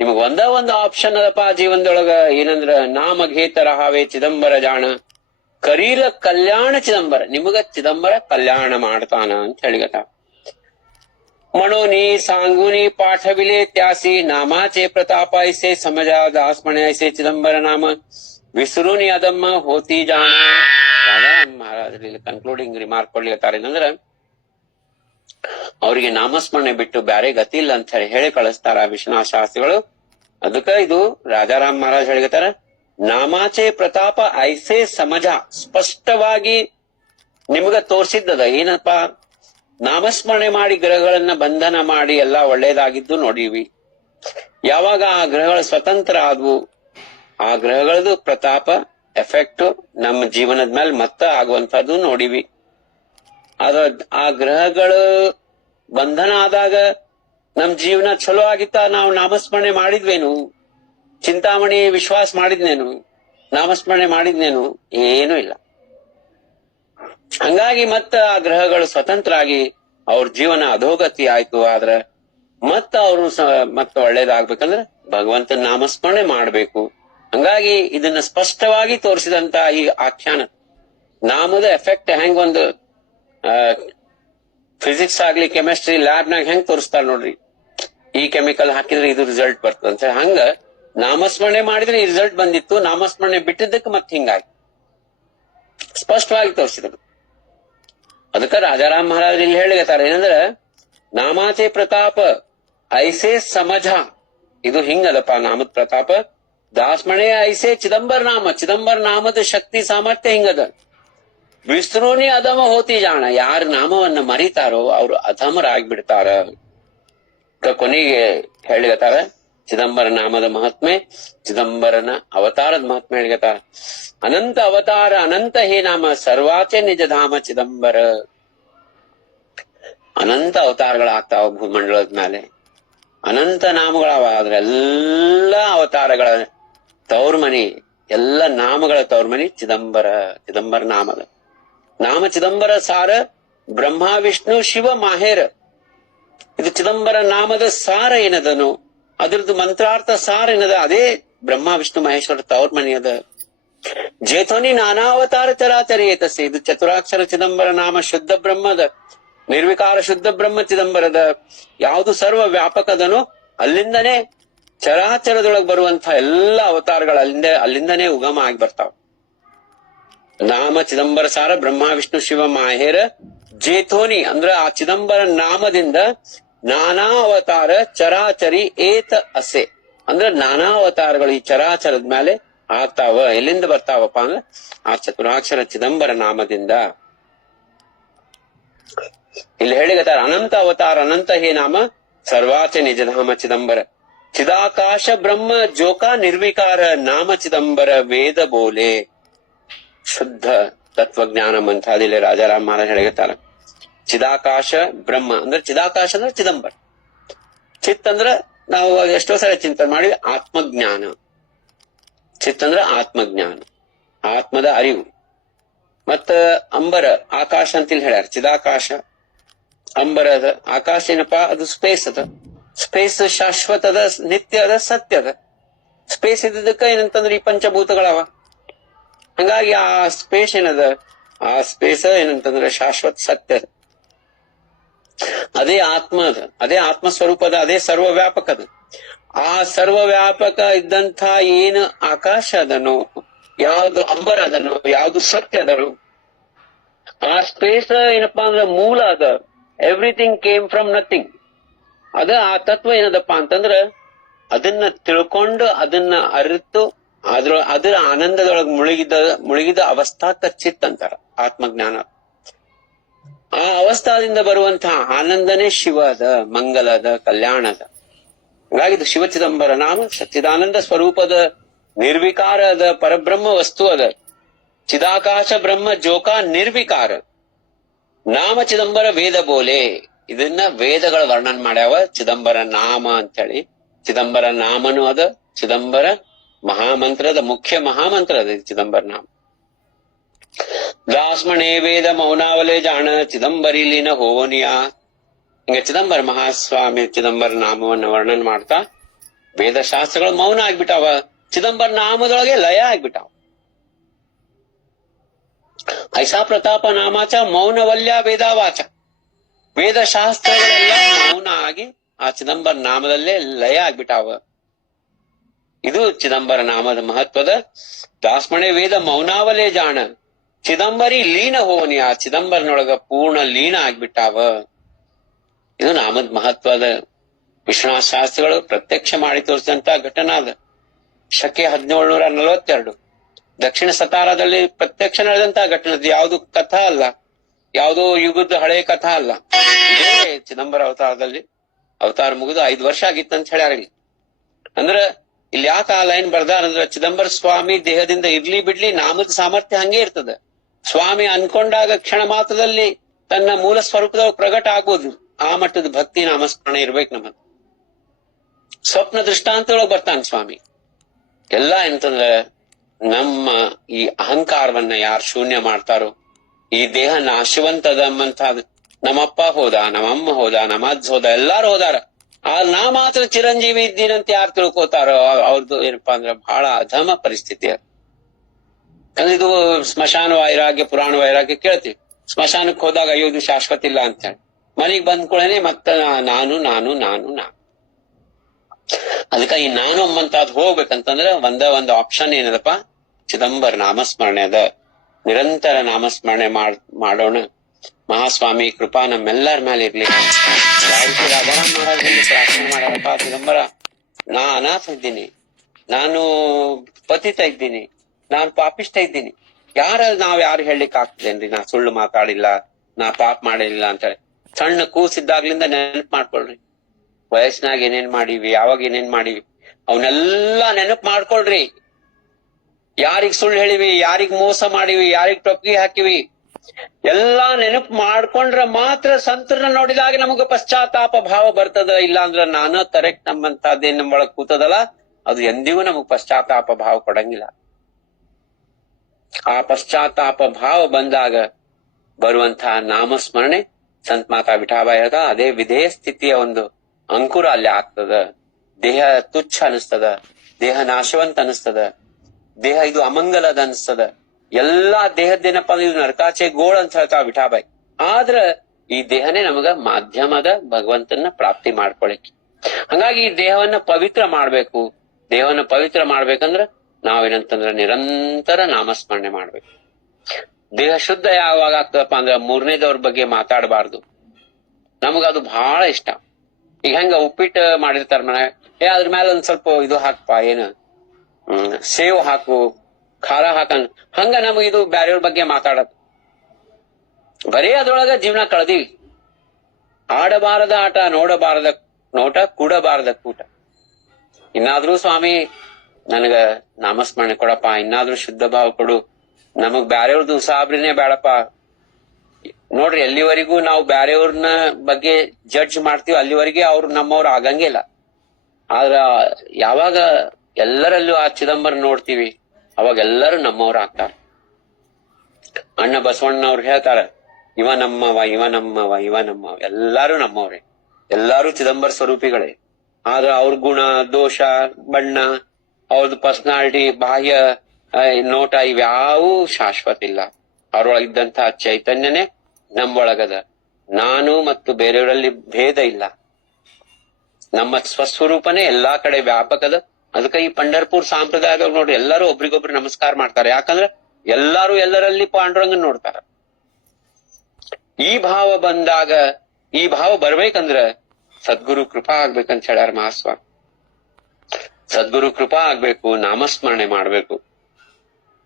ನಿಮಗ್ ಒಂದು ಆಪ್ಷನ್ ಅದಪ್ಪ ಜೀವನದೊಳಗ, ಏನಂದ್ರ ನಾಮಘೇತರ ಹಾವೆ ಚಿದಂಬರ ಜಾಣ ಕರೀಲ ಕಲ್ಯಾಣ ಚಿದಂಬರ. ನಿಮಗ ಚಿದಂಬರ ಕಲ್ಯಾಣ ಮಾಡ್ತಾನ ಅಂತ ಹೇಳಿಗತ್ತಾರ. ಮಣೋನಿ ಸಾಂಗುನಿ ಪಾಠವಿಲೆ ತ್ಯಾಸಿ ನಾಮಾಚೆ ಪ್ರತಾಪ ಐಸೆ ಸಮಜ ದಾಸ್ಮಣೆ ಐಸೆ ಚಿದಂಬರ ನಾಮ ವಿಸರುನಿ ಅದಮ್ಮ ಹೋತಿ ಜಾಣ. ರಾಜಾರಾಮ್ ಮಹಾರಾಜರಲ್ಲಿ ಕನ್ಕ್ಲೂಡಿಂಗ್ ರಿಮಾರ್ಕ್ ಕೊಡ್ಲಿಕತ್ತಾರ ಏನಂದ್ರ, ಅವರಿಗೆ ನಾಮಸ್ಮರಣೆ ಬಿಟ್ಟು ಬ್ಯಾರೆ ಗತಿ ಇಲ್ಲ ಅಂತ ಹೇಳಿ ಕಳಿಸ್ತಾರ ವಿಶ್ವನಾಥ ಶಾಸ್ತ್ರಿಗಳು. ಅದಕ್ಕ ಇದು ರಾಜಾರಾಮ್ ಮಹಾರಾಜ್ ಹೇಳಿಗತ್ತಾರ, ನಾಮಾಚೆ ಪ್ರತಾಪ ಐಸೆ ಸಮಜ, ಸ್ಪಷ್ಟವಾಗಿ ನಿಮ್ಗ ತೋರ್ಸಿದ್ದದ ಏನಪ್ಪಾ, ನಾಮಸ್ಮರಣೆ ಮಾಡಿ ಗ್ರಹಗಳನ್ನ ಬಂಧನ ಮಾಡಿ ಎಲ್ಲಾ ಒಳ್ಳೇದಾಗಿದ್ದು ನೋಡೀವಿ. ಯಾವಾಗ ಆ ಗ್ರಹಗಳ ಸ್ವತಂತ್ರ ಆದ್ವು, ಆ ಗ್ರಹಗಳದು ಪ್ರತಾಪ ಎಫೆಕ್ಟ್ ನಮ್ಮ ಜೀವನದ ಮೇಲೆ ಮತ್ತ ಆಗುವಂತದ್ದು ನೋಡಿವಿ. ಆ ಗ್ರಹಗಳು ಬಂಧನ ಆದಾಗ ನಮ್ ಜೀವನ ಚಲೋ ಆಗಿತ್ತ, ನಾವು ನಾಮಸ್ಮರಣೆ ಮಾಡಿದ್ವೇನು, ಚಿಂತಾಮಣಿ ವಿಶ್ವಾಸ ಮಾಡಿದ್ನೇನು, ನಾಮಸ್ಮರಣೆ ಮಾಡಿದ್ನೇನು, ಏನೂ ಇಲ್ಲ. ಹಂಗಾಗಿ ಮತ್ತ ಆ ಗ್ರಹಗಳು ಸ್ವತಂತ್ರ ಆಗಿ ಅವ್ರ ಜೀವನ ಅಧೋಗತಿ ಆಯ್ತು. ಆದ್ರ ಮತ್ತ ಅವರು ಮತ್ತ ಒಳ್ಳೇದಾಗ್ಬೇಕಂದ್ರ ಭಗವಂತನ ನಾಮಸ್ಮರಣೆ ಮಾಡ್ಬೇಕು. ಹಂಗಾಗಿ ಇದನ್ನ ಸ್ಪಷ್ಟವಾಗಿ ತೋರಿಸಿದಂತ ಈ ಆಖ್ಯಾನ, ನಾಮದ ಎಫೆಕ್ಟ್ ಹೆಂಗ್ ಒಂದು ಫಿಸಿಕ್ಸ್ ಆಗ್ಲಿ ಕೆಮಿಸ್ಟ್ರಿ ಲ್ಯಾಬ್ನಾಗ ಹೆಂಗ್ ತೋರಿಸ್ತಾರ ನೋಡ್ರಿ, ಈ ಕೆಮಿಕಲ್ ಹಾಕಿದ್ರೆ ಇದು ರಿಸಲ್ಟ್ ಬರ್ತದಂತ, ಹಂಗ ನಾಮಸ್ಮರಣೆ ಮಾಡಿದ್ರೆ ಈ ರಿಸಲ್ಟ್ ಬಂದಿತ್ತು, ನಾಮಸ್ಮರಣೆ ಬಿಟ್ಟಿದ್ದಕ್ಕೆ ಮತ್ ಹಿಂಗಾಗಿ ಸ್ಪಷ್ಟವಾಗಿ ತೋರಿಸಿದ್ರು. ಅದಕ್ಕ ರಾಜಾರಾಮ್ ಮಹಾರಾಜ್ ಇಲ್ಲಿ ಹೇಳಿಗತ್ತಾರ ಏನಂದ್ರ, ನಾಮಾಚೆ ಪ್ರತಾಪ ಐಸೆ ಸಮಜ, ಇದು ಹಿಂಗದಪ್ಪ ನಾಮದ ಪ್ರತಾಪ. ದಾಸ್ಮಣೆ ಐಸೆ ಚಿದಂಬರ ನಾಮ, ಚಿದಂಬರ ನಾಮದ ಶಕ್ತಿ ಸಾಮರ್ಥ್ಯ ಹಿಂಗದ. ವಿಷ್ಣುನಿ ಅಧಮ ಹೋತಿ ಜಾಣ, ಯಾರ ನಾಮವನ್ನ ಮರಿತಾರೋ ಅವರು ಅಧಮರಾಗ್ಬಿಡ್ತಾರ. ಕೊನೆಗೆ ಹೇಳಿಗತ್ತಾರ ಚಿದಂಬರ ನಾಮದ ಮಹಾತ್ಮೆ, ಚಿದಂಬರನ ಅವತಾರದ ಮಹಾತ್ಮೆ ಹೇಳಿಗತ್ತಾರ. ಅನಂತ ಅವತಾರ ಅನಂತ ಹೇ ನಾಮ ಸರ್ವಾಚೆ ನಿಜ ಧಾಮ ಚಿದಂಬರ. ಅನಂತ ಅವತಾರಗಳಾಗ್ತಾವ ಭೂಮಂಡಲದ ಮೇಲೆ, ಅನಂತ ನಾಮಗಳವ. ಆದ್ರೆ ಎಲ್ಲಾ ಅವತಾರಗಳ ತೌರ್ಮನಿ, ಎಲ್ಲ ನಾಮಗಳ ತೌರ್ಮನಿ ಚಿದಂಬರ, ಚಿದಂಬರ ನಾಮದ ನಾಮ. ಚಿದಂಬರ ಸಾರ ಬ್ರಹ್ಮ ವಿಷ್ಣು ಶಿವ ಮಾಹೇರ. ಇದು ಚಿದಂಬರ ನಾಮದ ಸಾರ ಏನದನು, ಅದ್ರದ್ದು ಮಂತ್ರಾರ್ಥ ಸಾರ ಏನದ, ಅದೇ ಬ್ರಹ್ಮ ವಿಷ್ಣು ಮಹೇಶ್ವರ ತೌರ್ಮನಿ ಅದ. ಜೇತೋನಿ ನಾನಾವತಾರ ಚರಾಚರಿ ಏತಸ್ಸೆ, ಇದು ಚತುರಾಕ್ಷರ ಚಿದಂಬರ ನಾಮ ಶುದ್ಧ ಬ್ರಹ್ಮದ, ನಿರ್ವಿಕಾರ ಶುದ್ಧ ಬ್ರಹ್ಮ ಚಿದಂಬರದ. ಯಾವುದು ಸರ್ವ ವ್ಯಾಪಕದನು ಅಲ್ಲಿಂದನೇ ಚರಾಚರದೊಳಗೆ ಬರುವಂತ ಎಲ್ಲಾ ಅವತಾರಗಳು ಅಲ್ಲಿಂದನೇ ಉಗಮ ಆಗಿ ಬರ್ತಾವ. ನಾಮ ಚಿದಂಬರ ಸಾರ ಬ್ರಹ್ಮ ವಿಷ್ಣು ಶಿವ ಮಾಹೇರ ಜೇಥೋನಿ ಅಂದ್ರ ಆ ಚಿದಂಬರ ನಾಮದಿಂದ ನಾನಾ ಅವತಾರ ಚರಾಚರಿ ಏತ ಅಸೆ, ಅಂದ್ರ ನಾನಾ ಅವತಾರಗಳು ಈ ಚರಾಚರದ ಮೇಲೆ ಆಗ್ತಾವ. ಎಲ್ಲಿಂದ ಬರ್ತಾವಪ್ಪ ಅಂದ್ರ ಆ ಚತುರಾಕ್ಷರ ಚಿದಂಬರ ನಾಮದಿಂದ. ಇಲ್ಲಿ ಹೇಳಿಗತ್ತಾರ, ಅನಂತ ಅವತಾರ ಅನಂತ ಹೇ ನಾಮ ಸರ್ವಾಚ ನಿಜಧಾಮ ಚಿದಂಬರ. ಚಿದಾಕಾಶ ಬ್ರಹ್ಮ ಜೋಕ ನಿರ್ವಿಕಾರ ನಾಮ ಚಿದಂಬರ ವೇದ ಬೋಲೆ. ಶುದ್ಧ ತತ್ವಜ್ಞಾನ ಮಂಥಾದಿಲೆ ರಾಜಾರಾಮ್ ಮಹಾರಾಜ್ ಹೇಳಿಗತ್ತಾರ, ಚಿದಾಕಾಶ ಬ್ರಹ್ಮ ಅಂದ್ರೆ ಚಿದಾಕಾಶ ಅಂದ್ರೆ ಚಿದಂಬರ. ಚಿತ್ ಅಂದ್ರ ನಾವು ಎಷ್ಟೋ ಸಲ ಚಿಂತನೆ ಮಾಡಿ ಆತ್ಮಜ್ಞಾನ. ಚಿತ್ ಅಂದ್ರ ಆತ್ಮಜ್ಞಾನ, ಆತ್ಮದ ಅರಿವು. ಮತ್ತ ಅಂಬರ ಆಕಾಶ ಅಂತಿಲ್ಲಿ ಹೇಳ್ಯಾರ, ಚಿದಾಕಾಶ ಅಂಬರ ಅದ. ಆಕಾಶ ಏನಪ್ಪಾ, ಅದು ಸ್ಪೇಸ್ ಅದ. ಸ್ಪೇಸ್ ಶಾಶ್ವತ ಅದ, ನಿತ್ಯ ಅದ, ಸತ್ಯ ಅದ. ಸ್ಪೇಸ್ ಇದ್ದಕ್ಕ ಏನಂತಂದ್ರ ಈ ಪಂಚಭೂತಗಳವ. ಹಂಗಾಗಿ ಆ ಸ್ಪೇಸ್ ಏನದ, ಆ ಸ್ಪೇಸ್ ಏನಂತಂದ್ರ ಶಾಶ್ವತ ಸತ್ಯ ಅದ. ಅದೇ ಆತ್ಮ ಅದ, ಅದೇ ಆತ್ಮ ಸ್ವರೂಪದ, ಅದೇ ಸರ್ವ ವ್ಯಾಪಕದ. ಆ ಸರ್ವ ವ್ಯಾಪಕ ಇದ್ದಂಥ ಏನು ಆಕಾಶ ಅದನೋ, ಯಾವ್ದು ಅಂಬರ ಅದನೋ, ಯಾವ್ದು ಸತ್ಯ ಅದನೋ, ಆ ಸ್ಪೇಸ್ ಏನಪ್ಪಾ ಅಂದ್ರ ಮೂಲ ಅದ. Everything came from nothing. ಅದ ಆ ತತ್ವ ಏನದಪ್ಪ ಅಂತಂದ್ರ, ಅದನ್ನ ತಿಳ್ಕೊಂಡು ಅದನ್ನ ಅರಿತು ಅದರ ಆನಂದದೊಳಗೆ ಮುಳುಗಿದ ಅವಸ್ಥಾ ಚಿತ್ ಅಂತಾರ ಆತ್ಮಜ್ಞಾನ. ಆ ಅವಸ್ಥಾದಿಂದ ಬರುವಂತಹ ಆನಂದನೇ ಶಿವ ಅದ, ಮಂಗಲದ, ಕಲ್ಯಾಣದ. ಹಾಗಾಗಿ ಇದು ಶಿವ ಚಿದಂಬರ ನಾಮ ಸಚ್ಚಿದಾನಂದ ಸ್ವರೂಪದ ನಿರ್ವಿಕಾರದ ಪರಬ್ರಹ್ಮ ವಸ್ತು ಅದ. ಚಿದಾಕಾಶ ಬ್ರಹ್ಮ ಜೋಕ ನಿರ್ವಿಕಾರ ನಾಮ ಚಿದಂಬರ ವೇದ ಬೋಲೆ. ಇದನ್ನ ವೇದಗಳ ವರ್ಣನ್ ಮಾಡ್ಯಾವ ಚಿದಂಬರ ನಾಮ ಅಂತ ಹೇಳಿ. ಚಿದಂಬರ ನಾಮನು ಅದ, ಚಿದಂಬರ ಮಹಾಮಂತ್ರದ ಮುಖ್ಯ ಮಹಾಮಂತ್ರ ಅದ ಚಿದಂಬರ ನಾಮ. ದಾಸ್ಮಣೆ ವೇದ ಮೌನಾವಲೆ ಜಾಣ ಚಿದಂಬರಿ ಲೀನ ಹೋವನಿಯಾ. ಹಿಂಗ ಚಿದಂಬರ ಮಹಾಸ್ವಾಮಿ ಚಿದಂಬರ ನಾಮವನ್ನು ವರ್ಣನ್ ಮಾಡ್ತಾ ವೇದಶಾಸ್ತ್ರಗಳು ಮೌನ ಆಗ್ಬಿಟ್ಟಾವ, ಚಿದಂಬರ ನಾಮದೊಳಗೆ ಲಯ ಆಗ್ಬಿಟ್ಟಾವ. ಐಸಾ ಪ್ರತಾಪ ನಾಮಾಚ ಮೌನವಲ್ಯ ವೇದಾವಾಚ. ವೇದಶಾಸ್ತ್ರಗಳೆಲ್ಲ ಮೌನ ಆಗಿ ಆ ಚಿದಂಬರ ನಾಮದಲ್ಲೇ ಲಯ ಆಗ್ಬಿಟ್ಟಾವ. ಇದು ಚಿದಂಬರ ನಾಮದ ಮಹತ್ವದ. ದಾಸ್ಮಣೆ ವೇದ ಮೌನಾವಲೆ ಜಾಣ ಚಿದಂಬರಿ ಲೀನ ಹೋವನಿ. ಆ ಚಿದಂಬರನೊಳಗ ಪೂರ್ಣ ಲೀನ ಆಗ್ಬಿಟ್ಟಾವ. ಇದು ನಾಮದ ಮಹತ್ವದ. ವಿಶ್ವನಾಥ ಶಾಸ್ತ್ರಿಗಳು ಪ್ರತ್ಯಕ್ಷ ಮಾಡಿ ತೋರಿಸಿದಂತ ಘಟನಾ ಅದ. ಶಕೆ 1742 ದಕ್ಷಿಣ ಸತಾರಾದಲ್ಲಿ ಪ್ರತ್ಯಕ್ಷ ನಡೆದಂತ ಘಟನೆ. ಯಾವುದು ಕಥಾ ಅಲ್ಲ, ಯಾವುದೋ ಯುಗದ ಹಳೆ ಕಥಾ ಅಲ್ಲ. ಇದೇ ಚಿದಂಬರ ಅವತಾರದಲ್ಲಿ ಅವತಾರ ಮುಗಿದು 5 ವರ್ಷ ಆಗಿತ್ತಂತ ಹೇಳ್ಯಾರ. ಅಂದ್ರ ಇಲ್ಲಿ ಯಾಕೆ ಆ ಲೈನ್ ಬರ್ದಾರಂದ್ರ, ಚಿದಂಬರ ಸ್ವಾಮಿ ದೇಹದಿಂದ ಇರ್ಲಿ ಬಿಡ್ಲಿ ನಾಮದ ಸಾಮರ್ಥ್ಯ ಹಂಗೆ ಇರ್ತದ. ಸ್ವಾಮಿ ಅನ್ಕೊಂಡಾಗ ಕ್ಷಣ ಮಾತ್ರದಲ್ಲಿ ತನ್ನ ಮೂಲ ಸ್ವರೂಪದೊಳಗೆ ಪ್ರಗಟ ಆಗ್ಬೋದು. ಆ ಮಟ್ಟದ ಭಕ್ತಿ ನಾಮಸ್ಮರಣೆ ಇರ್ಬೇಕು ನಮ್ಮದು. ಸ್ವಪ್ನ ದೃಷ್ಟಾಂತದೊಳಗೆ ಬರ್ತಾನೆ ಸ್ವಾಮಿ. ಎಲ್ಲಾ ಎಂತಂದ್ರ ನಮ್ಮ ಈ ಅಹಂಕಾರವನ್ನ ಯಾರು ಶೂನ್ಯ ಮಾಡ್ತಾರೋ, ಈ ದೇಹ ನಾಶವಂತದ ಎಂಬಂತಹದ್ದು. ನಮ್ಮಪ್ಪ ಹೋದ, ನಮ್ಮಮ್ಮ ಹೋದ, ನಮ್ಮ ಅಜ್ಜ ಹೋದ, ಎಲ್ಲಾರು ಹೋದಾರ. ಆ ನಾ ಮಾತ್ರ ಚಿರಂಜೀವಿ ಇದ್ದೀನಂತ ಯಾರು ತಿಳ್ಕೋತಾರೋ ಅವ್ರದ್ದು ಏನಪ್ಪಾ ಅಂದ್ರ ಬಹಳ ಅಧಮ ಪರಿಸ್ಥಿತಿ ಅದು. ಅಂದ್ರೆ ಇದು ಸ್ಮಶಾನ ವೈರಾಗ್ಯ, ಪುರಾಣ ವೈರಾಗ್ಯ ಕೇಳ್ತೀವಿ. ಸ್ಮಶಾನಕ್ಕೆ ಹೋದಾಗ ಅಯ್ಯೋ ಇದು ಶಾಶ್ವತ ಇಲ್ಲ ಅಂತ ಹೇಳಿ ಮನೆಗ್ ಬಂದ್ಕೊಳ್ಳೇನೆ ಮತ್ತೆ ನಾನು ನಾನು ನಾನು ನಾನು. ಅದಕ್ಕ ಈ ನಾನು ಎಂಬಂತದ್ ಹೋಗ್ಬೇಕಂತಂದ್ರೆ ಒಂದು ಆಪ್ಷನ್ ಏನದಪ್ಪ, ಚಿದಂಬರ ನಾಮಸ್ಮರಣೆ ಅದ. ನಿರಂತರ ನಾಮಸ್ಮರಣೆ ಮಾಡೋಣ. ಮಹಾಸ್ವಾಮಿ ಕೃಪಾ ನಮ್ಮೆಲ್ಲರ ಮೇಲೆ ಇರ್ಲಿ. ರಾಧಾರಾಮ್ ಮಹಾರಾಜರಲ್ಲಿ ಪ್ರಾರ್ಥನೆ ಮಾಡಪ್ಪ, ಚಿದಂಬರ ನಾ ಅನಾಥ ಇದ್ದೀನಿ, ನಾನು ಪತಿತ ಇದ್ದೀನಿ, ನಾನು ಪಾಪಿಷ್ಟ ಇದ್ದೀನಿ. ನಾವ್ ಯಾರು ಹೇಳಲಿಕ್ಕೆ ಆಗ್ತದೇನ್ರಿ, ನಾ ಸುಳ್ಳು ಮಾತಾಡಿಲ್ಲ, ನಾ ಪಾಪ ಮಾಡಿಲ್ಲ ಅಂತ ಹೇಳಿ. ಸಣ್ಣ ಕೂಸಿದ್ದಾಗ್ಲಿಂದ ನೆನಪು ಮಾಡ್ಕೊಳ್ರಿ. ವಯಸ್ಸಿನಾಗ ಏನೇನ್ ಮಾಡೀವಿ, ಯಾವಾಗ ಏನೇನ್ ಮಾಡೀವಿ ಅವನ್ನೆಲ್ಲಾ ನೆನಪು ಮಾಡ್ಕೊಳ್ರಿ. ಯಾರಿಗ್ ಸುಳ್ಳು ಹೇಳಿವಿ, ಯಾರಿಗ್ ಮೋಸ ಮಾಡಿವಿ, ಯಾರಿಗ್ ಟೊಪ್ಪಿಗೆ ಹಾಕಿವಿ, ಎಲ್ಲಾ ನೆನಪು ಮಾಡ್ಕೊಂಡ್ರ ಮಾತ್ರ ಸಂತರನ್ನ ನೋಡಿದಾಗ ನಮಗ ಪಶ್ಚಾತ್ತಾಪ ಭಾವ ಬರ್ತದ. ಇಲ್ಲ ಅಂದ್ರ ನಾನ ಕರೆಕ್ಟ್ ನಮ್ಮಂತದ್ದೇನ್ ನಮ್ಮೊಳಗ್ ಕೂತದಲ್ಲ ಅದು ಎಂದಿಗೂ ನಮಗ್ ಪಶ್ಚಾತ್ತಾಪ ಭಾವ ಕೊಡಂಗಿಲ್ಲ. ಆ ಪಶ್ಚಾತ್ತಾಪ ಭಾವ ಬಂದಾಗ ಬರುವಂತಹ ನಾಮಸ್ಮರಣೆ ಸಂತ ಮಾತಾ ವಿಠಾಬಾಯಿ ಹೇಳ್ದ, ಅದೇ ವಿಧೇಯ ಸ್ಥಿತಿಯ ಒಂದು ಅಂಕುರ ಅಲ್ಲಿ ಆಗ್ತದ. ದೇಹ ತುಚ್ಛ ಅನಿಸ್ತದ, ದೇಹ ನಾಶವಂತ ಅನಿಸ್ತದ, ದೇಹ ಇದು ಅಮಂಗಲದ ಅನಿಸ್ತದ. ಎಲ್ಲಾ ದೇಹದ್ದೇನಪ್ಪ ಇದು ನರಕಾಚೆ ಗೋಳ್ ಅಂತ ಹೇಳ್ತಾವ ವಿಠಾಬಾಯಿ. ಆದ್ರ ಈ ದೇಹನೇ ನಮಗ ಮಾಧ್ಯಮದ ಭಗವಂತನ ಪ್ರಾಪ್ತಿ ಮಾಡ್ಕೊಳಿಕ್ಕೆ. ಹಂಗಾಗಿ ಈ ದೇಹವನ್ನ ಪವಿತ್ರ ಮಾಡ್ಬೇಕು. ದೇಹವನ್ನ ಪವಿತ್ರ ಮಾಡ್ಬೇಕಂದ್ರ ನಾವೇನಂತಂದ್ರ ನಿರಂತರ ನಾಮಸ್ಮರಣೆ ಮಾಡ್ಬೇಕು. ದೇಹ ಶುದ್ಧ ಯಾವಾಗ ಆಗ್ತದಪ್ಪ ಅಂದ್ರ ಮೂರನೇದವ್ರ ಬಗ್ಗೆ ಮಾತಾಡಬಾರ್ದು. ನಮಗದು ಬಹಳ ಇಷ್ಟ. ಈಗ ಹೆಂಗ ಉಪ್ಪಿಟ್ಟು ಮಾಡಿರ್ತಾರ ಮನೆ, ಅದ್ರ ಮೇಲೆ ಒಂದ್ ಸ್ವಲ್ಪ ಇದು ಹಾಕ್ಪಾ, ಏನು ಸೇವ್ ಹಾಕು, ಖಾರ ಹಾಕನ್. ಹಂಗ ನಮಗಿದು ಬ್ಯಾರೆಯವ್ರ ಬಗ್ಗೆ ಮಾತಾಡೋದು. ಬರೀ ಅದ್ರೊಳಗ ಜೀವನ ಕಳ್ದೀವಿ. ಆಡಬಾರದ ಆಟ, ನೋಡಬಾರದ ನೋಟ, ಕೂಡಬಾರದ ಕೂಟ. ಇನ್ನಾದ್ರೂ ಸ್ವಾಮಿ ನನಗ ನಾಮಸ್ಮರಣೆ ಕೊಡಪ್ಪ, ಇನ್ನಾದ್ರೂ ಶುದ್ಧ ಭಾವ ಕೊಡು, ನಮಗ್ ಬ್ಯಾರೆಯವ್ರದ್ದು ಉಸಾಬ್ರಿನೇ ಬೇಡಪ್ಪ. ನೋಡ್ರಿ, ಎಲ್ಲಿವರೆಗೂ ನಾವು ಬ್ಯಾರೆಯವ್ರನ್ನ ಬಗ್ಗೆ ಜಡ್ಜ್ ಮಾಡ್ತೀವಿ ಅಲ್ಲಿವರೆಗೆ ಅವ್ರು ನಮ್ಮವ್ರು ಆಗಂಗಿಲ್ಲ. ಆದ್ರ ಯಾವಾಗ ಎಲ್ಲರಲ್ಲೂ ಆ ಚಿದಂಬರ ನೋಡ್ತೀವಿ ಅವಾಗ ಎಲ್ಲರೂ ನಮ್ಮವ್ರ ಆಗ್ತಾರ. ಅಣ್ಣ ಬಸವಣ್ಣವ್ರು ಹೇಳ್ತಾರ, ಇವ ನಮ್ಮವ, ಇವ ನಮ್ಮವ, ಇವ ನಮ್ಮವ, ಎಲ್ಲಾರು ನಮ್ಮವ್ರೆ, ಎಲ್ಲಾರು ಚಿದಂಬರ ಸ್ವರೂಪಿಗಳೇ. ಆದ್ರ ಅವ್ರ ಗುಣ, ದೋಷ, ಬಣ್ಣ, ಅವ್ರದ್ದು ಪರ್ಸನಾಲಿಟಿ, ಬಾಹ್ಯ ನೋಟ ಇವ್ಯಾವೂ ಶಾಶ್ವತ ಇಲ್ಲ. ಅವ್ರೊಳಗಿದ್ದಂತಹ ಚೈತನ್ಯನೇ ನಮ್ಮೊಳಗದ. ನಾನು ಮತ್ತು ಬೇರೆಯವರಲ್ಲಿ ಭೇದ ಇಲ್ಲ. ನಮ್ಮ ಸ್ವಸ್ವರೂಪನೇ ಎಲ್ಲಾ ಕಡೆ ವ್ಯಾಪಕದ. ಅದಕ್ಕೆ ಈ ಪಂಢರ್ಪುರ್ ಸಂಪ್ರದಾಯದಾಗ ನೋಡ್ರಿ, ಎಲ್ಲರೂ ಒಬ್ರಿಗೊಬ್ರು ನಮಸ್ಕಾರ ಮಾಡ್ತಾರೆ. ಯಾಕಂದ್ರೆ ಎಲ್ಲಾರು ಎಲ್ಲರಲ್ಲಿ ಪಾಂಡುರಂಗನ್ ನೋಡ್ತಾರ. ಈ ಭಾವ ಬಂದಾಗ, ಈ ಭಾವ ಬರ್ಬೇಕಂದ್ರ ಸದ್ಗುರು ಕೃಪಾ ಆಗ್ಬೇಕಂತ ಹೇಳ್ಯಾರ ಮಹಾಸ್ವಾಮಿ. ಸದ್ಗುರು ಕೃಪಾ ಆಗ್ಬೇಕು, ನಾಮಸ್ಮರಣೆ ಮಾಡ್ಬೇಕು.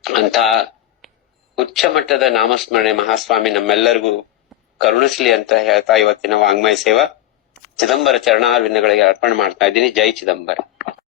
ಅಂತ ಉಚ್ಚ ಮಟ್ಟದ ನಾಮಸ್ಮರಣೆ ಮಹಾಸ್ವಾಮಿ ನಮ್ಮೆಲ್ಲರಿಗೂ ಕರುಣಿಸ್ಲಿ ಅಂತ ಹೇಳ್ತಾ ಇವತ್ತಿನ ವಾಂಗ್ಮಯ ಸೇವಾ ಚಿದಂಬರ ಚರಣಾರವಿಂದಗಳಿಗೆ ಅರ್ಪಣೆ ಮಾಡ್ತಾ ಇದ್ದೀನಿ. ಜೈ ಚಿದಂಬರ.